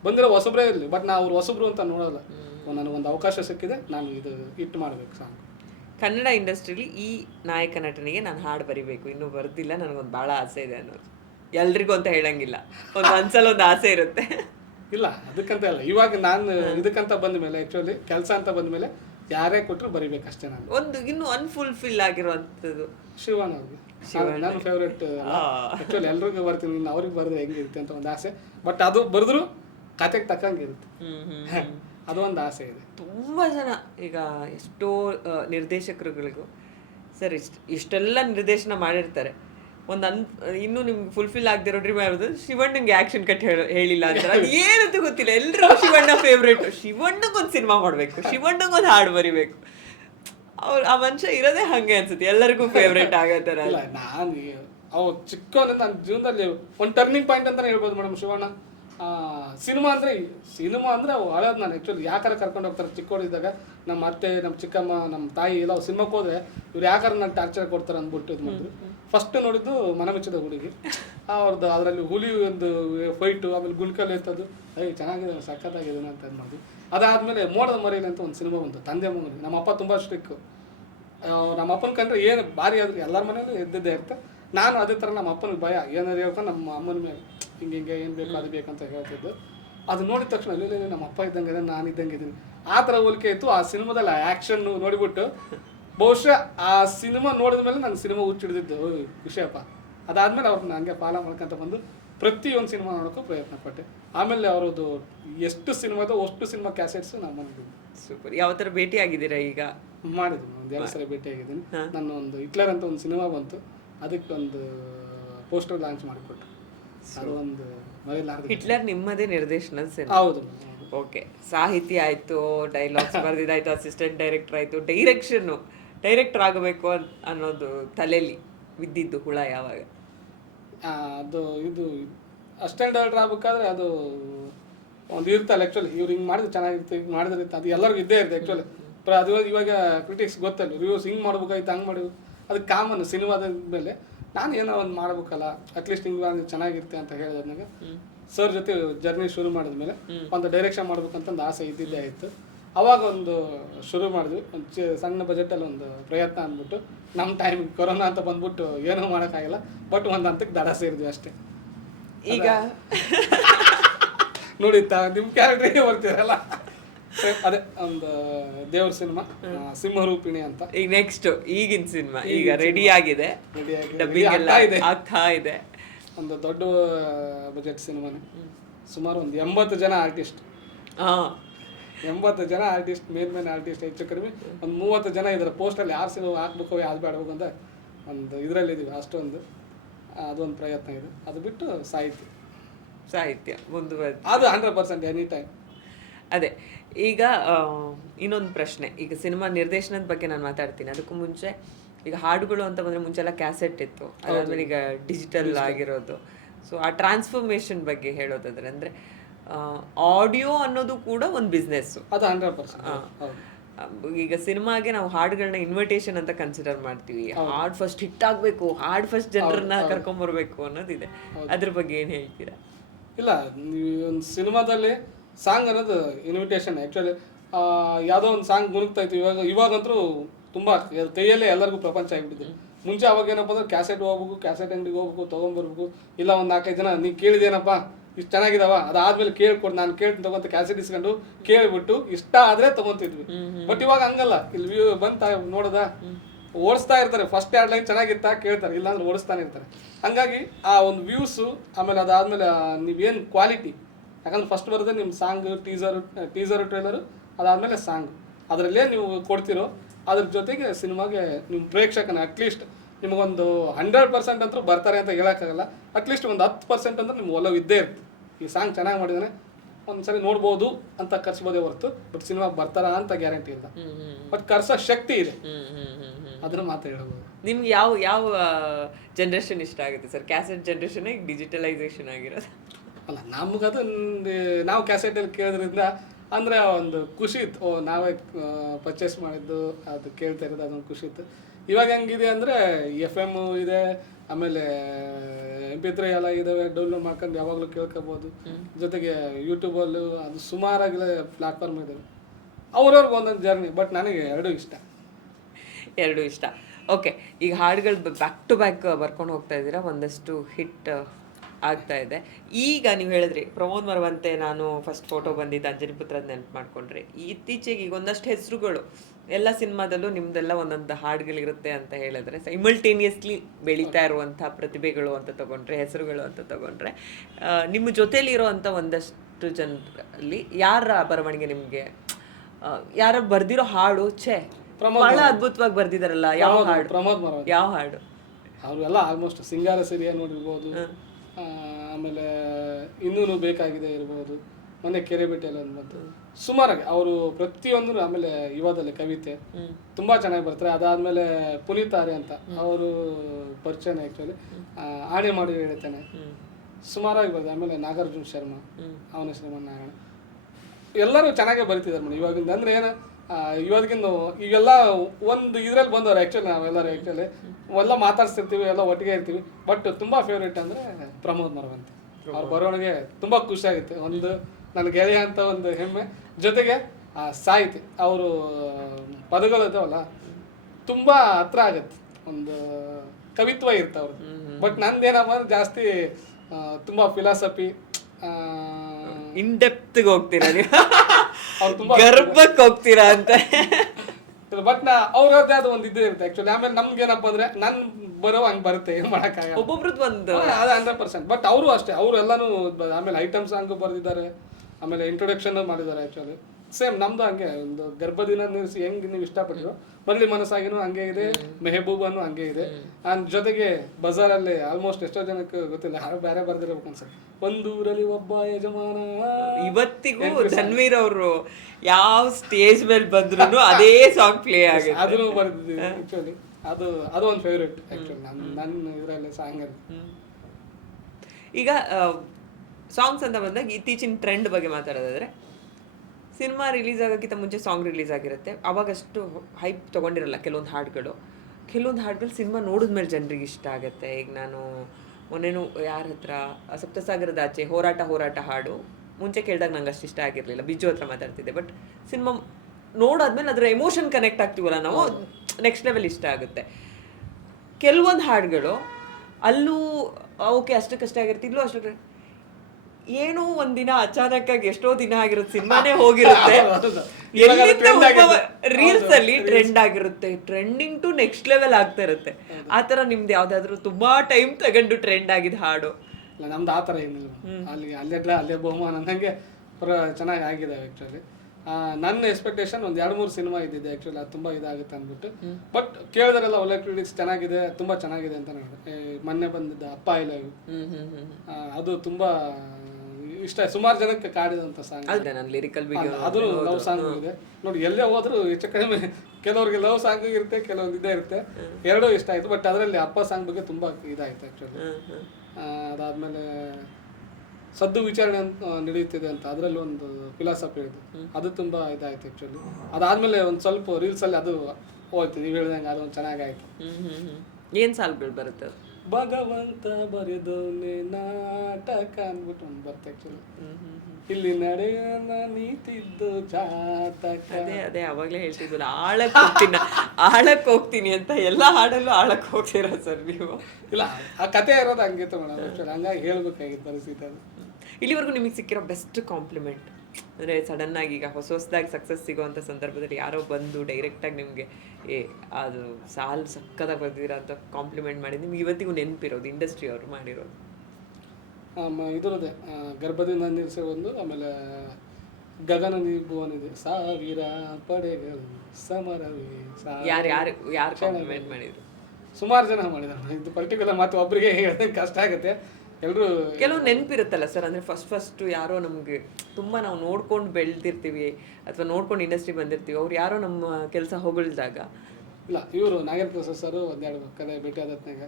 ಬಂದಿರೋ ಹೊಸಬ್ರೇ ಇರಲಿ, ಬಟ್ ನಾವು ಅವ್ರು ಹೊಸಬ್ರು ಅಂತ ನೋಡೋಲ್ಲ. ನನಗೊಂದು ಅವಕಾಶ ಸಿಕ್ಕಿದೆ, ನಾನು ಇದು ಹಿಟ್ ಮಾಡಬೇಕು ಸಾಂಗ್. ಕನ್ನಡ ಇಂಡಸ್ಟ್ರಿಲಿ ಈ ನಾಯಕ ನಟನಿಗೆ ನಾನು ಹಾಡು ಬರಿಬೇಕು, ಇನ್ನೂ ಬರ್ದಿಲ್ಲ, ನನಗೊಂದು ಭಾಳ ಆಸೆ ಇದೆ ಅನ್ನೋದು ಎಲ್ರಿಗೂ ಅಂತ ಹೇಳಂಗಿಲ್ಲ, ಒಂದು ಒಂದ್ಸಲ ಒಂದು ಆಸೆ ಇರುತ್ತೆ. ಇಲ್ಲ ಅದಕ್ಕಂತ ಇಲ್ಲ, ಇವಾಗ ನಾನು ಇದಕ್ಕಂತ ಬಂದ ಮೇಲೆ ಆ್ಯಕ್ಚುಲಿ ಕೆಲಸ ಅಂತ ಬಂದ ಮೇಲೆ ಯಾರೇ ಕೊಟ್ಟರು ಬರಿಬೇಕಷ್ಟೇ. ನಾನು ಒಂದು ಇನ್ನೂ ಅನ್ಫುಲ್ಫಿಲ್ ಆಗಿರುವಂಥದ್ದು ಶಿವಣ್ಣ ಅವ್ರಿಗೆ ನನ್ನ ಫೇವ್ರೇಟ್. ಆ್ಯಕ್ಚುಲಿ ಎಲ್ರಿಗೂ ಬರ್ತೀನಿ, ಇನ್ನು ಅವ್ರಿಗೆ ಬರೆದ್ರೆ ಹೆಂಗಿರುತ್ತೆ ಅಂತ ಒಂದು ಆಸೆ. ಬಟ್ ಅದು ಬರೆದ್ರು ಕತೆಗೆ ತಕ್ಕಂಗಿರುತ್ತೆ, ಅದು ಒಂದು ಆಸೆ ಇದೆ. ತುಂಬ ಜನ ಈಗ ಎಷ್ಟೋ ನಿರ್ದೇಶಕರುಗಳಿಗೂ ಸರ್ ಇಷ್ಟೆಲ್ಲ ನಿರ್ದೇಶನ ಮಾಡಿರ್ತಾರೆ, ಒಂದು ಇನ್ನೂ ನಿಮ್ಗೆ ಫುಲ್ಫಿಲ್ ಆಗದಿರೋ ಡ್ರೀಮ್ ಯಾವುದು, ಶಿವಣ್ಣಂಗೆ ಆ್ಯಕ್ಷನ್ ಕಟ್ ಹೇಳಿಲ್ಲ ಅಂತಾರೆ. ಅದು ಏನಂತ ಗೊತ್ತಿಲ್ಲ, ಎಲ್ಲರೂ ಶಿವಣ್ಣ ಫೇವ್ರೇಟ್, ಶಿವಣ್ಣಗೊಂದು ಸಿನಿಮಾ ಮಾಡಬೇಕು, ಶಿವಣ್ಣಗೊಂದು ಹಾಡು ಬರಿಬೇಕು. ಅವ್ರು ಆ ಮನುಷ್ಯ ಇರೋದೇ ಹಾಗೆ ಅನ್ಸುತ್ತೆ, ಎಲ್ಲರಿಗೂ ಫೇವ್ರೇಟ್ ಆಗತ್ತಾರ. ಇಲ್ಲ ನಾನು ಅವು ಚಿಕ್ಕವನಿಂದ ನನ್ನ ಜೀವನದಲ್ಲಿ ಒಂದು ಟರ್ನಿಂಗ್ ಪಾಯಿಂಟ್ ಅಂತಲೇ ಹೇಳ್ಬೋದು ಮೇಡಮ್ ಶಿವಣ್ಣ. ಸಿನಿಮಾ ಅಂದರೆ ಅವು ಹಳೋದು. ನಾನು ಆ್ಯಕ್ಚುಲಿ ಯಾಕಾರ ಕರ್ಕೊಂಡು ಹೋಗ್ತಾರೆ ಚಿಕ್ಕವಳಿದ್ದಾಗ, ನಮ್ಮ ಅತ್ತೆ, ನಮ್ಮ ಚಿಕ್ಕಮ್ಮ, ನಮ್ಮ ತಾಯಿ ಎಲ್ಲ ಸಿನಿಮಾಕ್ಕೆ ಹೋದರೆ ಇವ್ರು ಯಾಕಾರ ನಾನು ಟಾರ್ಚರ್ ಕೊಡ್ತಾರೆ ಅಂದ್ಬಿಟ್ಟು ಇದು ಮಾಡಿದ್ರು. ಫಸ್ಟ್ ನೋಡಿದ್ದು ಮನಮೆಚ್ಚಿದ ಹುಡುಗಿ, ಅವ್ರದ್ದು ಅದರಲ್ಲಿ ಹುಲಿ ಒಂದು ಫೈಟು, ಆಮೇಲೆ ಗುಂಡ್ಕಲ್ ಎತ್ತದು, ಚೆನ್ನಾಗಿದೆ ಸಖತ್ತಾಗಿದೆ ಅಂತ ಇದು ಮಾಡಿದ್ವಿ. ಅದಾದಮೇಲೆ ಮೋಡದ ಮರೆಯಲ್ಲಿ ಅಂತ ಒಂದು ಸಿನಿಮಾ ಬಂತು, ತಂದೆ ಮಗನಿಗೆ. ನಮ್ಮ ಅಪ್ಪ ತುಂಬ ಸ್ಟ್ರಿಕ್ಕು, ನಮ್ಮ ಅಪ್ಪನ ಕಂಡ್ರೆ ಏನು ಭಾರಿ ಆದರೂ ಎಲ್ಲರ ಮನೇಲೂ ಎದ್ದಿದ್ದೇ ಇರುತ್ತೆ. ನಾನು ಅದೇ ಥರ ನಮ್ಮ ಅಪ್ಪನಿಗೆ ಭಯ, ಏನಾರು ಹೇಳ್ಕೊಂಡು ನಮ್ಮ ಅಮ್ಮನ ಮೇಲೆ ಹಿಂಗೆ ಏನು ಬೇಕು ಅದು ಬೇಕಂತ ಹೇಳ್ತಿದ್ದು. ಅದು ನೋಡಿದ ತಕ್ಷಣ ಅಲ್ಲಿ ನಮ್ಮ ಅಪ್ಪ ಇದ್ದಂಗೆ ಇದೆ, ನಾನು ಇದ್ದಂಗೆ ಇದ್ದೀನಿ, ಆ ಥರ ಹೋಲಿಕೆ ಇತ್ತು. ಆ ಸಿನಿಮಾದಲ್ಲಿ ಆ್ಯಕ್ಷನ್ನು ನೋಡಿಬಿಟ್ಟು ಬಹುಶಃ ಆ ಸಿನಿಮಾ ನೋಡಿದ ಮೇಲೆ ನಂಗೆ ಸಿನಿಮಾ ಹುಚ್ಚಿಡ್ದಿದ್ದು ವಿಷಯಪ್ಪ. ಅದಾದಮೇಲೆ ಅವ್ರನ್ನ ಹಂಗೆ ಫಾಲೋ ಮಾಡ್ಕೊಂತ ಬಂದು ಪ್ರತಿಯೊಂದು ಸಿನಿಮಾ ನೋಡೋಕ್ಕೂ ಪ್ರಯತ್ನ ಪಟ್ಟೆ. ಆಮೇಲೆ ಅವ್ರದ್ದು ಎಷ್ಟು ಸಿನಿಮಾದ ಅಷ್ಟು ಸಿನಿಮಾ ಕ್ಯಾಸೆಟ್ಸ್ ನಾನು ಮಾಡಿದ್ದೀನಿ. ಸೂಪರ್. ಯಾವ ಥರ ಭೇಟಿ ಆಗಿದ್ದೀರಾ ಈಗ? ಮಾಡಿದ್ದೀನಿ, ಒಂದು 2 ಸಲ ಭೇಟಿ ಆಗಿದ್ದೀನಿ. ನನ್ನ ಒಂದು ಹಿಟ್ಲರ್ ಅಂತ ಒಂದು ಸಿನಿಮಾ ಬಂತು, ಅದಕ್ಕೆ ಒಂದು ಪೋಸ್ಟರ್ ಲಾಂಚ್ ಮಾಡಿಕೊಟ್ಟು, ಅದು ಒಂದು ಮರೆಯಲಾರದು. ಹಿಟ್ಲರ್ ನಿಮ್ಮದೇ ನಿರ್ದೇಶನದ ಸಿನಿಮಾ? ಹೌದು. ಓಕೆ. ಸಾಹಿತ್ಯ ಆಯಿತು, ಡೈಲಾಗ್ಸ್ ಬರೆದಿದ್ದಾಯ್ತು, ಅಸಿಸ್ಟೆಂಟ್ ಡೈರೆಕ್ಟರ್ ಆಯಿತು, ಡೈರೆಕ್ಟರ್ ಆಗಬೇಕು ಅನ್ನೋದು ತಲೆಯಲ್ಲಿ ಬಿದ್ದಿದ್ದು ಹುಳ ಯಾವಾಗ? ಅದು ಇದು ಅಸಿಸ್ಟೆಂಟ್ ಡೈರೆಕ್ಟರ್ ಆಗ್ಬೇಕಾದ್ರೆ ಅದು ಒಂದು ಇರ್ತಲ್ಲ ಆ್ಯಕ್ಚುಲಿ, ಇವ್ರು ಹಿಂಗೆ ಮಾಡಿದ್ರೆ ಚೆನ್ನಾಗಿರುತ್ತೆ, ಹಿಂಗೆ ಮಾಡಿದ್ರೆ ಅದು ಎಲ್ಲರಿಗೂ ಇದ್ದೇ ಇರುತ್ತೆ ಆ್ಯಕ್ಚುಲಿ. ಅದು ಇವಾಗ ಕ್ರಿಟಿಕ್ಸ್ ಗೊತ್ತಲ್ಲ, ರಿವ್ಯೂಸ್ ಹಿಂಗೆ ಮಾಡ್ಬೇಕಾಯ್ತು, ಹಂಗೆ ಮಾಡಿ, ಅದು ಕಾಮನ್ ಸಿನಿಮಾದ ಮೇಲೆ. ನಾನು ಏನೋ ಒಂದು ಮಾಡ್ಬೇಕಲ್ಲ, ಅಟ್ಲೀಸ್ಟ್ ಹಿಂಗೆ ಚೆನ್ನಾಗಿರುತ್ತೆ ಅಂತ ಹೇಳಿದ ನನಗೆ ಸರ್ ಜೊತೆ ಜರ್ನಿ ಶುರು ಮಾಡಿದ್ಮೇಲೆ ಒಂದು ಡೈರೆಕ್ಷನ್ ಮಾಡ್ಬೇಕಂತಂದು ಆಸೆ ಇದ್ದಿದ್ದೇ ಆಯಿತು. ಅವಾಗ ಒಂದು ಶುರು ಮಾಡಿದ್ವಿ, ಒಂದು ಸಣ್ಣ ಬಜೆಟಲ್ಲಿ ಒಂದು ಪ್ರಯತ್ನ ಅಂದ್ಬಿಟ್ಟು. ನಮ್ಮ ಟೈಮ್ ಕೊರೋನಾ ಅಂತ ಬಂದ್ಬಿಟ್ಟು ಏನೂ ಮಾಡೋಕ್ಕಾಗಿಲ್ಲ, ಬಟ್ ಒಂದು ಹಂತಕ್ಕೆ ದಡ ಸೇರಿದ್ವಿ ಅಷ್ಟೇ. ಈಗ ನೋಡಿ ನಿಮ್ಮ ಕ್ಯಾರೆಕ್ಟ್ರಿಗೆ ಬರ್ತೀರಲ್ಲ, ಅದೇ ಒಂದು ದೇವ್ರ ಸಿನಿಮಾ ಸಿಂಹರೂಪಿಣಿ ಅಂತ. ಈಗ ನೆಕ್ಸ್ಟ್ ಈಗಿನ ಸಿನಿಮಾ ಈಗ ರೆಡಿ ಆಗಿದೆ, ಆಗ್ತಾ ಇದೆ. ಒಂದು ದೊಡ್ಡ ಬಜೆಟ್ ಸಿನಿಮಾನೇ, ಸುಮಾರು ಒಂದು 80 ಜನ ಆರ್ಟಿಸ್ಟ್, 80 ಜನ ಆರ್ಟಿಸ್ಟ್, ಮೇನ್ ಆರ್ಟಿಸ್ಟ್ ಹೆಚ್ಚು ಕಡಿಮೆ ಒಂದು 30 ಜನ ಇದ್ದಾರೆ. ಪೋಸ್ಟಲ್ಲಿ ಯಾರು ಸಿನಿಮಾ ಹಾಕ್ಬೇಕು ಯಾರು ಬೇಡಬೇಕು ಅಂತ ಒಂದು ಇದರಲ್ಲಿ ಇದ್ದೀವಿ. ಅಷ್ಟೊಂದು ಅದೊಂದು ಪ್ರಯತ್ನ ಇದೆ. ಅದು ಬಿಟ್ಟು ಸಾಹಿತ್ಯ ಮುಂದುವರೆದು ಅದು 100% ಎನಿ ಟೈಮ್. ಅದೇ ಈಗ ಇನ್ನೊಂದು ಪ್ರಶ್ನೆ, ಈಗ ಸಿನಿಮಾ ನಿರ್ದೇಶನದ ಬಗ್ಗೆ ನಾನು ಮಾತಾಡ್ತೀನಿ. ಅದಕ್ಕೂ ಮುಂಚೆ ಈಗ ಹಾಡುಗಳು ಅಂತ ಬಂದರೆ ಮುಂಚೆ ಎಲ್ಲ ಕ್ಯಾಸೆಟ್ ಇತ್ತು, ಅದಾದ್ಮೇಲೆ ಈಗ ಡಿಜಿಟಲ್ ಆಗಿರೋದು. ಸೊ ಆ ಟ್ರಾನ್ಸ್ಫಾರ್ಮೇಷನ್ ಬಗ್ಗೆ ಹೇಳೋದಾದ್ರೆ, ಅಂದರೆ ಆಡಿಯೋ ಅನ್ನೋದು ಕೂಡ ಒಂದು ಬಿಸ್ನೆಸ್ಸು, ಅದು 100%. ಈಗ ಸಿನಿಮಾಗೆ ನಾವು ಹಾಡುಗಳನ್ನ ಇನ್ವಿಟೇಷನ್ ಅಂತ ಕನ್ಸಿಡರ್ ಮಾಡ್ತೀವಿ. ಹಾಡು ಫಸ್ಟ್ ಹಿಟ್ ಆಗಬೇಕು, ಹಾಡು ಫಸ್ಟ್ ಜನರನ್ನ ಕರ್ಕೊಂಬರ್ಬೇಕು ಅನ್ನೋದಿದೆ. ಅದ್ರ ಬಗ್ಗೆ ಏನು ಹೇಳ್ತೀರಾ? ಇಲ್ಲ, ನೀವು ಒಂದು ಸಿನಿಮಾದಲ್ಲಿ ಸಾಂಗ್ ಅನ್ನೋದು ಇನ್ವಿಟೇಷನ್. ಆ್ಯಕ್ಚುಲಿ ಯಾವುದೋ ಒಂದು ಸಾಂಗ್ ಮುನುಗ್ತಾ ಇತ್ತು. ಇವಾಗಂತೂ ತುಂಬ ಕೈಯಲ್ಲೇ ಎಲ್ಲರಿಗೂ ಪ್ರಪಂಚ ಆಗಿಬಿಟ್ಟಿದೆ. ಮುಂಚೆ ಅವಾಗ ಏನಪ್ಪ ಅಂದ್ರೆ ಕ್ಯಾಸೆಟ್ ಹೋಗ್ಬೇಕು, ಕ್ಯಾಸೆಟ್ ಅಂಗಡಿಗೆ ಹೋಗ್ಬೇಕು, ತೊಗೊಂಬರ್ಬೇಕು. ಇಲ್ಲ ಒಂದು 4-5 ಜನ ನೀನು ಕೇಳಿದೇನಪ್ಪ ಇಷ್ಟು ಚೆನ್ನಾಗಿದಾವ, ಅದಾದ್ಮೇಲೆ ಕೇಳ್ಕೊಡು, ನಾನು ಕೇಳ್ತೀನಿ ತಗೊಂತ ಕ್ಯಾಸೆಟ್ ಇಸ್ಕೊಂಡು ಕೇಳಿಬಿಟ್ಟು ಇಷ್ಟ ಆದರೆ ತೊಗೊತಿದ್ವಿ. ಬಟ್ ಇವಾಗ ಹಂಗಲ್ಲ, ಇಲ್ಲಿ ಬಂತ ನೋಡೋದ ಓಡಿಸ್ತಾ ಇರ್ತಾರೆ. ಫಸ್ಟ್ 2 ಲೈನ್ ಚೆನ್ನಾಗಿತ್ತಾ ಕೇಳ್ತಾರೆ, ಇಲ್ಲಾಂದ್ರೆ ಓಡಿಸ್ತಾನೆ ಇರ್ತಾರೆ. ಹಂಗಾಗಿ ಆ ಒಂದು ವ್ಯೂಸು, ಆಮೇಲೆ ಅದಾದಮೇಲೆ ನೀವೇನು ಕ್ವಾಲಿಟಿ, ಯಾಕಂದ್ರೆ ಫಸ್ಟ್ ಬರೋದೇ ನಿಮ್ಮ ಸಾಂಗ್, ಟೀಸರು ಟ್ರೇಲರು, ಅದಾದಮೇಲೆ ಸಾಂಗ್, ಅದರಲ್ಲೇ ನೀವು ಕೊಡ್ತಿರೋ. ಅದ್ರ ಜೊತೆಗೆ ಸಿನಿಮಾಗೆ ನಿಮ್ಮ ಪ್ರೇಕ್ಷಕನ ಅಟ್ಲೀಸ್ಟ್ ನಿಮಗೊಂದು 100% ಅಂತೂ ಬರ್ತಾರೆ ಅಂತ ಹೇಳೋಕ್ಕಾಗಲ್ಲ, ಅಟ್ಲೀಸ್ಟ್ ಒಂದು 10% ಅಂದ್ರೆ ನಿಮ್ಗೆ ಒಲವು ಇದ್ದೇ ಇರುತ್ತೆ. ಈ ಸಾಂಗ್ ಚೆನ್ನಾಗಿ ಮಾಡಿದಾನೆ, ಒಂದ್ಸರಿ ನೋಡ್ಬೋದು ಅಂತ ಕರ್ಸ್ಬೋದೇ ಹೊರತು ಬಟ್ ಸಿನಿಮಾಗೆ ಬರ್ತಾರ ಅಂತ ಗ್ಯಾರಂಟಿ ಇಲ್ಲ. ಬಟ್ ಕರ್ಸೋ ಶಕ್ತಿ ಇದೆ, ಅದನ್ನ ಮಾತ್ರ ಹೇಳ್ಬೋದು. ನಿಮ್ಗೆ ಯಾವ ಜನ್ರೇಷನ್ ಇಷ್ಟ ಆಗುತ್ತೆ ಸರ್? ಕ್ಯಾಸೆಟ್ ಜನ್ರೇಷನ್, ಈಗ ಡಿಜಿಟಲೈಸೇಷನ್ ಆಗಿರೋದು? ಅಲ್ಲ, ನಮಗದು ನಾವು ಕ್ಯಾಸೆಟಲ್ಲಿ ಕೇಳೋದ್ರಿಂದ ಅಂದರೆ ಒಂದು ಖುಷಿ ಇತ್ತು. ಓ ನಾವೇ ಪರ್ಚೇಸ್ ಮಾಡಿದ್ದು ಅದು ಕೇಳ್ತಾ ಇರೋದು ಅದೊಂದು ಖುಷಿ ಇತ್ತು. ಇವಾಗ ಹೆಂಗಿದೆ ಅಂದರೆ FM ಇದೆ, ಆಮೇಲೆ MP3 ಎಲ್ಲ ಇದಾವೆ, ಡೌನ್ಲೋಡ್ ಮಾಡ್ಕೊಂಡು ಯಾವಾಗಲೂ ಕೇಳ್ಕೊಬೋದು. ಜೊತೆಗೆ ಯೂಟ್ಯೂಬಲ್ಲೂ ಅದು ಸುಮಾರಾಗಿಲ್ಲ ಪ್ಲ್ಯಾಟ್ಫಾರ್ಮ್ ಇದ್ದಾವೆ. ಅವ್ರವ್ರಿಗೆ ಒಂದೊಂದು ಜರ್ನಿ. ಬಟ್ ನನಗೆ ಎರಡೂ ಇಷ್ಟ. ಓಕೆ, ಈಗ ಹಾಡುಗಳು ಬ್ಯಾಕ್ ಟು ಬ್ಯಾಕ್ ಬರ್ಕೊಂಡು ಹೋಗ್ತಾ ಇದ್ದೀರಾ, ಒಂದಷ್ಟು ಹಿಟ್ ಆಗ್ತಾ ಇದೆ. ಈಗ ನೀವು ಹೇಳಿದ್ರಿ ಪ್ರಮೋದ್ ಮರವಂತೆ, ನಾನು ಫಸ್ಟ್ ಫೋಟೋ ಬಂದಿದ್ದು ಅಂಜನಿ ಪುತ್ರದ ನೆನಪು ಮಾಡ್ಕೊಂಡ್ರಿ. ಇತ್ತೀಚೆಗೆ ಈಗ ಒಂದಷ್ಟು ಹೆಸರುಗಳು ಎಲ್ಲ ಸಿನಿಮಾದಲ್ಲೂ ನಿಮ್ದೆಲ್ಲ ಒಂದೊಂದು ಹಾಡುಗಳಿರುತ್ತೆ ಅಂತ ಹೇಳಿದ್ರೆ, ಸೈಮಲ್ಟೇನಿಯಸ್ಲಿ ಬೆಳೀತಾ ಇರುವಂಥ ಪ್ರತಿಭೆಗಳು ಅಂತ ತಗೊಂಡ್ರೆ, ಹೆಸರುಗಳು ಅಂತ ತಗೊಂಡ್ರೆ, ನಿಮ್ಮ ಜೊತೆಲಿ ಇರೋವಂಥ ಒಂದಷ್ಟು ಜನರಲ್ಲಿ ಯಾರ ಬರವಣಿಗೆ ನಿಮಗೆ, ಯಾರ ಬರ್ದಿರೋ ಹಾಡು ಬಹಳ ಅದ್ಭುತವಾಗಿ ಬರ್ದಿದಾರಲ್ಲ, ಯಾವ ಹಾಡು? ಪ್ರಮೋದ್ ಮರವಂತೆ. ಯಾವ ಹಾಡು? ಅವರೆಲ್ಲ ಆಲ್ಮೋಸ್ಟ್ ಸಿಂಗಾರ ಸಿರಿಯ ನೋಡಿರ್ಬೋದು, ಆಮೇಲೆ ಇನ್ನೂ ಬೇಕಾಗಿದೆ ಇರ್ಬೋದು, ಮೊನ್ನೆ ಕೆರೆ ಬೆಟ್ಟೆಲ್ಲ ಬಂತು. ಸುಮಾರಾಗಿ ಅವರು ಪ್ರತಿಯೊಂದು, ಆಮೇಲೆ ಯುವದಲ್ಲಿ ಕವಿತೆ ತುಂಬಾ ಚೆನ್ನಾಗಿ ಬರ್ತಾರೆ. ಅದಾದ್ಮೇಲೆ ಪುನೀತ್ ಆರ್ಯ ಅಂತ ಅವರು ಪರಿಚಯನೇ ಆ್ಯಕ್ಚುಲಿ, ಆಣೆ ಮಾಡಿ ಹೇಳ್ತಾನೆ, ಸುಮಾರಾಗಿ ಬರ್ತದೆ. ಆಮೇಲೆ ನಾಗಾರ್ಜುನ ಶರ್ಮಾ, ಅವನ ಶ್ರೀಮನ್ನಾರಾಯಣ, ಎಲ್ಲರೂ ಚೆನ್ನಾಗೇ ಬರಿತಿದ್ದಾರೆ ಮೇಡಮ್ ಇವಾಗಿಂದ. ಅಂದ್ರೆ ಏನು ಇವಾಗಿಂದ ಈಗೆಲ್ಲ ಒಂದು ಇದ್ರಲ್ಲಿ ಬಂದವ್ರು ಆ್ಯಕ್ಚುಲಿ. ನಾವೆಲ್ಲರೂ ಆ್ಯಕ್ಚುಲಿ ಎಲ್ಲ ಮಾತಾಡ್ತಿರ್ತೀವಿ, ಎಲ್ಲ ಒಟ್ಟಿಗೆ ಇರ್ತೀವಿ. ಬಟ್ ತುಂಬಾ ಫೇವ್ರೇಟ್ ಅಂದರೆ ಪ್ರಮೋದ್ ಮರವಂತೆ. ಅವ್ರ ಬರವಣಿಗೆ ತುಂಬಾ ಖುಷಿ ಆಗುತ್ತೆ. ಒಂದು ನನ್ನ ಗೆಳೆಯ ಅಂತ ಒಂದು ಹೆಮ್ಮೆ. ಜೊತೆಗೆ ಸಾಹಿತಿ, ಅವರು ಪದಗಳು ಇದಾವಲ್ಲ ತುಂಬಾ ಹತ್ರ ಆಗತ್ತೆ, ಒಂದು ಕವಿತ್ವ ಇರ್ತಾವ್ರು. ಬಟ್ ನಂದೇನಪ್ಪ ಅಂದ್ರೆ ಜಾಸ್ತಿ ತುಂಬಾ ಫಿಲಾಸಫಿ, ಇನ್ಡೆಪ್ತ್ಗೆ ಹೋಗ್ತೀರಾ ನೀವು, ಅವ್ರು ತುಂಬಾ ಗರ್ಭಕ್ಕೆ ಹೋಗ್ತೀರಾ ಅಂತ. ಬಟ್ ಅವ್ರದ್ದೇ ಅದು ಒಂದು ಇದ್ದೇ ಇರುತ್ತೆ ಆಕ್ಚುಲಿ. ಆಮೇಲೆ ನಮ್ಗೆ ಏನಪ್ಪ ಅಂದ್ರೆ ನನ್ ಬರೋ ಹಂಗ್ ಬರುತ್ತೆ, ಏನ್ ಮಾಡಕ್ಕಾಗಲ್ಲ, ಒಬ್ಬೊಬ್ರದ್ದು ಒಂದು ಅದು 100%. ಬಟ್ ಅವರು ಅಷ್ಟೇ, ಅವರು ಎಲ್ಲಾನು ಆಮೇಲೆ ಐಟಮ್ ಸಾಂಗ್ ಬರ್ದಿದ್ದಾರೆ, ಆಮೇಲೆ ಇಂಟ್ರೊಡಕ್ಷನ್ ಮಾಡಿದ್ದಾರೆ ಆಕ್ಚುಲಿ. ಸೇಮ್ ನಮ್ದು ಹಂಗೆ ಒಂದು ಗರ್ಭದಿನ ನಿಲ್ಲಿಸಿ ಹೆಂಗ್ ನೀವು ಇಷ್ಟಪಟ್ಟಿರೋ ಮರಳಿ ಮನಸ್ಸಾಗಿನೂ ಹಂಗೆ ಇದೆ, ಮೆಹಬೂಬನು ಹಂಗೆ ಇದೆ. ಜೊತೆಗೆ ಬಜಾರಲ್ಲಿ ಆಲ್ಮೋಸ್ಟ್ ಎಷ್ಟೋ ಜನಕ್ಕೆ ಗೊತ್ತಿಲ್ಲ, ಯಾರು ಬೇರೆ ಬರ್ದಿರ್ಬೇಕು ಅನ್ಸುತ್ತೆ, ಒಂದೂರಲ್ಲಿ ಒಬ್ಬ ಯಜಮಾನ. ಇವತ್ತಿಗೂ ಧನ್ವೀರ್ ಅವರು ಯಾವ ಸ್ಟೇಜ್ ಮೇಲೆ ಬಂದ್ರು ಅದೇ ಸಾಂಗ್ ಪ್ಲೇ ಆಗುತ್ತೆ. ಅದನ್ನು ಬರ್ದಿದ್ದೀವಿ ಆಕ್ಚುಲಿ. ಅದು ಒಂದು ಫೇವ್ರೇಟ್ ಆಕ್ಚುಲಿ ನನ್ನ ಇದರಲ್ಲಿ ಸಾಂಗ್ ಅಲ್ಲಿ. ಈಗ ಸಾಂಗ್ಸ್ ಅಂತ ಬಂದಾಗ ಇತ್ತೀಚಿನ ಟ್ರೆಂಡ್ ಬಗ್ಗೆ ಮಾತಾಡೋದಾದ್ರೆ, ಸಿನಿಮಾ ರಿಲೀಸ್ ಆಗೋಕ್ಕಿಂತ ಮುಂಚೆ ಸಾಂಗ್ ರಿಲೀಸ್ ಆಗಿರುತ್ತೆ. ಅವಾಗಷ್ಟು ಹೈಪ್ ತೊಗೊಂಡಿರಲ್ಲ ಕೆಲವೊಂದು ಹಾಡುಗಳು ಸಿನಿಮಾ ನೋಡಿದ್ಮೇಲೆ ಜನರಿಗೆ ಇಷ್ಟ ಆಗುತ್ತೆ. ಈಗ ನಾನು ಮೊನ್ನೆನೂ ಯಾರ ಹತ್ರ ಸಪ್ತಸಾಗರದ ಆಚೆ ಹೋರಾಟ ಹಾಡು ಮುಂಚೆ ಕೇಳಿದಾಗ ನಂಗೆ ಅಷ್ಟು ಇಷ್ಟ ಆಗಿರಲಿಲ್ಲ, ಬಿಜು ಹತ್ರ ಮಾತಾಡ್ತಿದ್ದೆ. ಬಟ್ ಸಿನಿಮಾ ನೋಡಾದ್ಮೇಲೆ ಅದರ ಎಮೋಷನ್ ಕನೆಕ್ಟ್ ಆಗ್ತೀವಲ್ಲ ನಾವು, ನೆಕ್ಸ್ಟ್ ಲೆವೆಲ್ ಇಷ್ಟ ಆಗುತ್ತೆ. ಕೆಲವೊಂದು ಹಾಡುಗಳು ಅಲ್ಲೂ ಓಕೆ ಅಷ್ಟಕ್ಕಷ್ಟೇ ಆಗಿರುತ್ತೆ, ಇಲ್ಲೂ ಅಷ್ಟು ಏನೋ ಒಂದಿನ ಅಚಾನಕ್ ಆಗಿ ಎಷ್ಟೋ ದಿನ ಆಗಿರುತ್ತೆ, ಸಿನಿಮಾನೇ ಹೋಗಿರುತ್ತೆ, ರೀಲ್ಸ್ ಅಲ್ಲಿ ಟ್ರೆಂಡ್ ಆಗಿರುತ್ತೆ, ಟ್ರೆಂಡಿಂಗ್ ಟು ನೆಕ್ಸ್ಟ್ ಲೆವೆಲ್ ಆಗ್ತಾ ಇರುತ್ತೆ. ಆತರ ನಿಮ್ದು ಯಾವ್ದಾದ್ರು ತುಂಬಾ ಟೈಮ್ ತಗೊಂಡು ಟ್ರೆಂಡ್ ಆಗಿದ್ ಹಾಡು? ಇಲ್ಲ, ನಮ್ದು ಆ ಥರ ಏನಿಲ್ಲ. ಅಲ್ಲೇ ಬಹುಮಾನ ಅನ್ನಂಗೆ ಚೆನ್ನಾಗಿ ಆಗಿದೆ ಆ್ಯಕ್ಚುಲಿ. ನನ್ನ ಎಕ್ಸ್ಪೆಕ್ಟೇಷನ್ ಒಂದು 2-3 ಸಿನಿಮಾ ಇದ್ದಿದೆ ಆ್ಯಕ್ಚುಲಿ, ಅದು ತುಂಬ ಇದಾಗುತ್ತೆ ಅಂದ್ಬಿಟ್ಟು. ಬಟ್ ಕೇಳಿದ್ರೆಲ್ಲ ಒಳ್ಳೆ ಕ್ರಿಟಿಕ್ಸ್ ಚೆನ್ನಾಗಿದೆ, ತುಂಬ ಚೆನ್ನಾಗಿದೆ ಅಂತ ಹೇಳಿದೆ. ಮೊನ್ನೆ ಬಂದಿದ್ದ ಅಪ್ಪ ಐ ಲವ್ ಯು, ಅದು ತುಂಬ ಇಷ್ಟ, ಸುಮಾರು ಜನಕ್ಕೆ ಕಾಡಿದಂಥ ಸಾಂಗ್. ಅದು ಲವ್ ಸಾಂಗ್ ಇದೆ ನೋಡಿ, ಎಲ್ಲೇ ಹೋದ್ರು ಹೆಚ್ಚು ಕಡಿಮೆ ಕೆಲವ್ರಿಗೆ ಲವ್ ಸಾಂಗ್ ಇರುತ್ತೆ, ಕೆಲವೊಂದು ಇದೇ ಇರುತ್ತೆ, ಎರಡೂ ಇಷ್ಟ ಆಯಿತು. ಬಟ್ ಅದರಲ್ಲಿ ಅಪ್ಪ ಸಾಂಗ್ ಬಗ್ಗೆ ತುಂಬ ಇದಾಯಿತು ಆ್ಯಕ್ಚುಲಿ. ಅದಾದಮೇಲೆ ಸದ್ದು ವಿಚಾರಣೆ ಅಂತ ನಡೆಯುತ್ತಿದೆ ಅಂತ, ಅದರಲ್ಲಿ ಒಂದು ಫಿಲಾಸಫಿ ಇದೆ, ಅದು ತುಂಬ ಇದಾಯಿತು ಆ್ಯಕ್ಚುಲಿ. ಅದಾದಮೇಲೆ ಒಂದು ಸ್ವಲ್ಪ ರೀಲ್ಸಲ್ಲಿ ಅದು ಹೋಯ್ತು, ನೀವು ಹೇಳಿದಂಗೆ ಅದೊಂದು ಚೆನ್ನಾಗಾಯಿತು. ಏನು ಸಾಲ್ಗಳು ಬರುತ್ತೆ? ಭಗವಂತ ಬರೆದೋನೆ ನಾಟಕ ಅಂದ್ಬಿಟ್ಟು ಒಂದು ಬರುತ್ತೆ ಆ್ಯಕ್ಚುಲಿ. ಇಲ್ಲಿ ನಡೆಯೋಣ ನೀತಿದ್ದು ಜಾತಕ. ಅದೇ ಅವಾಗಲೇ ಹೇಳ್ತಿದ್ವಲ್ಲ, ಆಳಕ್ಕೆ ಹೋಗ್ತೀನಿ ಅಂತ. ಎಲ್ಲ ಹಾಡಲ್ಲೂ ಆಳಕ್ಕೆ ಹೋಗ್ತೀರಾ ಸರ್ ನೀವು? ಇಲ್ಲ, ಆ ಕತೆ ಇರೋದು ಹಂಗಿತ್ತು ಮೇಡಮ್ ಆ್ಯಕ್ಚುಲಿ, ಹಂಗಾಗಿ ಹೇಳ್ಬೇಕಾಗಿತ್ತು ಪರಿಸ್ಥಿತಿ ಅದು. ಇಲ್ಲಿವರೆಗೂ ನಿಮಗೆ ಸಿಕ್ಕಿರೋ ಬೆಸ್ಟ್ ಕಾಂಪ್ಲಿಮೆಂಟ್ ಅಂದರೆ, ಸಡನ್ನಾಗಿ ಈಗ ಹೊಸದಾಗಿ ಸಕ್ಸಸ್ ಸಿಗೋವಂಥ ಸಂದರ್ಭದಲ್ಲಿ ಯಾರೋ ಬಂದು ಡೈರೆಕ್ಟಾಗಿ ನಿಮಗೆ ಅದು ಸಾಲು ಸಕ್ಕದಾಗಿ ಬರ್ದಿರ ಅಂತ ಕಾಂಪ್ಲಿಮೆಂಟ್ ಮಾಡಿ ನಿಮ್ಗೆ ಇವತ್ತಿಗೂ ನೆನಪಿರೋದು ಇಂಡಸ್ಟ್ರಿ ಅವರು ಮಾಡಿರೋದು? ಇದರದೇ ಗರ್ಭದಿಂದ ನಿಲ್ಲಿಸೋ ಒಂದು, ಆಮೇಲೆ ಗಗನ ನಿಭುವನಿದೆ, ಸಾವಿರ ಪಡೆಗಳು ಸಮರವೇ. ಯಾರು ಕಾಂಪ್ಲಿಮೆಂಟ್ ಮಾಡಿದ್ರು? ಸುಮಾರು ಜನ ಮಾಡಿದ್ದಾರೆ. ಇದು ಪರ್ಟಿಕ್ಯುಲರ್ ಮಾತು ಒಬ್ಬರಿಗೆ ಹೇಳೋದಕ್ಕೆ ಕಷ್ಟ ಆಗುತ್ತೆ, ಎಲ್ಲರೂ ಕೆಲವು ನೆನಪಿರುತ್ತಲ್ಲ ಸರ್. ಅಂದರೆ ಫಸ್ಟ್ ಯಾರೋ ನಮಗೆ ತುಂಬ ನಾವು ನೋಡ್ಕೊಂಡು ಬೆಳೆದಿರ್ತೀವಿ ಅಥವಾ ನೋಡ್ಕೊಂಡು ಇಂಡಸ್ಟ್ರಿ ಬಂದಿರ್ತೀವಿ, ಅವ್ರು ಯಾರೋ ನಮ್ಮ ಕೆಲಸ ಹೊಗಳ್ದಾಗ. ಇಲ್ಲ, ಇವರು ನಾಗೇಂದ್ರ ಪ್ರಸಾದ್ ಸರ್ ಒಂದೆರಡು ಕಡೆ ಭೇಟಿ ಆದತ್ನಾಗ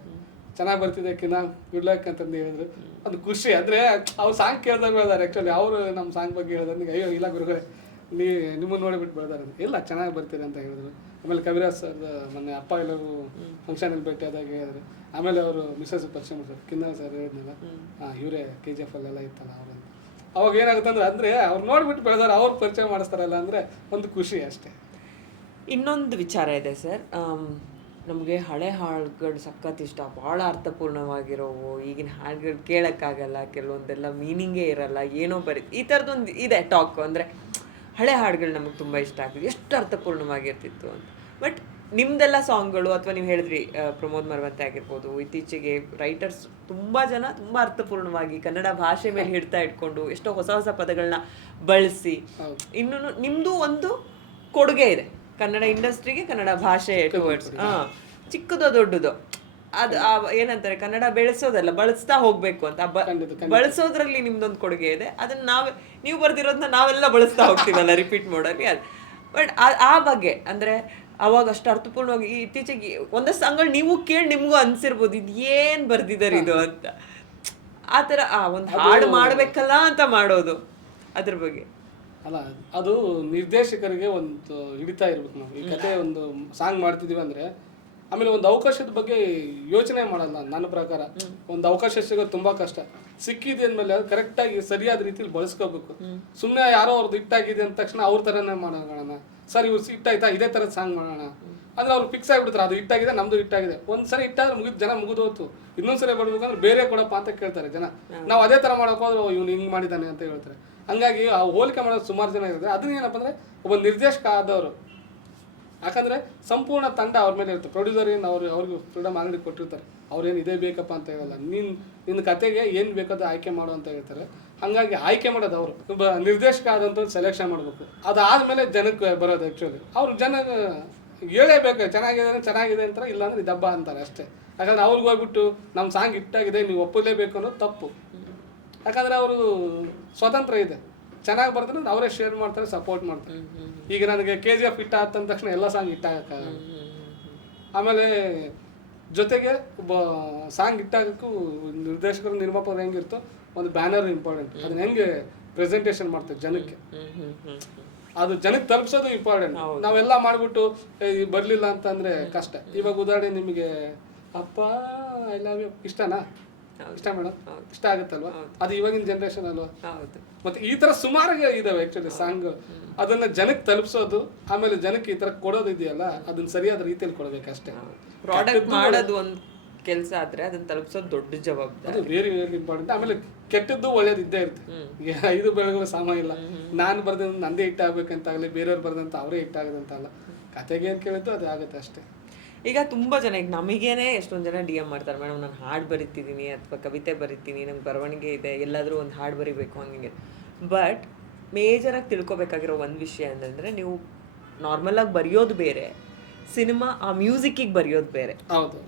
ಚೆನ್ನಾಗಿ ಬರ್ತಿದೆ ಕಿನಾ ಗುಡ್ ಲಕ್ ಅಂತಂದು ಹೇಳಿದ್ರು. ಅದು ಖುಷಿ. ಅಂದರೆ ಅವ್ರು ಸಾಂಗ್ ಕೇಳ್ದಾಗ ಹೇಳಿದಾರೆ ಆ್ಯಕ್ಚುಲಿ, ಅವರು ನಮ್ಮ ಸಾಂಗ್ ಬಗ್ಗೆ ಹೇಳಿದ್ರೆ ಅಯ್ಯೋ ಇಲ್ಲ ಗುರುಗಳೇ ನಿಮ್ಮನ್ನು ನೋಡಿಬಿಟ್ಟು ಬೆಳೆದಾರೆ ಇಲ್ಲ ಚೆನ್ನಾಗಿ ಬರ್ತೀರಿ ಅಂತ ಹೇಳಿದ್ರು. ಆಮೇಲೆ ಕವಿರಾಜ್ ಸರ್ ಮೊನ್ನೆ ಅಪ್ಪ ಎಲ್ಲರೂ ಫಂಕ್ಷನಲ್ಲಿ ಭೇಟಿ ಆದಾಗ ಹೇಳಿದ್ರು. ಆಮೇಲೆ ಅವರು ಮಿಸಸ್ ಪರಿಚಯ ಮಾಡ್ತಾರೆ, ಕಿನ್ನ ಸರ್ ಹೇಳಿದ್ನಲ್ಲ ಇವರೇ KGF ಅಲ್ಲೆಲ್ಲ ಇತ್ತಲ್ಲ ಅವರು ಅಂತ. ಅವಾಗ ಏನಾಗುತ್ತೆ ಅಂದರೆ ಅವ್ರು ನೋಡ್ಬಿಟ್ಟು ಬೆಳೆದಾರೆ, ಅವ್ರು ಪರಿಚಯ ಮಾಡಿಸ್ತಾರಲ್ಲ ಅಂದರೆ ಒಂದು ಖುಷಿ ಅಷ್ಟೇ. ಇನ್ನೊಂದು ವಿಚಾರ ಇದೆ ಸರ್, ನಮಗೆ ಹಳೆ ಹಾಡುಗಳು ಸಖತ್ ಇಷ್ಟ, ಭಾಳ ಅರ್ಥಪೂರ್ಣವಾಗಿರೋವು. ಈಗಿನ ಹಾಡುಗಳು ಕೇಳೋಕ್ಕಾಗಲ್ಲ, ಕೆಲವೊಂದೆಲ್ಲ ಮೀನಿಂಗೇ ಇರಲ್ಲ, ಏನೋ ಈ ಥರದೊಂದು ಇದೆ ಟಾಕ್. ಅಂದರೆ ಹಳೆ ಹಾಡುಗಳು ನಮಗೆ ತುಂಬ ಇಷ್ಟ ಆಗ್ತಿದೆ, ಎಷ್ಟು ಅರ್ಥಪೂರ್ಣವಾಗಿರ್ತಿತ್ತು ಅಂತ. ಬಟ್ ನಿಮ್ಮದೆಲ್ಲ ಸಾಂಗ್ಗಳು ಅಥವಾ ನೀವು ಹೇಳಿದ್ರಿ ಪ್ರಮೋದ್ ಮರವಂತೆ ಆಗಿರ್ಬೋದು, ಇತ್ತೀಚೆಗೆ ರೈಟರ್ಸ್ ತುಂಬ ಜನ ತುಂಬ ಅರ್ಥಪೂರ್ಣವಾಗಿ ಕನ್ನಡ ಭಾಷೆ ಮೇಲೆ ಹಿಡ್ತಾ ಇಟ್ಕೊಂಡು ಎಷ್ಟೋ ಹೊಸ ಹೊಸ ಪದಗಳನ್ನ ಬಳಸಿ, ಇನ್ನೂ ನಿಮ್ಮದು ಒಂದು ಕೊಡುಗೆ ಇದೆ ಕನ್ನಡ ಇಂಡಸ್ಟ್ರಿಗೆ, ಕನ್ನಡ ಭಾಷೆ ಟುವರ್ಡ್ಸ್ ಚಿಕ್ಕದೋ ದೊಡ್ಡದೋ ಅದು ಏನಂತಾರೆ, ಕನ್ನಡ ಬೆಳೆಸೋದಲ್ಲ ಬಳಸ್ತಾ ಹೋಗ್ಬೇಕು ಅಂತ. ಬಳಸೋದ್ರಲ್ಲಿ ನಿಮ್ದೊಂದು ಕೊಡುಗೆ ಇದೆ. ಅದನ್ನ ನೀವು ಬರ್ದಿರೋದನ್ನ ನಾವೆಲ್ಲ ಬಳಸ್ತಾ ಹೋಗ್ತೀವಲ್ಲ ರಿಪೀಟ್ ಮಾಡೋಲ್ಲಿ ಅದು. ಬಟ್ ಆ ಬಗ್ಗೆ ಅಂದ್ರೆ ಅವಾಗ ಅಷ್ಟು ಅರ್ಥಪೂರ್ಣವಾಗಿ ಇತ್ತೀಚೆಗೆ ಒಂದಷ್ಟು ಸಾಂಗ್ಗಳು ನೀವು ಕೇಳಿ ನಿಮ್ಗೂ ಅನ್ಸಿರ್ಬೋದು ಇದು ಏನ್ ಬರ್ದಿದ್ದಾರೆ ಇದು ಅಂತ. ಆ ಥರ ಒಂದು ಹಾಡು ಮಾಡ್ಬೇಕಲ್ಲ ಅಂತ ಮಾಡೋದು, ಅದ್ರ ಬಗ್ಗೆ ಅಲ್ಲ ಅದು ನಿರ್ದೇಶಕರಿಗೆ ಒಂದು ಹಿಡಿತಾ ಇರ್ಬೇಕು. ನಾವು ಈ ಕತೆ ಒಂದು ಸಾಂಗ್ ಮಾಡ್ತಿದೀವಿ ಅಂದ್ರೆ ಆಮೇಲೆ ಒಂದು ಅವಕಾಶದ ಬಗ್ಗೆ ಯೋಚನೆ ಮಾಡಲ್ಲ. ನನ್ನ ಪ್ರಕಾರ ಒಂದು ಅವಕಾಶ ಸಿಗೋದು ತುಂಬಾ ಕಷ್ಟ. ಸಿಕ್ಕಿದೆ ಅಂದಮೇಲೆ ಅದು ಕರೆಕ್ಟಾಗಿ ಸರಿಯಾದ ರೀತಿಯಲ್ಲಿ ಬಳಸ್ಕೋಬೇಕು. ಸುಮ್ಮನೆ ಯಾರೋ ಅವ್ರದ್ದು ಹಿಟ್ಟಾಗಿದೆ ಅಂದ ತಕ್ಷಣ ಅವ್ರ ಥರನೇ ಮಾಡೋಣ, ಸರ್ ಇವ್ರು ಹಿಟ್ಟಾಯ್ತಾ ಇದೇ ಥರದ ಸಾಂಗ್ ಮಾಡೋಣ ಅಂದ್ರೆ ಅವ್ರು ಫಿಕ್ಸ್ ಆಗಿಬಿಡ್ತಾರೆ. ಅದು ಹಿಟ್ಟಾಗಿದೆ, ನಮ್ದು ಹಿಟ್ಟಾಗಿದೆ. ಒಂದ್ಸರಿ ಹಿಟ್ಟಾದ್ರೆ ಜನ ಮುಗಿದೋತು, ಇನ್ನೊಂದ್ಸರಿ ಬರ್ಬೇಕಂದ್ರೆ ಬೇರೆ ಕೊಡಪ್ಪ ಅಂತ ಕೇಳ್ತಾರೆ ಜನ. ನಾವು ಅದೇ ಥರ ಮಾಡೋಕೆ ಹೋದ್ರೆ ಇವ್ನು ಹಿಂಗೆ ಮಾಡಿದ್ದಾನೆ ಅಂತ ಹೇಳ್ತಾರೆ. ಹಂಗಾಗಿ ಆ ಹೋಲಿಕೆ ಮಾಡೋದು ಸುಮಾರು ಜನ ಇರುತ್ತೆ. ಅದನ್ನ ಏನಪ್ಪ ಅಂದರೆ ಒಬ್ಬ ನಿರ್ದೇಶಕ ಆದವರು, ಯಾಕಂದರೆ ಸಂಪೂರ್ಣ ತಂಡ ಅವ್ರ ಮೇಲೆ ಇರುತ್ತೆ. ಪ್ರೊಡ್ಯೂಸರ್ ಏನು ಅವ್ರಿಗೆ ಫ್ರೀಡಮ್ ಆಲ್ರೆಡಿ ಕೊಟ್ಟಿರ್ತಾರೆ. ಅವ್ರೇನು ಇದೇ ಬೇಕಪ್ಪ ಅಂತ ಹೇಳಲ್ಲ, ನಿನ್ನ ಕತೆಗೆ ಏನು ಬೇಕೋ ಆಯ್ಕೆ ಮಾಡು ಅಂತ ಹೇಳ್ತಾರೆ. ಹಾಗಾಗಿ ಆಯ್ಕೆ ಮಾಡೋದು ಅವರು. ಒಬ್ಬ ನಿರ್ದೇಶಕ ಆದಂಥವ್ರು ಸೆಲೆಕ್ಷನ್ ಮಾಡಬೇಕು. ಅದಾದಮೇಲೆ ಜನಕ್ಕೆ ಬರೋದು. ಆ್ಯಕ್ಚುಲಿ ಅವ್ರು ಜನ ಹೇಳೇಬೇಕು, ಚೆನ್ನಾಗಿದೆ ಅಂತಾರೆ, ಇಲ್ಲಾಂದ್ರೆ ದಬ್ಬ ಅಂತಾರೆ ಅಷ್ಟೇ. ಯಾಕಂದ್ರೆ ಅವ್ರಿಗೆ ಹೋಗ್ಬಿಟ್ಟು ನಮ್ಮ ಸಾಂಗ್ ಹಿಟ್ಟಾಗಿದೆ ನೀವು ಒಪ್ಪಲೇಬೇಕು ಅನ್ನೋದು ತಪ್ಪು. ಯಾಕಂದರೆ ಅವರು ಸ್ವತಂತ್ರ ಇದೆ, ಚೆನ್ನಾಗಿ ಬರ್ತಾರೆ ಅವರೇ ಶೇರ್ ಮಾಡ್ತಾರೆ, ಸಪೋರ್ಟ್ ಮಾಡ್ತಾರೆ. ಈಗ ನನಗೆ KGF ಹಿಟ್ ಆದ ತಕ್ಷಣ ಎಲ್ಲ ಸಾಂಗ್ ಹಿಟ್ಟಾಗಕ್ಕಾಗಲ್ಲ. ಆಮೇಲೆ ಜೊತೆಗೆ ಒಬ್ಬ ಸಾಂಗ್ ಹಿಟ್ಟಾಗಕ್ಕೂ ನಿರ್ದೇಶಕರು ನಿರ್ಮಾಪಕರು ಹೆಂಗಿರ್ತೋ ಒಂದು ಬ್ಯಾನರ್ ಇಂಪಾರ್ಟೆಂಟ್. ಅದನ್ನ ಹೆಂಗೆ ಪ್ರೆಸೆಂಟೇಷನ್ ಮಾಡ್ತಾರೆ ಜನಕ್ಕೆ, ಅದು ಜನಕ್ಕೆ ತಲುಪಿಸೋದು ಇಂಪಾರ್ಟೆಂಟ್. ನಾವೆಲ್ಲ ಮಾಡಿಬಿಟ್ಟು ಬರಲಿಲ್ಲ ಅಂತಂದರೆ ಕಷ್ಟ. ಇವಾಗ ಉದಾಹರಣೆ ನಿಮಗೆ ಅಪ್ಪ ಐ ಲವ್ ಯು ಇಷ್ಟನಾ? ಇಷ್ಟ ಮೇಡಮ್, ಇಷ್ಟ ಆಗುತ್ತಲ್ವಾ? ಅದು ಇವಾಗಿನ ಜನ್ರೇಷನ್ ಅಲ್ವಾ? ಮತ್ತೆ ಈ ತರ ಸುಮಾರಾಗಿ ಇದಾವೆ ಆಕ್ಚುಲಿ ಸಾಂಗ್. ಅದನ್ನ ಜನಕ್ಕೆ ತಲುಪಿಸೋದು, ಆಮೇಲೆ ಜನಕ್ಕೆ ಈ ತರ ಕೊಡೋದು ಇದೆಯಲ್ಲ, ಅದನ್ನ ಸರಿಯಾದ ರೀತಿಯಲ್ಲಿ ಕೊಡ್ಬೇಕಷ್ಟೇ. ಪ್ರಾಡಕ್ಟ್ ಮಾಡೋದು ಒಂದು ಕೆಲಸ ಆದ್ರೆ ಅದನ್ನ ತಲುಪಿಸೋದು ದೊಡ್ಡ ಜವಾಬ್ದಾರಿ, ಅದು ವೆರಿ ವೆರಿ ಇಂಪಾರ್ಟೆಂಟ್. ಆಮೇಲೆ ಕೆಟ್ಟದ್ದು ಒಳ್ಳೇದು ಇದ್ದೇ ಇರುತ್ತೆ. 5 ಬೆಳೆಗಳು ಸಮ ಇಲ್ಲ. ನಾನು ಬರ್ದ ನಂದೇ ಹಿಟ್ ಆಗ್ಬೇಕಂತಾಗಲಿ, ಬೇರೆಯವ್ರು ಬರ್ದಂತ ಅವರೇ ಹಿಟ್ ಆಗೋದಂತ ಅಲ್ಲ. ಕತೆಗೆ ಏನು ಕೇಳಿದ್ದು ಅದು ಆಗುತ್ತೆ ಅಷ್ಟೇ. ಈಗ ತುಂಬ ಜನ, ಈಗ ನಮಗೇನೆ ಎಷ್ಟೊಂದು ಜನ DM ಮಾಡ್ತಾರೆ, ಮೇಡಮ್ ನಾನು ಹಾಡು ಬರಿತಿದ್ದೀನಿ ಅಥವಾ ಕವಿತೆ ಬರಿತೀನಿ, ನಂಗೆ ಬರವಣಿಗೆ ಇದೆ, ಎಲ್ಲಾದರೂ ಒಂದು ಹಾಡು ಬರಿಬೇಕು ಹಂಗೆ. ಬಟ್ ಮೇಜರಾಗಿ ತಿಳ್ಕೊಬೇಕಾಗಿರೋ ಒಂದು ವಿಷಯ ಅಂತಂದರೆ, ನೀವು ನಾರ್ಮಲಾಗಿ ಬರೆಯೋದು ಬೇರೆ, ಸಿನಿಮಾ ಆ ಮ್ಯೂಸಿಕ್ಕಿಗೆ ಬರೆಯೋದು ಬೇರೆ. ಹೌದು,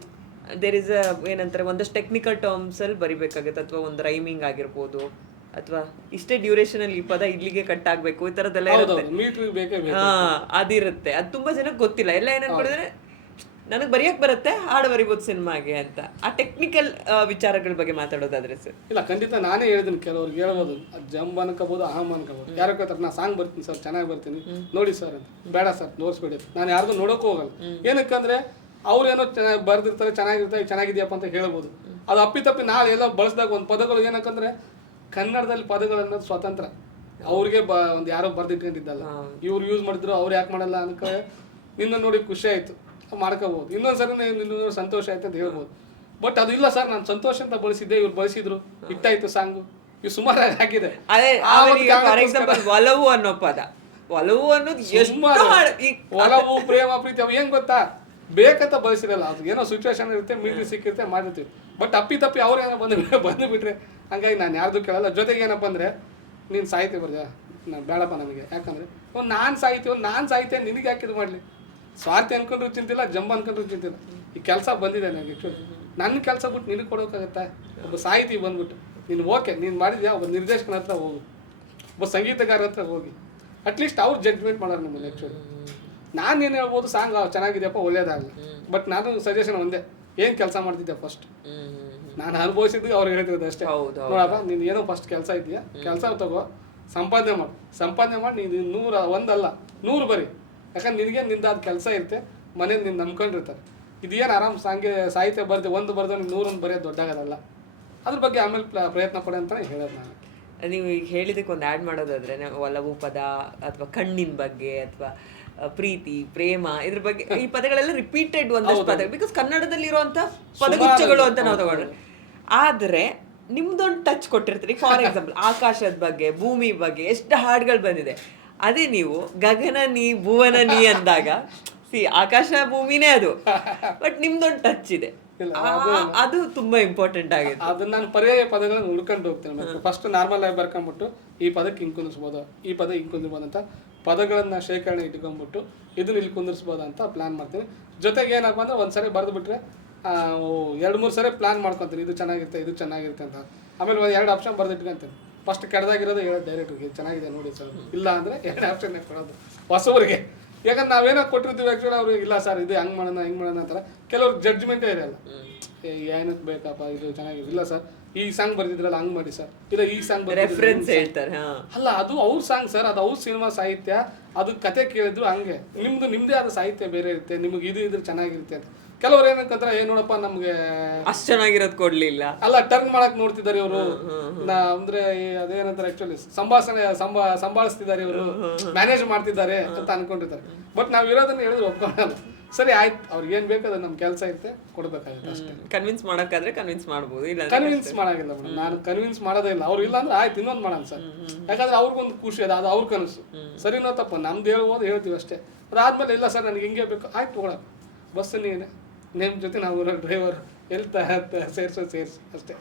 ದೇರ್ ಇಸ್ ಏನಂತಾರೆ, ಒಂದಷ್ಟು ಟೆಕ್ನಿಕಲ್ ಟರ್ಮ್ಸಲ್ಲಿ ಬರಿಬೇಕಾಗುತ್ತೆ, ಅಥವಾ ಒಂದು ರೈಮಿಂಗ್ ಆಗಿರ್ಬೋದು, ಅಥವಾ ಇಷ್ಟೇ ಡ್ಯೂರೇಷನಲ್ಲಿ ಈ ಪದ ಇಲ್ಲಿಗೆ ಕಟ್ ಆಗಬೇಕು, ಈ ಥರದ್ದೆಲ್ಲ ಇರುತ್ತೆ. ಅದಿರುತ್ತೆ. ಅದು ತುಂಬ ಜನಕ್ಕೆ ಗೊತ್ತಿಲ್ಲ. ಎಲ್ಲ ಏನು ಅನ್ಕೊಂಡಿದ್ರೆ ನನಗೆ ಬರೆಯೋಕೆ ಬರುತ್ತೆ, ಹಾಡು ಬರಿಬೋದು ಸಿನಿಮಾಗೆ ಅಂತ. ಆ ಟೆಕ್ನಿಕಲ್ ವಿಚಾರಗಳ ಬಗ್ಗೆ ಮಾತಾಡೋದಾದ್ರೆ ಸರ್? ಇಲ್ಲ, ಖಂಡಿತ ನಾನೇ ಹೇಳಿದ್ದೀನಿ. ಕೆಲವ್ರಿಗೆ ಹೇಳ್ಬೋದು, ಜಂಬ್ ಅನ್ಕೋಬೋದು, ಅಹಂ ಅನ್ಕೋಬೋದು. ಯಾರೋ ಕೇಳ್ತಾರೆ ನಾ ಸಾಂಗ್ ಬರ್ತೀನಿ ಸರ್, ಚೆನ್ನಾಗಿ ಬರ್ತೀನಿ ನೋಡಿ ಸರ್ ಅಂತ. ಬೇಡ ಸರ್, ನೋಡಿಸ್ಬೇಡಿ. ನಾನು ಯಾರಿಗೂ ನೋಡೋಕ್ಕೂ ಹೋಗಲ್ಲ. ಏನಕ್ಕಂದ್ರೆ ಅವ್ರೇನೋ ಚೆನ್ನಾಗಿ ಬರ್ದಿರ್ತಾರೆ, ಚೆನ್ನಾಗಿದೆಯಪ್ಪ ಅಂತ ಹೇಳ್ಬೋದು. ಅದು ಅಪ್ಪಿತಪ್ಪಿ ನಾಳೆ ಎಲ್ಲ ಬಳಸಿದಾಗ ಒಂದು ಪದಗಳು, ಏನಕ್ಕಂದ್ರೆ ಕನ್ನಡದಲ್ಲಿ ಪದಗಳು ಅನ್ನೋದು ಸ್ವತಂತ್ರ. ಅವ್ರಿಗೆ ಒಂದು ಯಾರೋ ಬರ್ದಿಟ್ಕೊಂಡಿದ್ದಲ್ಲ, ಇವ್ರು ಯೂಸ್ ಮಾಡಿದ್ರು, ಅವ್ರು ಯಾಕೆ ಮಾಡಲ್ಲ ಅನ್ಕೊ ನಿನ್ನ ನೋಡಿ ಖುಷಿ ಆಯ್ತು ಮಾಡ್ಕೋಬಹುದು. ಇನ್ನೊಂದ್ಸರಿ ನಿನ್ನ ಸಂತೋಷ ಆಯ್ತು ಅಂತ ಹೇಳ್ಬೋದು. ಬಟ್ ಅದು ಇಲ್ಲ ಸರ್, ನಾನು ಸಂತೋಷ ಅಂತ ಬಳಸಿದ್ದೆ, ಇವ್ರು ಬಳಸಿದ್ರು, ಹಿಟ್ಟಾಯ್ತು ಸಾಂಗು, ಇವು ಸುಮಾರಾಗಿ ಹಾಕಿದೆ. ಫಾರ್ ಎಕ್ಸಾಂಪಲ್ ಒಲವು ಅನ್ನೋ ಪದ, ಒಲವು ಅನ್ನೋದು ಒಲವು, ಪ್ರೇಮ, ಪ್ರೀತಿ ಅವು ಏನ್ ಗೊತ್ತಾ, ಬೇಕಂತ ಬಳಸಿರಲ್ಲ. ಅದು ಏನೋ ಸಿಚುವೇಶನ್ ಇರುತ್ತೆ, ಮೀಟಿ ಸಿಕ್ಕಿರುತ್ತೆ, ಮಾಡಿರ್ತೀವಿ. ಬಟ್ ಅಪ್ಪಿತಪ್ಪಿ ಅವ್ರೇನೋ ಬಂದು ಬಿಟ್ರೆ, ಹಂಗಾಗಿ ನಾನು ಯಾರ್ದು ಕೇಳಲ್ಲ. ಜೊತೆಗೆ ಏನಪ್ಪ ಅಂದ್ರೆ, ನೀನು ಸಾಹಿತ್ಯ ಬರ್ದ, ನಾನು ಬೇಡಪ್ಪ ನನಗೆ. ಯಾಕಂದ್ರೆ ನಾನು ಸಾಹಿತ್ಯ ನಿನಗೆ ಯಾಕೆ ಇದು ಮಾಡಲಿ? ಸ್ವಾರ್ಥಿ ಅನ್ಕೊಂಡ್ರು ಚಿಂತಿಲ್ಲ, ಜಂಬ ಅನ್ಕೊಂಡ್ರು ಚಿಂತಿಲ್ಲ. ಈ ಕೆಲಸ ಬಂದಿದೆ ನನಗೆ. ನನ್ನ ಕೆಲಸ ಬಿಟ್ಟು ನಿನಗೆ ಕೊಡೋಕ್ಕಾಗತ್ತಾ? ಒಬ್ಬ ಸಾಹಿತಿ ಬಂದ್ಬಿಟ್ಟು ನೀನು ಓಕೆ ನೀನು ಮಾಡಿದ್ಯಾ, ಒಬ್ಬ ನಿರ್ದೇಶಕನ ಹತ್ರ ಹೋಗು, ಒಬ್ಬ ಸಂಗೀತಗಾರ ಹತ್ರ ಹೋಗಿ, ಅಟ್ಲೀಸ್ಟ್ ಅವ್ರು ಜಡ್ಜ್ಮೆಂಟ್ ಮಾಡೋರು ನಮ್ಮಲ್ಲಿ. ಆ್ಯಕ್ಚುಲಿ ನಾನೇನು ಹೇಳ್ಬೋದು, ಸಾಂಗ್ ಚೆನ್ನಾಗಿದೆಯಪ್ಪ, ಒಳ್ಳೇದಾಗಲಿ. ಬಟ್ ನಾನು ಸಜೆಷನ್ ಒಂದೇ, ಏನು ಕೆಲಸ ಮಾಡ್ತಿದ್ದೆ ಫಸ್ಟ್, ನಾನು ಅನುಭವಿಸಿದ್ದು ಅವ್ರಿಗೆ ಹೇಳ್ತಿರೋದು ಅಷ್ಟೇ. ನೋಡಪ್ಪ, ನೀನು ಏನೋ ಫಸ್ಟ್ ಕೆಲಸ ಇದೆಯಾ, ಕೆಲಸ ತಗೋ, ಸಂಪಾದನೆ ಮಾಡಿ ನೀನು 100 ಬರಿ. ಯಾಕಂದ್ರೆ ನಿನಗೆ ನಿಂದಾದ ಕೆಲಸ ಇರುತ್ತೆ, ಮನೆ ನಿನ್ನ ನಂಬ್ಕೊಂಡಿರ್ತಾರೆ. ಇದೇನು ಆರಾಮ್ ಸಾಹಿತ್ಯ ಬರ್ದೆ ಒಂದು ಬರ್ದೆ 100 ಬರೆಯೋದು ದೊಡ್ಡಾಗೋದಲ್ಲ. ಅದ್ರ ಬಗ್ಗೆ ಆಮೇಲೆ ಪ್ರಯತ್ನ ಪಡೆ ಅಂತಲೇ ಹೇಳೋದು ನಾನು. ನೀವು ಈಗ ಹೇಳಿದಕ್ಕೆ ಒಂದು ಆ್ಯಡ್ ಮಾಡೋದಾದ್ರೆ ಒಲವು ಪದ ಅಥವಾ ಕಣ್ಣಿನ ಬಗ್ಗೆ ಅಥವಾ ಪ್ರೀತಿ ಪ್ರೇಮ ಇದ್ರ ಬಗ್ಗೆ ಈ ಪದಗಳೆಲ್ಲ ರಿಪೀಟೆಡ್ ಒಂದಷ್ಟು ಪದ, ಬಿಕಾಸ್ ಕನ್ನಡದಲ್ಲಿರುವಂಥ ಪದಗುಚ್ಛಗಳು ಅಂತ ನಾವು ತಗೊಂಡ್ರೆ. ಆದರೆ ನಿಮ್ದೊಂದು ಟಚ್ ಕೊಟ್ಟಿರ್ತೀರಿ. ಫಾರ್ ಎಕ್ಸಾಂಪಲ್ ಆಕಾಶದ ಬಗ್ಗೆ, ಭೂಮಿ ಬಗ್ಗೆ ಎಷ್ಟು ಹಾಡುಗಳು ಬಂದಿದೆ. ಅದೇ ನೀವು ಗಗನ ನೀ ಭುವನ ನೀ ಅಂದಾಗ ಆಕಾಶ ಭೂಮಿನೇ ಅದು, ಬಟ್ ನಿಮ್ದೊಂದು ಟಚ್ ಇದೆ, ಅದು ತುಂಬಾ ಇಂಪಾರ್ಟೆಂಟ್ ಆಗಿದೆ. ಅದನ್ನ ನಾನು ಪರ್ಯಾಯ ಪದಗಳನ್ನು ಹುಡ್ಕೊಂಡು ಹೋಗ್ತೇನೆ. ಫಸ್ಟ್ ನಾರ್ಮಲ್ ಆಗಿ ಬರ್ಕೊಂಡ್ಬಿಟ್ಟು ಈ ಪದಕ್ಕೆ ಹಿಂಗೆ ಕುಂದಿರ್ಸ್ಬೋದು, ಈ ಪದ ಹಿಂಗೆ ಕುಂದಿರ್ಬೋದು ಅಂತ ಪದಗಳನ್ನ ಶೇಖರಣೆ ಇಟ್ಕೊಂಡ್ಬಿಟ್ಟು ಇದನ್ನ ಇಲ್ಲಿ ಕುಂದಿರ್ಸ್ಬೋದು ಅಂತ ಪ್ಲಾನ್ ಮಾಡ್ತೀನಿ. ಜೊತೆಗೆ ಏನಪ್ಪ ಅಂದ್ರೆ ಒಂದ್ಸರಿ ಬರೆದು ಬಿಟ್ರೆ 2-3 ಸರಿ ಪ್ಲಾನ್ ಮಾಡ್ಕೊತೀನಿ, ಇದು ಚೆನ್ನಾಗಿರುತ್ತೆ ಅಂತ. ಆಮೇಲೆ 2 ಆಪ್ಷನ್ ಬರೆದಿಟ್ಕೊಂತೀನಿ. ಫಸ್ಟ್ ಕೆಡ್ದಾಗಿರೋದು ಹೇಳೋದು ಡೈರೆಕ್ಟ್ರಿಗೆ ಚೆನ್ನಾಗಿದೆ ನೋಡಿ ಸರ್, ಇಲ್ಲ ಅಂದರೆ 2 ಆಪ್ಷನ್ ಕೊಡೋದು ಹೊಸಬರಿಗೆ. ಯಾಕಂದ್ರೆ ನಾವೇನೋ ಕೊಟ್ಟಿರ್ತೀವಿ ಆ್ಯಕ್ಚುಲಿ ಅವ್ರಿಗೆ ಇಲ್ಲ ಸರ್ ಇದು ಹಂಗೆ ಮಾಡೋಣ ಹಿಂಗೆ ಮಾಡೋಣ ಅಂತಾರೆ. ಕೆಲವ್ರು ಜಡ್ಜ್ಮೆಂಟೇ ಇರಲ್ಲ, ಏನಕ್ಕೆ ಬೇಕಪ್ಪ ಇದು ಚೆನ್ನಾಗಿದೆ, ಇಲ್ಲ ಸರ್ ಈ ಸಾಂಗ್ ಬರ್ದಿದ್ರಲ್ಲ ಹಂಗೆ ಮಾಡಿ ಸರ್, ಇಲ್ಲ ಈ ಸಾಂಗ್ ರೆಫರೆನ್ಸ್ ಹೇಳ್ತಾರೆ. ಅಲ್ಲ ಅದು ಅವ್ರ ಸಾಂಗ್ ಸರ್, ಅದು ಅವ್ರ ಸಿನಿಮಾ ಸಾಹಿತ್ಯ, ಅದು ಕತೆ ಕೇಳಿದ್ರು ಹಂಗೆ. ನಿಮ್ಮದೇ ಆದ ಸಾಹಿತ್ಯ ಬೇರೆ ಇರುತ್ತೆ, ನಿಮಗೆ ಇದ್ರೆ ಚೆನ್ನಾಗಿರುತ್ತೆ ಅಂತ. ಕೆಲವ್ರು ಏನಂತಂದ್ರೆ ನೋಡಪ್ಪ ನಮ್ಗೆ ಅಷ್ಟು ಚೆನ್ನಾಗಿರೋದು ಕೊಡ್ಲಿಲ್ಲ, ಅಲ್ಲ ಟರ್ನ್ ಮಾಡಕ್ ನೋಡ್ತಿದ್ದಾರೆ ಇವರು, ಅಂದ್ರೆ ಅದೇನಂತಾರೆ ಆಕ್ಚುಲಿ ಸಂಭಾಳಿಸ್ತಿದ್ದಾರೆ ಇವರು, ಮ್ಯಾನೇಜ್ ಮಾಡ್ತಿದ್ದಾರೆ ಅಂತ ಅನ್ಕೊಂಡಿರ್ತಾರೆ. ಬಟ್ ನಾವ್ ಇರೋದನ್ನ ಹೇಳಿದ್ರೆ ಒಪ್ಕೊಳ್ಳಲ್ಲ. ಸರಿ ಆಯ್ತು, ಅವ್ರಿಗೆ ಏನ್ ಬೇಕು ಅದು ನಮ್ ಕೆಲಸ ಇರುತ್ತೆ, ಕೊಡ್ಬೇಕಾಗುತ್ತೆ ಅಷ್ಟೇ. ಕನ್ವಿನ್ಸ್ ಮಾಡಕ್ಕಾದ್ರೆ ಕನ್ವಿನ್ಸ್ ಮಾಡ್ಬೋದು, ಇಲ್ಲ ಕನ್ವಿನ್ಸ್ ಮಾಡಾಗಿಲ್ಲ ಮೇಡಮ್, ನಾನು ಕನ್ವಿನ್ಸ್ ಮಾಡೋದೇ ಇಲ್ಲ. ಅವ್ರು ಇಲ್ಲ ಅಂದ್ರೆ ಆಯ್ತು ಇನ್ನೊಂದು ಮಾಡೋಣ ಸರ್, ಯಾಕಂದ್ರೆ ಅವ್ರಿಗೊಂದು ಖುಷಿ ಅದು ಅವ್ರ ಕನಸು. ಸರಿನೋ ತಪ್ಪ ನಮ್ದು ಹೇಳ್ಬೋದು, ಹೇಳ್ತೀವಿ ಅಷ್ಟೇ. ಅದಾದ್ಮೇಲೆ ಇಲ್ಲ ಸರ್ ನನಗೆ ಹಿಂಗೆ ಬೇಕು, ಆಯ್ತು ತಗೊಳಕ್ ಬಸ್ ನೀನೆ ನೇಮ್ ಜೊತೆ ನಾವು ಡ್ರೈವರ್ ಸೇರ್ಸು ಅಷ್ಟೇ.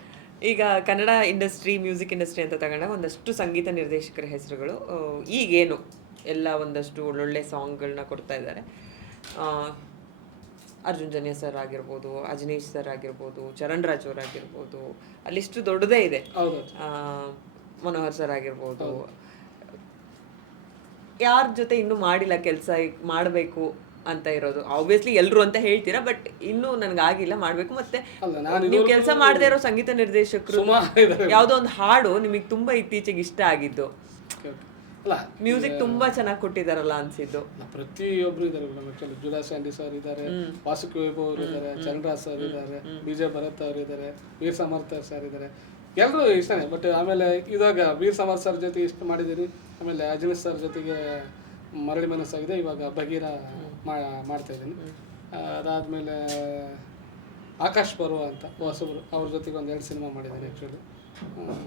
ಈಗ ಕನ್ನಡ ಇಂಡಸ್ಟ್ರಿ, ಮ್ಯೂಸಿಕ್ ಇಂಡಸ್ಟ್ರಿ ಅಂತ ತಗೊಂಡಾಗ ಒಂದಷ್ಟು ಸಂಗೀತ ನಿರ್ದೇಶಕರ ಹೆಸರುಗಳು ಈಗೇನು ಎಲ್ಲ ಒಂದಷ್ಟು ಒಳ್ಳೊಳ್ಳೆ ಸಾಂಗ್ಗಳನ್ನ ಕೊಡ್ತಾ ಇದ್ದಾರೆ. ಅರ್ಜುನ್ ಜನ್ಯ ಸರ್ ಆಗಿರ್ಬೋದು, ಅಜನೀಶ್ ಸರ್ ಆಗಿರ್ಬೋದು, ಚರಣ್ ರಾಜ್ ಅವ್ರು ಆಗಿರ್ಬೋದು, ಅಲ್ಲಿಷ್ಟು ದೊಡ್ಡದೇ ಇದೆ. ಮನೋಹರ್ ಸರ್ ಆಗಿರ್ಬೋದು. ಯಾರ ಜೊತೆ ಇನ್ನೂ ಮಾಡಿಲ್ಲ ಕೆಲಸ ಮಾಡಬೇಕು ಅಂತ ಇರೋದು? ಆಬ್ವಿಯಸ್ಲಿ ಎಲ್ಲರೂ ಅಂತ ಹೇಳ್ತೀರಾ, ಬಟ್ ಇನ್ನೂ ನನಗಾಗಿಲ್ಲ ಮಾಡಬೇಕು. ಮತ್ತೆ ನೀವು ಕೆಲಸ ಮಾಡದೇ ಇರೋ ಸಂಗೀತ ನಿರ್ದೇಶಕರು ಯಾವುದೋ ಒಂದು ಹಾಡು ನಿಮಗೆ ತುಂಬಾ ಇತ್ತೀಚೆಗೆ ಇಷ್ಟ ಆಗಿದ್ದು, ಮ್ಯೂಸಿಕ್ ತುಂಬಾ ಚೆನ್ನಾಗಿ ಕೊಟ್ಟಿದಾರಲ್ಲ ಅನ್ಸಿದ್ದು? ಪ್ರತಿಯೊಬ್ರು ಇದಾರೆ ಮೇಡಮ್. ಜುಡಾ ಸ್ಯಾಂಡಿ ಸರ್ ಇದ್ದಾರೆ, ವಾಸುಕಿ ವೈಭವ್ ಅವರು ಇದ್ದಾರೆ, ಚಂದ್ರರಾಜ್ ಸರ್ ಇದ್ದಾರೆ, ವಿಜಯ ಭರತ್ ಅವರು ಇದ್ದಾರೆ, ವೀರ್ ಸಮರ್ಥ ಸರ್ ಇದ್ದಾರೆ, ಎಲ್ಲರೂ ಇಷ್ಟನೇ. ಬಟ್ ಆಮೇಲೆ ಇವಾಗ ವೀರ್ ಸಮರ್ಥ ಸರ್ ಜೊತೆ ಇಷ್ಟು ಮಾಡಿದ್ದೀರಿ. ಆಮೇಲೆ ಅಜನೀಶ್ ಸರ್ ಜೊತೆಗೆ ಮರಳಿ ಮನಸ್ಸಾಗಿದೆ, ಇವಾಗ ಬಗೀರ ಮಾಡ್ತಾ ಇದ್ದೀನಿ. ಅದಾದ್ಮೇಲೆ ಆಕಾಶ್ ಪರ್ವ ಅಂತ ಹೊಸಬ್ರು, ಅವ್ರ ಜೊತೆಗೆ 1-2 ಸಿನಿಮಾ ಮಾಡಿದ್ದಾರೆ. ಆ್ಯಕ್ಚುಲಿ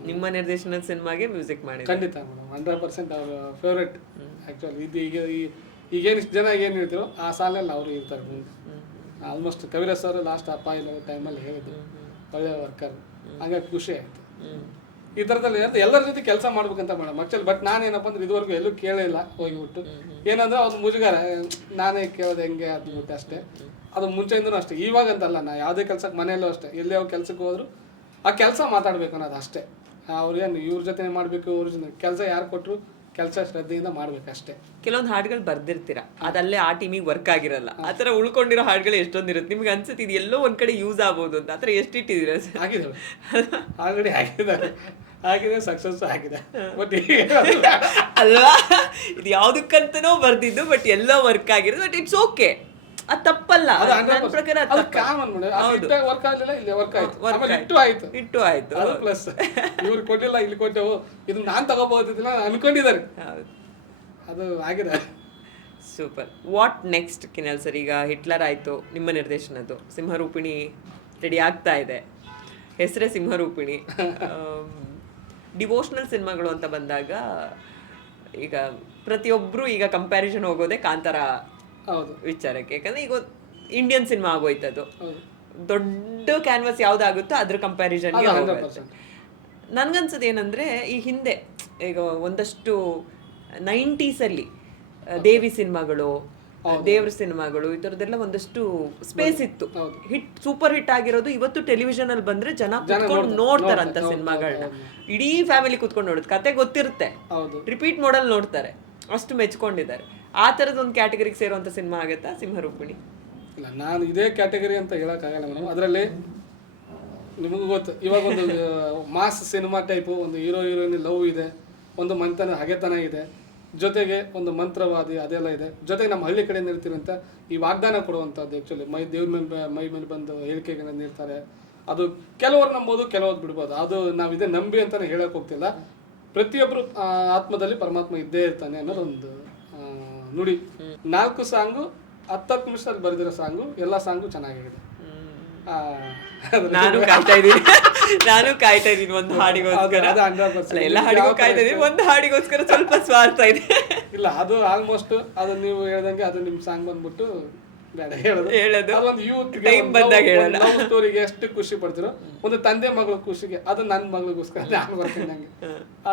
ನಿಮ್ಮ ನಿರ್ದೇಶನದ ಸಿನಿಮಾಗೆ ಮ್ಯೂಸಿಕ್ ಮಾಡಿ ಖಂಡಿತ ಮೇಡಮ್, 100% ಅವ್ರ ಫೇವ್ರೇಟ್. ಆ್ಯಕ್ಚುಲಿ ಇದು ಈಗೇನು ಇಷ್ಟು ಜನ ಏನು ಹೇಳ್ತಿರೋ ಆ ಸಾಲಲ್ಲಿ ಅವರು ಇರ್ತಾರೆ ಮುಂದೆ. ಆಲ್ಮೋಸ್ಟ್ ಕವಿರಾಜ್ ಸರ್ ಲಾಸ್ಟ್ ಅಪ್ಪ ಇಲ್ಲ ಟೈಮಲ್ಲಿ ಹೇಳಿದ್ರು, ಒಳ್ಳೆ ವರ್ಕರ್, ಹಾಗಾಗಿ ಖುಷಿ ಆಯಿತು. ಈ ಥರದಲ್ಲಿ ಎಲ್ಲರ ಜೊತೆ ಕೆಲಸ ಮಾಡ್ಬೇಕಂತ ಮೇಡಮ್ ಆ್ಯಕ್ಚುಲಿ. ಬಟ್ ನಾನೇನಪ್ಪ ಅಂದ್ರೆ ಇದುವರೆಗೂ ಎಲ್ಲೂ ಕೇಳಿಲ್ಲ ಹೋಗಿಬಿಟ್ಟು. ಏನಂದ್ರೆ ಅವ್ನು ಮುಜುಗಾರ, ನಾನೇ ಕೇಳೋದು ಹೆಂಗೆ ಅದ್ಬಿಟ್ಟು ಅಷ್ಟೇ. ಅದು ಮುಂಚೆಯಿಂದನೂ ಅಷ್ಟೇ, ಇವಾಗಂತಲ್ಲ. ನಾ ಯಾವುದೇ ಕೆಲಸಕ್ಕೆ ಮನೆಯಲ್ಲೂ ಅಷ್ಟೇ, ಎಲ್ಲೇ ಅವ್ರು ಕೆಲಸಕ್ಕೆ ಹೋದ್ರು ಆ ಕೆಲಸ ಮಾತಾಡಬೇಕು ಅನ್ನೋದು ಅಷ್ಟೇ. ಅವ್ರೇನು ಇವ್ರ ಜೊತೆ ಮಾಡಬೇಕು, ಅವ್ರ ಜೊತೆ ಕೆಲಸ ಯಾರು ಕೊಟ್ಟರು ಕೆಲಸ ಶ್ರದ್ಧೆಯಿಂದ ಮಾಡ್ಬೇಕು ಅಷ್ಟೇ. ಕೆಲವೊಂದು ಹಾಡುಗಳು ಬರ್ದಿರ್ತೀರ, ಅದಲ್ಲೇ ಆ ಟೀಮಿಗೆ ವರ್ಕ್ ಆಗಿರಲ್ಲ, ಆ ಥರ ಉಳ್ಕೊಂಡಿರೋ ಹಾಡುಗಳು ಎಷ್ಟೊಂದಿರುತ್ತೆ. ನಿಮ್ಗೆ ಅನ್ಸುತ್ತೆ ಇದು ಎಲ್ಲೋ ಒಂದ್ ಕಡೆ ಯೂಸ್ ಆಗ್ಬೋದು ಅಂತ, ಆ ಥರ ಎಷ್ಟು ಇಟ್ಟಿದ್ದೀರ? ಆಗಿದೆ ಆಲ್ರೆಡಿ ಆಗಿದೆ, ಸಕ್ಸಸ್ ಆಗಿದೆ. ಬಟ್ ಅಲ್ವಾ, ಇದು ಯಾವುದಕ್ಕಂತನೋ ಬರ್ದಿದ್ದು, ಬಟ್ ಎಲ್ಲೋ ವರ್ಕ್ ಆಗಿರೋದು. ಬಟ್ ಇಟ್ಸ್ ಓಕೆ, ಅದು ತಪ್ಪಲ್ಲ. ನನ್ನ ಪ್ರಕಾರ ವರ್ಕ್ ಆಗಲಿಲ್ಲ, ಇಲ್ಲಿ ವರ್ಕ್ ಆಯ್ತು, ಇಟ್ಟು ಆಯ್ತು. ಅದು ಪ್ಲಸ್. ಇವ್ರು ಕೊಟ್ಟಿಲ್ಲ, ಇಲ್ಲಿ ಕೊಟ್ಟೆವು, ಇದು ನಾನು ತಗೋಬಹುದಿಲ್ಲ ಅನ್ಕೊಂಡಿದ್ದಾರೆ, ಅದು ಆಗಿದೆ. Super. What next Kinnal sir? ಈಗ ಹಿಟ್ಲರ್ ಆಯಿತು, ನಿಮ್ಮ ನಿರ್ದೇಶನದ್ದು ಸಿಂಹರೂಪಿಣಿ ರೆಡಿ ಆಗ್ತಾ ಇದೆ, ಹೆಸರೇ ಸಿಂಹರೂಪಿಣಿ. ಡಿವೋಷ್ನಲ್ ಸಿನಿಮಾಗಳು ಅಂತ ಬಂದಾಗ ಈಗ ಪ್ರತಿಯೊಬ್ಬರು ಈಗ ಕಂಪ್ಯಾರಿಸನ್ ಹೋಗೋದೇ ಕಾಂತಾರ ವಿಚಾರಕ್ಕೆ. ಯಾಕಂದ್ರೆ ಈಗ ಇಂಡಿಯನ್ ಸಿನಿಮಾ ಆಗೋಯ್ತದು, ದೊಡ್ಡ ಕ್ಯಾನ್ವಾಸ್ ಯಾವ್ದಾಗುತ್ತೋ ಅದ್ರ ಕಂಪ್ಯಾರಿಸನ್ಗೆ ಹೋಗುತ್ತೆ. ನನ್ಗನ್ಸೋದು ಏನಂದ್ರೆ, ಈ ಹಿಂದೆ ಈಗ ಒಂದಷ್ಟು 90s ಅಲ್ಲಿ ದೇವಿ ಸಿನಿಮಾಗಳು, ದೇವ್ರ ಸಿನಿಮಾಗಳು, ಈ ಥರದ್ದೆಲ್ಲ ಒಂದಷ್ಟು ಸ್ಪೇಸ್ ಇತ್ತು. ಸೂಪರ್ ಹಿಟ್ ಆಗಿರೋದು ಇವತ್ತು ಟೆಲಿವಿಷನ್ ಅಲ್ಲಿ ಬಂದ್ರೆ ಜನ ಕುತ್ಕೊಂಡು ನೋಡ್ತಾರಂತ ಸಿನಿಮಾಗಳನ್ನ. ಇಡೀ ಫ್ಯಾಮಿಲಿ ಕುತ್ಕೊಂಡು ನೋಡುತ್ತೆ, ಕತೆ ಗೊತ್ತಿರುತ್ತೆ, ರಿಪೀಟ್ ಮಾಡಲ್ ನೋಡ್ತಾರೆ, ಅಷ್ಟು ಮೆಚ್ಕೊಂಡಿದ್ದಾರೆ. ಆ ಥರದ ಒಂದು ಕ್ಯಾಟಗರಿಗೆ ಸೇರುವಂಥ ಸಿನಿಮಾ ಆಗುತ್ತಾ ಸಿಂಹರೂಪಿಣಿ? ಇಲ್ಲ, ನಾನು ಇದೇ ಕ್ಯಾಟಗರಿ ಅಂತ ಹೇಳೋಕ್ಕಾಗಲ್ಲ ಮೇಡಮ್. ಅದರಲ್ಲಿ ನಿಮಗೂ ಗೊತ್ತು, ಇವಾಗ ಒಂದು ಮಾಸ್ ಸಿನಿಮಾ ಟೈಪು, ಒಂದು ಹೀರೋ ಹೀರೋಯಿನ್ ಲವ್ ಇದೆ, ಒಂದು ಮಂತನ ಹಗೆತನ ಇದೆ, ಜೊತೆಗೆ ಒಂದು ಮಂತ್ರವಾದಿ ಅದೆಲ್ಲ ಇದೆ, ಜೊತೆಗೆ ನಮ್ಮ ಹಳ್ಳಿ ಕಡೆ ಇರ್ತೀರಂತ ಈ ವಾಗ್ದಾನ ಕೊಡುವಂಥದ್ದು. ಆ್ಯಕ್ಚುಲಿ ದೇವ್ರ ಮೈ ಮೇಲೆ ಬಂದು ಹೇಳಿಕೆಗಳನ್ನ ನೀಡ್ತಾರೆ. ಅದು ಕೆಲವರು ನಂಬೋದು, ಕೆಲವರು ಬಿಡ್ಬೋದು. ಅದು ನಾವು ಇದೇ ನಂಬಿ ಅಂತಾನೆ ಹೇಳಕ್ ಹೋಗ್ತಿಲ್ಲ. ಪ್ರತಿಯೊಬ್ಬರು ಆತ್ಮದಲ್ಲಿ ಪರಮಾತ್ಮ ಇದ್ದೇ ಇರ್ತಾನೆ ಅನ್ನೋದೊಂದು ನುಡಿ. 4 ಸಾಂಗು 10 ನಿಮಿಷದಲ್ಲಿ ಬರೆದಿರೋ ಸಾಂಗು, ಎಲ್ಲ ಸಾಂಗು ಚೆನ್ನಾಗಿದೆ. ನಾನು ಕಾಯ್ತಾ ಇದೀನಿ ಒಂದು ಹಾಡಿಗೋಸ್ಕರ. ಎಲ್ಲ ಹಾಡಿಗೂ ಕಾಯ್ತಾ ಇದೀನಿ, ಒಂದು ಹಾಡಿಗೋಸ್ಕರ ಸ್ವಲ್ಪ ಸ್ವಾರ್ಥ ಇದೆ. ಇಲ್ಲ, ಅದು ಆಲ್ಮೋಸ್ಟ್ ಅದು ನೀವು ಹೇಳ್ದಂಗೆ ಅದು ನಿಮ್ ಸಾಂಗ್ ಬಂದ್ಬಿಟ್ಟು ಹೇಳೋದು ಒಂದು ಯೂತ್ ಲವ್ ಸ್ಟೋರಿಗೆ ಎಷ್ಟು ಖುಷಿ ಪಡ್ತಿರೋ, ಒಂದು ತಂದೆ ಮಗಳ ಖುಷಿಗೆ, ಅದು ನನ್ನ ಮಗಳಿಗೋಸ್ಕರ ನಾನು ಬರ್ತೀನಿ. ನಂಗೆ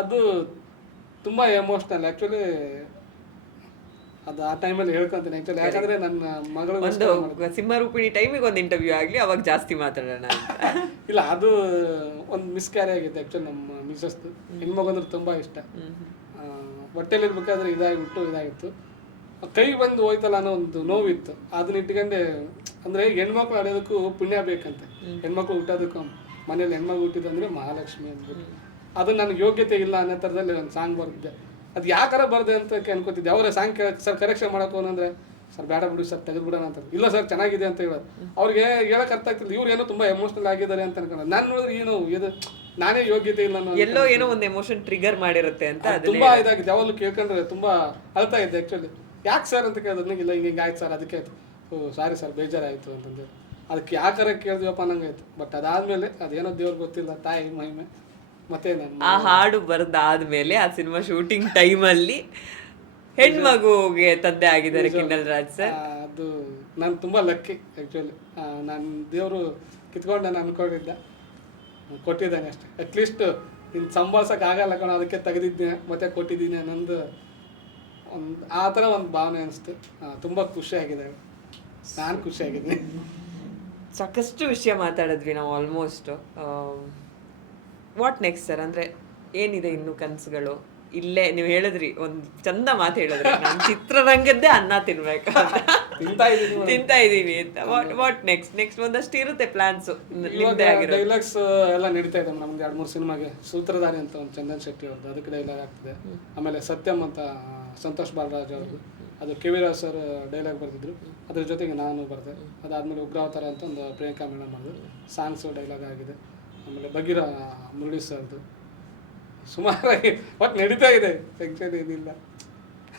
ಅದು ತುಂಬಾ ಎಮೋಷನಲ್ ಆಕ್ಚುಲಿ. ಅದು ಆ ಟೈಮಲ್ಲಿ ಹೇಳ್ಕೊಂತೀನಿ ಆಕ್ಚುಲಿ, ಯಾಕಂದ್ರೆ ನನ್ನ ಮಗಳು ಒಂದು ಸಿಂಹರೂಪಿಣಿ ಟೈಮಿಗೆ ಒಂದು ಇಂಟರ್ವ್ಯೂ ಆಗ್ಲಿ, ಅವಾಗ ಜಾಸ್ತಿ ಮಾತಾಡೋಣ. ಇಲ್ಲ, ಅದು ಒಂದು ಮಿಸ್ಕ್ಯಾರಿ ಆಗಿತ್ತು ಆಕ್ಚುಲಿ. ನಮ್ಮ ಮಿಸಸ್ ಹೆಣ್ಮಗು ಅಂದ್ರೆ ತುಂಬಾ ಇಷ್ಟ. ಹೊಟ್ಟೆಲಿ ಇರ್ಬೇಕಾದ್ರೆ ಇದಾಗಿತ್ತು. ಕೈ ಬಂದು ಹೋಯ್ತಲ್ಲ ಅನ್ನೋ ಒಂದು ನೋವಿತ್ತು. ಅದನ್ನ ಇಟ್ಕೊಂಡೆ, ಅಂದ್ರೆ ಹೆಣ್ಮಕ್ಳು ಆಡೋದಕ್ಕೂ ಪುಣ್ಯ ಬೇಕಂತೆ. ಹೆಣ್ಮಕ್ಳು ಹುಟ್ಟೋದಕ್ಕೂ, ಮನೇಲಿ ಹೆಣ್ಮಕ್ಳು ಹುಟ್ಟಿದಂದ್ರೆ ಮಹಾಲಕ್ಷ್ಮಿ ಅಂದ್ಬಿಟ್ಟು. ಅದು ನನಗೆ ಯೋಗ್ಯತೆ ಇಲ್ಲ ಅನ್ನೋ ಥರದಲ್ಲಿ ಒಂದು ಸಾಂಗ್ ಬರ್ತಿದ್ದೆ. ಅದು ಯಾಕಾರ ಬರ್ದೆ ಅಂತ ಅನ್ಕೋತಿದ್ದೆ. ಅವರೇ ಸಾಂಗ್ ಸರ್ ಕರೆಕ್ಷನ್ ಮಾಡಬೇಕು ಅಂದ್ರೆ, ಸರ್ ಬೇಡ ಬಿಡಿ ಸರ್ ತೆಗೆದ್ಬಿಡೋಣ ಅಂತ. ಇಲ್ಲ ಸರ್ ಚೆನ್ನಾಗಿದೆ ಅಂತ ಹೇಳೋದು. ಅವ್ರಿಗೆ ಹೇಳಕ್ ಅರ್ಥ ಆಗ್ತಿಲ್ಲ, ಇವ್ರು ಏನೋ ತುಂಬಾ ಎಮೋಷನಲ್ ಆಗಿದ್ದಾರೆ ಅಂತ ಅನ್ಕೊಂಡು. ನಾನು ನೋಡಿದ್ರೆ ಏನು ಇದು ನಾನೇ ಯೋಗ್ಯತೆ ಇಲ್ಲ ಅನ್ನೋ ಎಲ್ಲೋ ಏನೋ ಒಂದು ಎಮೋಷನ್ ಟ್ರಿಗರ್ ಮಾಡಿರುತ್ತೆ ಅಂತ ತುಂಬಾ ಇದಾಗಿದೆ. ಯಾವಾಗಲೂ ಕೇಳ್ಕೊಂಡ್ರೆ ತುಂಬಾ ಅಳ್ತಾ ಇದ್ದೆ ಆಕ್ಚುಲಿ. ಯಾಕೆ ಸರ್ ಅಂತ ಕೇಳಿದ್ರೆ, ಇಲ್ಲ ಹಿಂಗೆ ಆಯ್ತು ಸರ್, ಅದಕ್ಕೆ ಆಯ್ತು. ಸಾರಿ ಸರ್ ಬೇಜಾರಾಯಿತು ಅಂತಂದ್ರೆ, ಅದಕ್ಕೆ ಯಾಕಾರ ಕೇಳಿದ್ವಪ್ಪ ಅನ್ನಂಗಾಯ್ತು. ಬಟ್ ಅದಾದ್ಮೇಲೆ ಅದೇನೋ ದೇವ್ರಿಗೆ ಗೊತ್ತಿಲ್ಲ, ತಾಯಿ ಮಹಿಮೆ. ಮತ್ತೆ ಆ ಹಾಡು ಬರ್ದಾದ್ಮೇಲೆ ಆ ಸಿನಿಮಾ ಶೂಟಿಂಗ್ ಟೈಮಲ್ಲಿ ಹೆಣ್ಮಗುಗೆ ತಂದೆ ಆಗಿದ್ದಾರೆ ಕಿನ್ನಲ್ ರಾಜ್ ಸರ್. ಅದು ನಾನು ತುಂಬಾ ಲಕ್ಕಿ ಆ್ಯಕ್ಚುಲಿ. ನಾನು ದೇವರು ಕಿತ್ಕೊಂಡು ನಾನು ಅನ್ಕೊಂಡಿದ್ದೆ, ಕೊಟ್ಟಿದ್ದಾನೆ ಅಷ್ಟೇ. ಅಟ್ಲೀಸ್ಟ್ ಇನ್ನು ಸಂಭಾಳ್ಸೋಕೆ ಆಗಲ್ಲ ಕಣ, ಅದಕ್ಕೆ ತೆಗೆದಿದ್ದೆ ಮತ್ತೆ ಕೊಟ್ಟಿದ್ದೀನಿ ಅನ್ನೊಂದು ಆ ಥರ ಒಂದು ಭಾವನೆ ಅನಿಸ್ತು. ತುಂಬ ಖುಷಿಯಾಗಿದೆ, ನಾನು ಖುಷಿಯಾಗಿದ್ದೀನಿ. ಸಾಕಷ್ಟು ವಿಷಯ ಮಾತಾಡಿದ್ವಿ ನಾವು ಆಲ್ಮೋಸ್ಟ್. What next sir? ಅಂದರೆ ಏನಿದೆ ಇನ್ನು ಕನಸುಗಳು? ಇಲ್ಲೇ ನೀವು ಹೇಳಿದ್ರಿ, ಒಂದು ಚಂದ ಮಾತು ಹೇಳಿದ್ರಿ, ನಾನು ಚಿತ್ರರಂಗದ್ದೇ ಅನ್ನ ತಿನ್ಬೇಕು ತಿಂತಾ ಇದ್ದೀನಿ ಅಂತ. ವಾಟ್ ನೆಕ್ಸ್ಟ್ ಒಂದಷ್ಟು ಇರುತ್ತೆ ಪ್ಲಾನ್ಸು. ಡೈಲಾಗ್ಸ್ ಎಲ್ಲ ನಡೀತಾ ಇದೆ ನಮ್ಗೆ 2-3 ಸಿನಿಮಾಗೆ. ಸೂತ್ರಧಾರಿ ಅಂತ ಒಂದು ಚಂದನ್ ಶೆಟ್ಟಿ ಅವ್ರದ್ದು, ಅದಕ್ಕೆ ಡೈಲಾಗ್ ಆಗ್ತಿದೆ. ಆಮೇಲೆ ಸತ್ಯಂ ಅಂತ ಸಂತೋಷ್ ಬಾಲರಾಜ್ ಅವ್ರದ್ದು, ಅದು KV ರಾವ್ ಸರ್ ಡೈಲಾಗ್ ಬರೆದಿದ್ರು. ಅದ್ರ ಜೊತೆಗೆ ನಾನು ಬರೆದೆ. ಅದಾದಮೇಲೆ ಉಗ್ರಾವತಾರ ಅಂತ ಒಂದು ಪ್ರಿಯಾಂಕಾ ಮೇಡಮ್ ಅವ್ರದ್ದು ಸಾಂಗ್ಸು ಡೈಲಾಗ್ ಆಗಿದೆ. ಆಮೇಲೆ ಬಗೀರ ಮುರಳಿ ಸರ್ದು ಸುಮಾರಾಗಿ ಒಟ್ಟು ನಡೀತಾ ಇದೆ. ಟೆನ್ಷನ್ ಏನಿಲ್ಲ,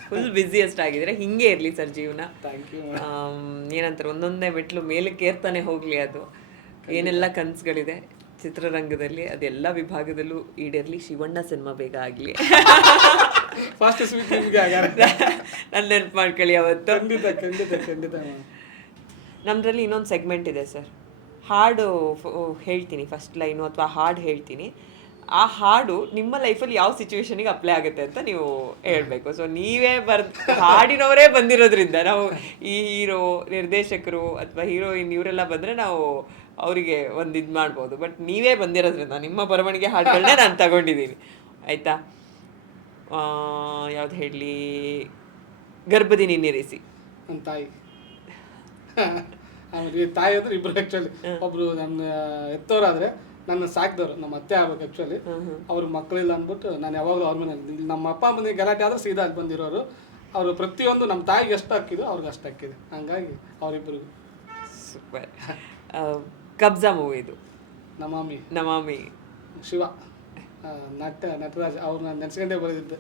ಫುಲ್ ಬ್ಯುಸಿಯೆಸ್ಟ್ ಆಗಿದ್ರೆ ಹಿಂಗೆ ಇರಲಿ ಸರ್ ಜೀವನ. Thank you. ಏನಂತಾರೆ, ಒಂದೊಂದೇ ಮೆಟ್ಲು ಮೇಲಕ್ಕೆ ಏರ್ತಾನೆ ಹೋಗಲಿ. ಅದು ಏನೆಲ್ಲ ಕನಸುಗಳಿದೆ ಚಿತ್ರರಂಗದಲ್ಲಿ, ಅದೆಲ್ಲ ವಿಭಾಗದಲ್ಲೂ ಈಡೇರಲಿ. ಶಿವಣ್ಣ ಸಿನಿಮಾ ಬೇಗ ಆಗಲಿ. ಫಾಸ್ಟ್ ಸ್ವೀಟ್ ನಿಮಗೆ ನನ್ನ ನೆನಪು ಮಾಡ್ಕೊಳ್ಳಿ ಅವತ್ತು. ಖಂಡಿತ. ನಮ್ಮದ್ರಲ್ಲಿ ಇನ್ನೊಂದು ಸೆಗ್ಮೆಂಟ್ ಇದೆ ಸರ್. ಹಾಡು ಹೇಳ್ತೀನಿ, ಫಸ್ಟ್ ಲೈನು ಅಥವಾ ಹಾಡು ಹೇಳ್ತೀನಿ. ಆ ಹಾಡು ನಿಮ್ಮ ಲೈಫಲ್ಲಿ ಯಾವ ಸಿಚುವೇಶನಿಗೆ ಅಪ್ಲೈ ಆಗುತ್ತೆ ಅಂತ ನೀವು ಹೇಳಬೇಕು. ಸೊ ನೀವೇ ಹಾಡಿನವರೇ ಬಂದಿರೋದ್ರಿಂದ ನಾವು ಈ ಹೀರೋ, ನಿರ್ದೇಶಕರು ಅಥವಾ ಹೀರೋಯಿನ್ ಇವರೆಲ್ಲ ಬಂದರೆ ನಾವು ಅವರಿಗೆ ಒಂದು ಇದು ಮಾಡ್ಬೋದು. ಬಟ್ ನೀವೇ ಬಂದಿರೋದ್ರಿಂದ ನಿಮ್ಮ ಬರವಣಿಗೆ ಹಾಡುಗಳನ್ನೇ ನಾನು ತಗೊಂಡಿದ್ದೀನಿ. ಆಯಿತಾ? ಯಾವ್ದು ಹೇಳಲಿ? ಗರ್ಭದಿ ನಿನ್ನಿರಿಸಿ ನನ್ನ ತಾಯಿ. ಆಮೇಲೆ ತಾಯಿ ಅಂದ್ರೆ ಇಬ್ರು ಆ್ಯಕ್ಚುಲಿ. ಒಬ್ರು ನನ್ನ ಎತ್ತವರಾದ್ರೆ ನನ್ನ ಸಾಕಿದವರು ನಮ್ಮ ಅತ್ತೆ ಆಗ್ಬೇಕು ಆ್ಯಕ್ಚುಲಿ. ಅವ್ರ ಮಕ್ಕಳಿಲ್ಲ ಅಂದ್ಬಿಟ್ಟು ನಾನು ಯಾವಾಗಲೂ ಅವ್ರ ಮನೇಲಿ, ನಮ್ಮ ಅಪ್ಪ ಮನೆಗೆ ಗಲಾಟೆ ಆದ್ರೆ ಸೀದಾ ಅಲ್ಲಿ ಬಂದಿರೋರು. ಅವರು ಪ್ರತಿಯೊಂದು ನಮ್ಮ ತಾಯಿಗೆ ಎಷ್ಟು ಹಾಕಿದ್ರು ಅವ್ರಿಗೆ ಅಷ್ಟು ಹಾಕಿದೆ. ಹಂಗಾಗಿ ಅವರಿಬ್ಬರಿಗೂ ಸೂಪರ್. ಕಬ್ಜಾ ಮೂವಿದು ನಮಾಮಿ ಶಿವ ನಟರಾಜ್ ಅವ್ರನ್ನ ನೆನೆಸ್ಕೊಂಡೇ ಬರೆದಿದ್ದೆ.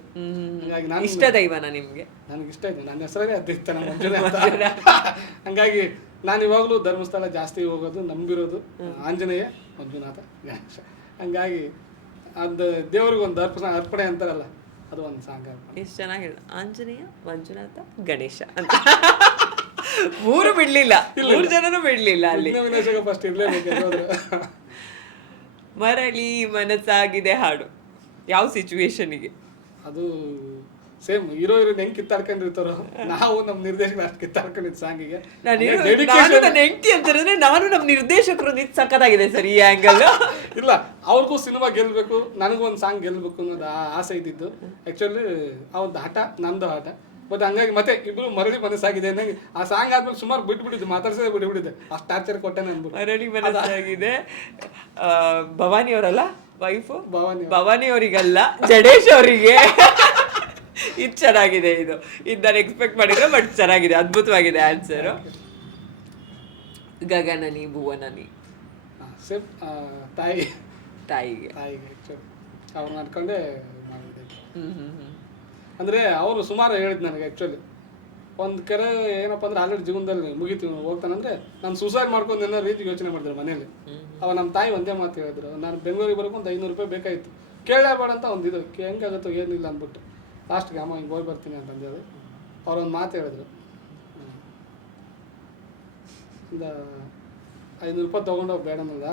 ಹಂಗಾಗಿ ನಾನು ಇಷ್ಟ ದೈವನ ನಿಮಗೆ? ನನಗೆ ಇಷ್ಟ ಇದೆ, ನನ್ನ ಹೆಸರೇ ಅದಿತ್ತ ನಮ್ಮ ಮಂಜುನಾಥ. ಹಂಗಾಗಿ ನಾನು ಇವಾಗಲೂ ಧರ್ಮಸ್ಥಳ ಜಾಸ್ತಿ ಹೋಗೋದು, ನಂಬಿರೋದು ಆಂಜನೇಯ, ಮಂಜುನಾಥ, ಗಣೇಶ. ಹಂಗಾಗಿ ಅದು ದೇವ್ರಿಗೆ ಒಂದು ಅರ್ಪಣೆ ಅಂತಾರಲ್ಲ, ಅದು ಒಂದು ಸಾಂಗ್. ಎಷ್ಟು ಚೆನ್ನಾಗಿದೆ, ಆಂಜನೇಯ, ಮಂಜುನಾಥ, ಗಣೇಶ ಅಂತ. 3 ಬಿಡ್ಲಿಲ್ಲ, 3 ಜನನು ಬಿಡ್ಲಿಲ್ಲ ಅಲ್ಲಿ. ಫಸ್ಟ್ ಇರ್ಲೇಬೇಕು. ಮರಳಿ ಮನಸ್ಸಾಗಿದೆ ಹಾಡು ಯಾವ ಸಿಚುವೇಶನ್ಗೆ? ಅದು ಸೇಮ್ ಹೀರೋ ಹೆಂಗ್ ಕಿತ್ತಾಡ್ಕೊಂಡಿರ್ತಾರೋ, ನಾವು ನಮ್ಮ ನಿರ್ದೇಶಕರು ಅಷ್ಟು ಕಿತ್ತಾಡ್ಕೊಂಡಿದ್ದು ಸಾಂಗಿಗೆ. ನನ್ನ ಹೆಂಡತಿ ಅಂತಾರೆ, ನಾನು ನಮ್ಮ ನಿರ್ದೇಶಕರು ನಿಂತು ಸಕ್ಕತ್ತಾಗಿದೆ ಸರ್ ಈ ಆ್ಯಂಗಲ್. ಇಲ್ಲ, ಅವ್ರಿಗೂ ಸಿನಿಮಾ ಗೆಲ್ಬೇಕು, ನನಗೂ ಒಂದು ಸಾಂಗ್ ಗೆಲ್ಬೇಕು ಅನ್ನೋದು ಆಸೆ ಇದ್ದಿದ್ದು. ಆ್ಯಕ್ಚುಲಿ ಅವ್ರದ್ದು ಆಟ, ನಂದು ಆಟ. ಬಟ್ ಹಂಗಾಗಿ ಮತ್ತೆ ಇಬ್ರು ಮರಳಿ ಮನಸ್ಸಾಗಿದೆ ಅನ್ನಂಗೆ ಆ ಸಾಂಗ್ ಆದ್ಮೇಲೆ ಸುಮಾರು ಬಿಟ್ಬಿಟ್ಟಿದ್ದು, ಮಾತಾಡ್ಸೋದೇ ಬಿಟ್ಬಿಟ್ಟಿದ್ದೆ. ಅಷ್ಟು ಟಾರ್ಚರ್ ಕೊಟ್ಟೆ ನಾನು. ಮರಳಿ ಮನಸ್ಸಾಗಿದೆ ಭವಾನಿ ಅವರಲ್ಲ ವೈಫು ಭವಾನಿ ಭವಾನಿ ಅವರಿಗಲ್ಲ, ಜಡೇಶ್ ಅವರಿಗೆ. ಇದು ಚೆನ್ನಾಗಿದೆ, ಇದು ನಾನು ಎಕ್ಸ್ಪೆಕ್ಟ್ ಮಾಡಿದ್ರೆ, ಬಟ್ ಚೆನ್ನಾಗಿದೆ, ಅದ್ಭುತವಾಗಿದೆ ಆನ್ಸರು. ಗಗನನಿ ಭುವನನಿ ಸೇಮ್ ತಾಯಿಗೆ ತಾಯಿಗೆ ಆ್ಯಕ್ಚುಲಿ ಅವ್ರು ನಡ್ಕೊಂಡೇ ಮಾಡಿದೆ. ಅಂದರೆ ಅವರು ಸುಮಾರು ಹೇಳಿದ್ ನನಗೆ ಆ್ಯಕ್ಚುಲಿ ಒಂದು ಕೆರೆ ಏನಪ್ಪ ಅಂದ್ರೆ ಆಲ್ರೆಡಿ ಜೀವನದಲ್ಲಿ ಮುಗಿತೀವಿ ಹೋಗ್ತಾನಂದ್ರೆ ನಾನು ಸೂಸೈಡ್ ಮಾಡ್ಕೊಂಡು ಅನ್ನೋ ರೀತಿ ಯೋಚನೆ ಮಾಡಿದ್ರು ಮನೇಲಿ. ಅವಾಗ ನಮ್ಮ ತಾಯಿ ಒಂದೇ ಮಾತು ಹೇಳಿದ್ರು, ನಾನು ಬೆಂಗಳೂರಿಗೆ ಬರೋಕೆ ಒಂದು 500 ರೂಪಾಯಿ ಬೇಕಾಯಿತು, ಕೇಳಲೇಬೇಡ ಅಂತ ಒಂದು ಇದು ಹೆಂಗಾಗುತ್ತೋ ಏನಿಲ್ಲ ಅಂದ್ಬಿಟ್ಟು ಲಾಸ್ಟ್ಗೆ ಅಮ್ಮ ಹಿಂಗೆ ಹೋಗಿ ಬರ್ತೀನಿ ಅಂತಂದೇಳಿ ಅವ್ರೊಂದು ಮಾತು ಹೇಳಿದ್ರು. ಒಂದು 500 ರೂಪಾಯಿ ತೊಗೊಂಡೋಗಿ ಬೇಡ ಅನ್ನೋದ,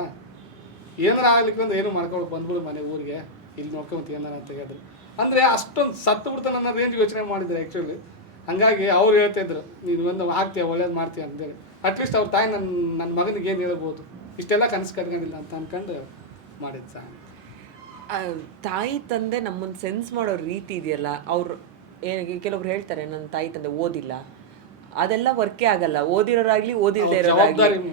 ಏನಾರ ಆಗ್ಲಿಕ್ಕೆ ಅಂದ್ರೆ ಏನು ಮಾಡ್ಕೊಂಡು ಬಂದ್ಬಿಡು ಮನೆ ಊರಿಗೆ, ಇಲ್ಲಿ ನೋಡ್ಕೊಂತ ಏನಾರ ಅಂತ ಹೇಳಿದ್ರು. ಅಂದರೆ ಅಷ್ಟೊಂದು ಸತ್ತು ಬಿಡ್ತಾನೆ ನನ್ನ ರೇಂಜ್ ಯೋಚನೆ ಮಾಡಿದ್ರು ಆ್ಯಕ್ಚುಲಿ. ಹಂಗಾಗಿ ಅವ್ರು ಹೇಳ್ತಾಯಿದ್ರು, ನೀನು ಒಂದು ಆಗ್ತೀಯ ಒಳ್ಳೇದು ಮಾಡ್ತೀಯ ಅಂತೇಳಿ. ಅಟ್ಲೀಸ್ಟ್ ಅವ್ರ ತಾಯಿ ನನ್ನ ಮಗನಿಗೆ ಏನು ಹೇಳ್ಬೋದು, ಇಷ್ಟೆಲ್ಲ ಕನಸು ಕಟ್ಕೊಂಡಿಲ್ಲ ಅಂತ ಅಂದ್ಕೊಂಡು ಮಾಡಿದ್ದು ಸಹ. ತಾಯಿ ತಂದೆ ನಮ್ಮನ್ನು ಸೆನ್ಸ್ ಮಾಡೋ ರೀತಿ ಇದೆಯಲ್ಲ, ಅವ್ರು ಕೆಲವ್ರು ಹೇಳ್ತಾರೆ ನನ್ನ ತಾಯಿ ತಂದೆ ಓದಿಲ್ಲ, ಅದೆಲ್ಲ ವರ್ಕೇ ಆಗಲ್ಲ. ಓದಿರೋರಾಗ್ಲಿ ಓದಿಲ್ಲದೆ ಇರೋರಾಗ್ಲಿ,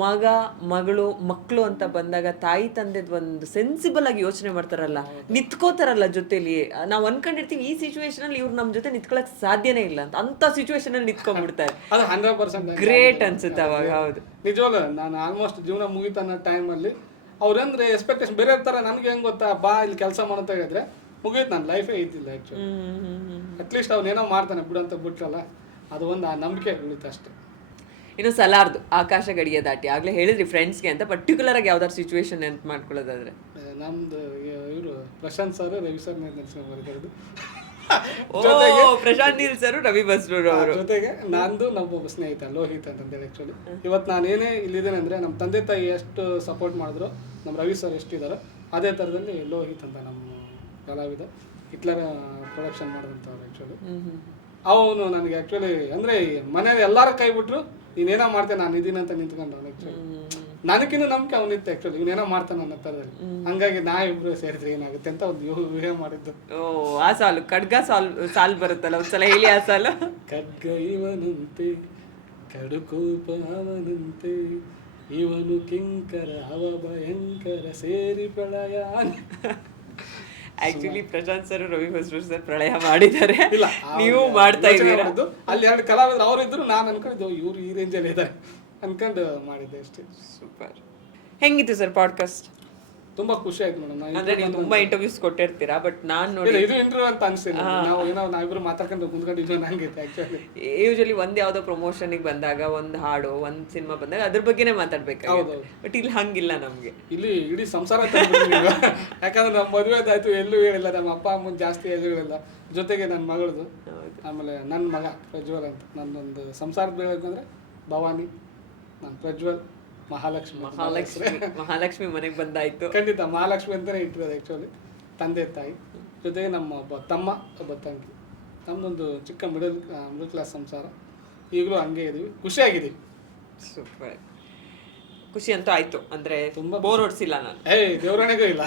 ಮಗ ಮಗಳು ಮಕ್ಕಳು ಅಂತ ಬಂದಾಗ ತಾಯಿ ತಂದೆದ್ ಒಂದು ಸೆನ್ಸಿಬಲ್ ಆಗಿ ಯೋಚನೆ ಮಾಡ್ತಾರಲ್ಲ, ನಿಂತ್ಕೋತಾರಲ್ಲ ಜೊತೆಲಿ. ನಾವು ಅನ್ಕೊಂಡಿರ್ತೀವಿ ಈ ಸಿಚುವೇಶನ್ ಅಲ್ಲಿ ಇವ್ರು ನಮ್ಮ ಜೊತೆ ನಿಂತ್ಕೊಳಕ್ ಸಾಧ್ಯನೇ ಇಲ್ಲ ಅಂತ ಸಿಚುವೇಶನ್ ಅಲ್ಲಿ ನಿಂತ್ಕೊಂಡ್ಬಿಡ್ತಾರೆ. ಅದು 100% ಗ್ರೇಟ್ ಅನ್ಸುತ್ತೆ ಅವಾಗ. ಹೌದು, ನಿಜವಲ್ಲ. ನಾನು ಆಲ್ಮೋಸ್ಟ್ ಜೀವನ ಮುಗಿತ ಅನ್ನೋ ಟೈಮಲ್ಲಿ ಅವ್ರಂದ್ರೆ ಎಕ್ಸ್ಪೆಕ್ಟೇಷನ್ ಬೇರೆ ಇರ್ತಾರೆ. ನನಗೆ ಹೆಂಗೆ ಗೊತ್ತಾ, ಬಾ ಇಲ್ಲಿ ಕೆಲಸ ಮಾಡಂತ ಹೇಳಿದ್ರೆ ಮುಗಿಯುತ್ತೆ, ನನ್ನ ಲೈಫೇ ಇದ್ದಿಲ್ಲ ಆ್ಯಕ್ಚುಲಿ. ಅಟ್ಲೀಸ್ಟ್ ಅವ್ನೇನೋ ಮಾಡ್ತಾನೆ ಬಿಡು ಅಂತ ಬಿಟ್ರಲ್ಲ, ಅದು ಒಂದು ಆ ನಂಬಿಕೆ ಉಳಿತು ಅಷ್ಟೇ. ಇನ್ನು ಸಲಾರ್ದು ಆಕಾಶ ಗಡಿಯ ದಾಟಿ ಆಗ್ಲೇ ಹೇಳಿದ್ರಿ ಫ್ರೆಂಡ್ಸ್ಗೆ ಅಂತ, ಪರ್ಟಿಕ್ಯುಲರ್ ಆಗಿ ಯಾವ್ದಾದ್ರು ಸಿಚುವೇಶನ್ ನೆನ್ಪು ಮಾಡ್ಕೊಳ್ಳೋದಾದ್ರೆ? ನಮ್ದು ಇವರು ಪ್ರಶಾಂತ್ ಸರ್ ರವಿ ಸರ್ ನೆನೆಸ್ಕೊಂಡು ಪ್ರಶಾಂತ್ ನೀಲ್ ಸರ್ ರವಿ ಬಸ್ರೂರ್ ಅವರು ಜೊತೆಗೆ ನಂದು ನಮ್ಮೊಬ್ಬ ಸ್ನೇಹಿತ ಲೋಹಿತ್ ಅಂತಂದೇಳಿ. ಆ್ಯಕ್ಚುಲಿ ಇವತ್ತು ನಾನೇನೇ ಇಲ್ಲಿದ್ದೇನೆ ಅಂದರೆ ನಮ್ಮ ತಂದೆ ತಾಯಿ ಎಷ್ಟು ಸಪೋರ್ಟ್ ಮಾಡಿದ್ರು, ನಮ್ಮ ರವಿ ಸರ್ ಎಷ್ಟಿದ್ದಾರೋ ಅದೇ ಥರದಲ್ಲಿ ಲೋಹಿತ್ ಅಂತ ನಮ್ಮ ಕಲಾವಿದ ಹಿಟ್ಲರ್ ಪ್ರೊಡಕ್ಷನ್ ಮಾಡಿದಂಥವ್ರು. ಆ್ಯಕ್ಚುಲಿ ಅವನು ನನಗೆ ಆ್ಯಕ್ಚುಲಿ ಅಂದರೆ ಮನೇಲಿ ಎಲ್ಲರೂ ಕೈ ಬಿಟ್ರು, ನೀನೇನೋ ಮಾಡ್ತೇನೆ ನಾನು ಇದೀನಿ ಅಂತ ನಿಂತ್ಕೊಂಡು ಅವ್ನು. ಆ್ಯಕ್ಚುಲಿ ನನಗಿನ್ನೂ ನಂಬಿಕೆ ಅವನಿತ್ತು ಆ್ಯಕ್ಚುಲಿ, ಇವನೇನೋ ಮಾಡ್ತಾನೆ ಅನ್ನೋ ಥರದಲ್ಲಿ. ಹಂಗಾಗಿ ನಾವಿಬ್ರು ಸೇರಿದ್ರೆ ಏನಾಗುತ್ತೆ ಅಂತ ಒಂದು ಊಹೆ ಮಾಡಿದ್ದು. ಆ ಸಾಲು ಖಡ್ಗ ಸಾಲು ಬರುತ್ತಲ್ಲ, ಒಂದ್ಸಲ ಹೇಳಿ ಆ ಸಾಲು. ಖಡ್ಗ ಇವನಂತೆ ಕಡುಕೋಪ ಅವನಂತೆ, ಇವನು ಕಿಂಕರ ಅವ ಭಯಂಕರ ಸೇರಿ ಪ್ರಳಯ. Actually Prashanth sir Ravi Basrur sir ಪ್ರಳಯ ಮಾಡಿದ್ದಾರೆ, ನೀವು ಮಾಡ್ತಾ ಇದ್ದೀರಾ. ಅಲ್ಲಿ 2 ಕಲಾವಿದರು ಅವರು ಇದ್ರು, ನಾನು ಅನ್ಕೊಂಡಿದ್ದು ಇವ್ರು ಈ ರೇಂಜಲ್ಲಿ ಇದ್ದಾರೆ ಅನ್ಕೊಂಡು ಮಾಡಿದ್ದೆ ಅಷ್ಟೇ. ಸೂಪರ್. ಹೆಂಗಿತ್ತು ಸರ್ ಪಾಡ್ಕಾಸ್ಟ್? ತುಂಬಾ ಖುಷಿ ಆಯ್ತು ಮೇಡಮ್. ಅಂದ್ರೆ ನೀವು ತುಂಬಾ ಇಂಟರ್ವ್ಯೂಸ್ ಕೊಟ್ಟಿರ್ತೀರಾ, ಬಟ್ ನಾನು ನೋಡಿ ಇದು ಇಂಟರ್ವ್ಯೂ ಅಂತ ಅನ್ಸಿಲ್ಲ. ನಾವಿಬ್ರು ಮಾತಾಡ್ಕೊಂಡು ಕುಂತ್ಕೊಂಡಿದ್ವಿ ನಂಗಿತ್ತು ಆಕ್ಚುಲಿ. ಯೂಶಲಿ ಒಂದ್ ಯಾವ್ದೋ ಪ್ರಮೋಷನ್ಗೆ ಬಂದಾಗ, ಒಂದ್ ಹಾಡು ಒಂದ್ ಸಿನಿಮಾ ಬಂದಾಗ ಅದ್ರ ಬಗ್ಗೆನೇ ಮಾತಾಡ್ಬೇಕಾಗುತ್ತೆ. ಬಟ್ ಇಲ್ಲಿ ಹಂಗಿಲ್ಲ ನಮ್ಗೆ. ಇಲ್ಲಿ ಇಡೀ ಸಂಸಾರ ಯಾಕಂದ್ರೆ ನಮ್ಮ ಮದುವೆದಾಯ್ತು, ಎಲ್ಲೂ ಹೇಳಿಲ್ಲ, ನಮ್ಮ ಅಪ್ಪ ಅಮ್ಮನ ಜಾಸ್ತಿ ಹೇಳಿಲ್ಲ. ಜೊತೆಗೆ ನನ್ನ ಮಗಳದು, ಆಮೇಲೆ ನನ್ನ ಮಗ ಪ್ರಜ್ವಲ್ ಅಂತ. ನನ್ನೊಂದು ಸಂಸಾರದ ಬೆಳಕಂದ್ರೆ ಭವಾನಿ, ನಾನು ಪ್ರಜ್ವಲ್, ಮಹಾಲಕ್ಷ್ಮಿ ಮನೆಗೆ ಬಂದಾಯ್ತು. ಖಂಡಿತ ಮಹಾಲಕ್ಷ್ಮಿ ಅಂತಾನೆ ಇಟ್ಟಿರೋದು ಆ್ಯಕ್ಚುಲಿ. ತಂದೆ ತಾಯಿ ಜೊತೆಗೆ ನಮ್ಮ ಒಬ್ಬ ತಮ್ಮ ಒಬ್ಬ ತಂಗಿ. ನಮ್ಮದೊಂದು ಚಿಕ್ಕ ಮಿಡಲ್ ಕ್ಲಾಸ್ ಸಂಸಾರ. ಈಗಲೂ ಹಂಗೆ ಇದೀವಿ, ಖುಷಿಯಾಗಿದ್ದೀವಿ. ಸೂಪರ್. ಖುಷಿ ಅಂತೂ ಆಯ್ತು, ಅಂದ್ರೆ ತುಂಬಾ ಬೋರ್ ಹೊಡ್ಸಿಲ್ಲ ನಾನು. ದೇವರಣೆಗೂ ಇಲ್ಲ.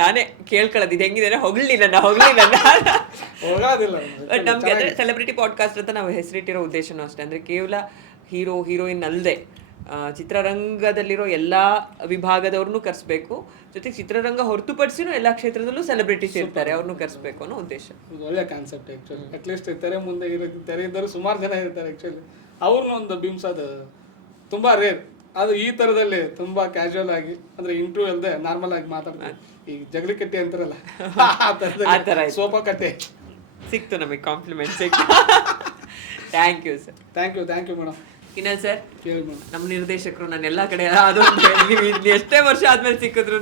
ನಾನೇ ಕೇಳ್ಕೊಳ್ಳೋದು ಇದು ಹೆಂಗಿದೆ, ಹೊಗಳಿ ನನ್ನ ಹೋಗೋದಿಲ್ಲ. ಬಟ್ ನಮ್ಗೆ ಅಂದ್ರೆ ಸೆಲೆಬ್ರಿಟಿ ಪಾಡ್ಕಾಸ್ಟ್ ಅಂತ ನಾವು ಹೆಸರಿಟ್ಟಿರೋ ಉದ್ದೇಶನೂ ಅಷ್ಟೇ. ಅಂದ್ರೆ ಕೇವಲ ಹೀರೋ ಹೀರೋಯಿನ್ ಅಲ್ಲದೆ ಚಿತ್ರರಂಗದಲ್ಲಿರೋ ಎಲ್ಲ ವಿಭಾಗದವ್ರನ್ನೂ ಕರೆಸ್ಬೇಕು, ಜೊತೆಗೆ ಚಿತ್ರರಂಗ ಹೊರತುಪಡಿಸಿನೂ ಎಲ್ಲ ಕ್ಷೇತ್ರದಲ್ಲೂ ಸೆಲೆಬ್ರಿಟೀಸ್ ಇರ್ತಾರೆ, ಅವ್ರನ್ನೂ ಕರೆಸ್ಬೇಕು ಅನ್ನೋ ಉದ್ದೇಶ. ಒಳ್ಳೆ ಕಾನ್ಸೆಪ್ಟ್ ಆ್ಯಕ್ಚುಲಿ. ಅಟ್ಲೀಸ್ಟ್ ತೆರೆ ಮುಂದೆ ತೆರೆ ಇದ್ದರೂ ಸುಮಾರು ಜನ ಇರ್ತಾರೆ ಆ್ಯಕ್ಚುಲಿ. ಅವ್ರನ್ನ ಒಂದು ಬಿಂಬಿಸೋದು ತುಂಬ ರೇರ್. ಅದು ಈ ಥರದಲ್ಲಿ ತುಂಬ ಕ್ಯಾಶುವಲ್ ಆಗಿ, ಅಂದರೆ ಇಂಟ್ರ್ಯೂ ಅಲ್ಲದೆ ನಾರ್ಮಲ್ ಆಗಿ ಮಾತಾಡ್ತಾರೆ. ಈ ಜಗಲಿ ಕಟ್ಟೆ ಅಂತಾರಲ್ಲ, ಆ ಥರ ಸೋಫಾ ಕಟ್ಟೆ ಸಿಕ್ತು ನಮಗೆ, ಕಾಂಪ್ಲಿಮೆಂಟ್ ಸಿಕ್ತು. Thank you sir. Thank you madam. ಇನ್ನ ಸರ್, ನಮ್ಮ ನಿರ್ದೇಶಕರು ನಾನು ಎಲ್ಲ ಕಡೆ ಅದೊಂದು ಎಷ್ಟೇ ವರ್ಷ ಆದ್ಮೇಲೆ ಸಿಕ್ಕಿದ್ರು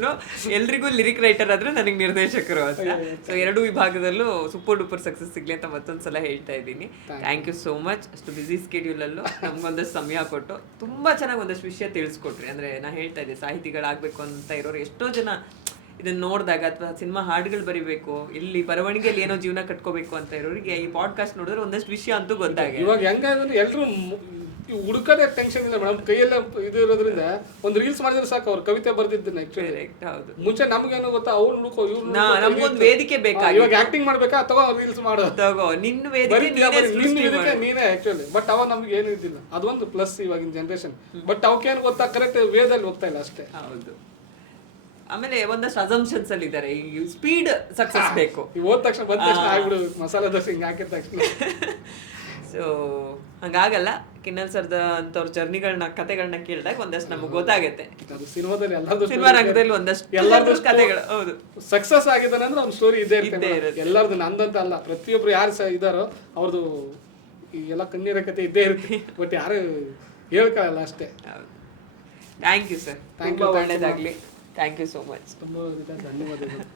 ಎಲ್ರಿಗೂ ಲಿರಿಕ್ ರೈಟರ್ ಆದ್ರೆ ನನಗೆ ನಿರ್ದೇಶಕರು ಅಂತ. ಸೊ 2 ವಿಭಾಗದಲ್ಲೂ ಸೂಪರ್ ಡೂಪರ್ ಸಕ್ಸಸ್ ಸಿಗ್ಲಿ ಅಂತ ಮತ್ತೊಂದ್ಸಲ ಹೇಳ್ತಾ ಇದ್ದೀನಿ. Thank you so much. ಅಷ್ಟು ಬಿಸಿ ಸ್ಕೆಡ್ಯೂಲ್ ಅಲ್ಲೂ ನಮ್ಗೊಂದಷ್ಟು ಸಮಯ ಕೊಟ್ಟು ತುಂಬಾ ಚೆನ್ನಾಗಿ ಒಂದಷ್ಟು ವಿಷಯ ತಿಳಿಸ್ಕೊಟ್ರಿ. ಅಂದ್ರೆ ನಾ ಹೇಳ್ತಾ ಇದ್ದೆ, ಸಾಹಿತಿಗಳಾಗಬೇಕು ಅಂತ ಇರೋರು ಎಷ್ಟೋ ಜನ ಇದನ್ನ ನೋಡಿದಾಗ, ಅಥವಾ ಸಿನಿಮಾ ಹಾಡುಗಳು ಬರಿಬೇಕು, ಇಲ್ಲಿ ಬರವಣಿಗೆಯಲ್ಲಿ ಏನೋ ಜೀವನ ಕಟ್ಕೋಬೇಕು ಅಂತ ಇರೋರಿಗೆ ಈ ಪಾಡ್ಕಾಸ್ಟ್ ನೋಡಿದ್ರೆ ಒಂದಷ್ಟು ವಿಷಯ ಅಂತೂ ಗೊತ್ತಾಗ. ಇವಾಗ ಹೆಂಗಂದ್ರೆ ಎಲ್ರು ಹುಡುಕದೇ ಟೆನ್ಷನ್ ಇಲ್ಲ ಮೇಡಮ್, ಕೈಯೆಲ್ಲ ಇದು ಇರೋದ್ರಿಂದ ಒಂದು ರೀಲ್ಸ್ ಮಾಡಿದ್ರೆ ಸಾಕು, ಅವ್ರು ಕವಿತೆ ಬರ್ದಿದ್ದನ್ನ. ಹೌದು, ಮುಂಚೆ ನಮ್ಗೇನೋ ಗೊತ್ತಾ, ಅವ್ರು ಹುಡುಕೋ ಇವ್ರು ನಮ್ಗೊಂದು ವೇದಿಕೆ ಬೇಕಾಗಿ, ಇವಾಗ ಆಕ್ಟಿಂಗ್ ಮಾಡ್ಬೇಕಾ ತಗೋ ರೀಲ್ಸ್ ಮಾಡೋ, ತಗೋ ನಿನ್ನ ವೇದಿಕೆ ನೀನೇ ಆಕ್ಚುಲಿ. ಬಟ್ ಅವಾಗ ನಮ್ಗೆ ಏನು ಇದ್ದಿಲ್ಲ, ಅದೊಂದು ಪ್ಲಸ್ ಇವಾಗಿನ ಜನರೇಷನ್. ಬಟ್ ಅವಕ್ಕೇನು ಗೊತ್ತಾ, ಕರೆಕ್ಟ್ ವೇದಲ್ಲಿ ಹೋಗ್ತಾ ಇಲ್ಲ ಅಷ್ಟೇ. ಹೌದು, ಆಮೇಲೆ ಒಂದಷ್ಟು ಅಸಂಪ್ಷನ್ಸ್ ಅಲ್ಲಿ ಇದ್ದಾರೆ. ಈ ಸ್ಪೀಡ್ ಸಕ್ಸಸ್ ಬೇಕು. ಈ ಹೋದ ತಕ್ಷಣ ಬಂದ ತಕ್ಷಣ ಆಗ್ಬಿಡು ಮಸಾಲೆ ದೋಸೆ ಹಿಂಗೆ ಹಾಕಿದ ತಕ್ಷಣ. ಸೊ ಹಂಗಾಗಲ್ಲ. ಕಿನ್ನಲ್ ಸರ್ದ ಅಂತವ್ರ ಜರ್ನಿಗಳನ್ನ ಕತೆಗಳನ್ನ ಕೇಳಿದಾಗ ಒಂದಷ್ಟು ನಮ್ಗೆ ಗೊತ್ತಾಗುತ್ತೆ. ಅದು ಸಿನಿಮಾದಲ್ಲಿ ಎಲ್ಲರದು ಸಿನಿಮಾ ರಂಗದಲ್ಲಿ ಒಂದಷ್ಟು ಎಲ್ಲರದು ಕತೆಗಳು. ಹೌದು, ಸಕ್ಸಸ್ ಆಗಿದ್ದಾನೆ ಅಂದ್ರೆ ಅವ್ನ ಸ್ಟೋರಿ ಇದ್ದೇ ಇರುತ್ತೆ. ಎಲ್ಲರದು ನಂದಂತ ಅಲ್ಲ, ಪ್ರತಿಯೊಬ್ರು ಯಾರು ಸಹ ಇದ್ದಾರೋ ಅವ್ರದ್ದು ಈ ಎಲ್ಲ ಕಣ್ಣೀರ ಕತೆ ಇದ್ದೇ ಇರುತ್ತೆ. ಬಟ್ ಯಾರು ಹೇಳ್ಕೊಳ್ಳಲ್ಲ ಅಷ್ಟೇ. ಥ್ಯಾಂಕ್ ಯು ಸರ್, ತುಂಬ ಒಳ್ಳೇದಾಗ್ಲಿ. Thank you so much. ತುಂಬ ಧನ್ಯವಾದಗಳು.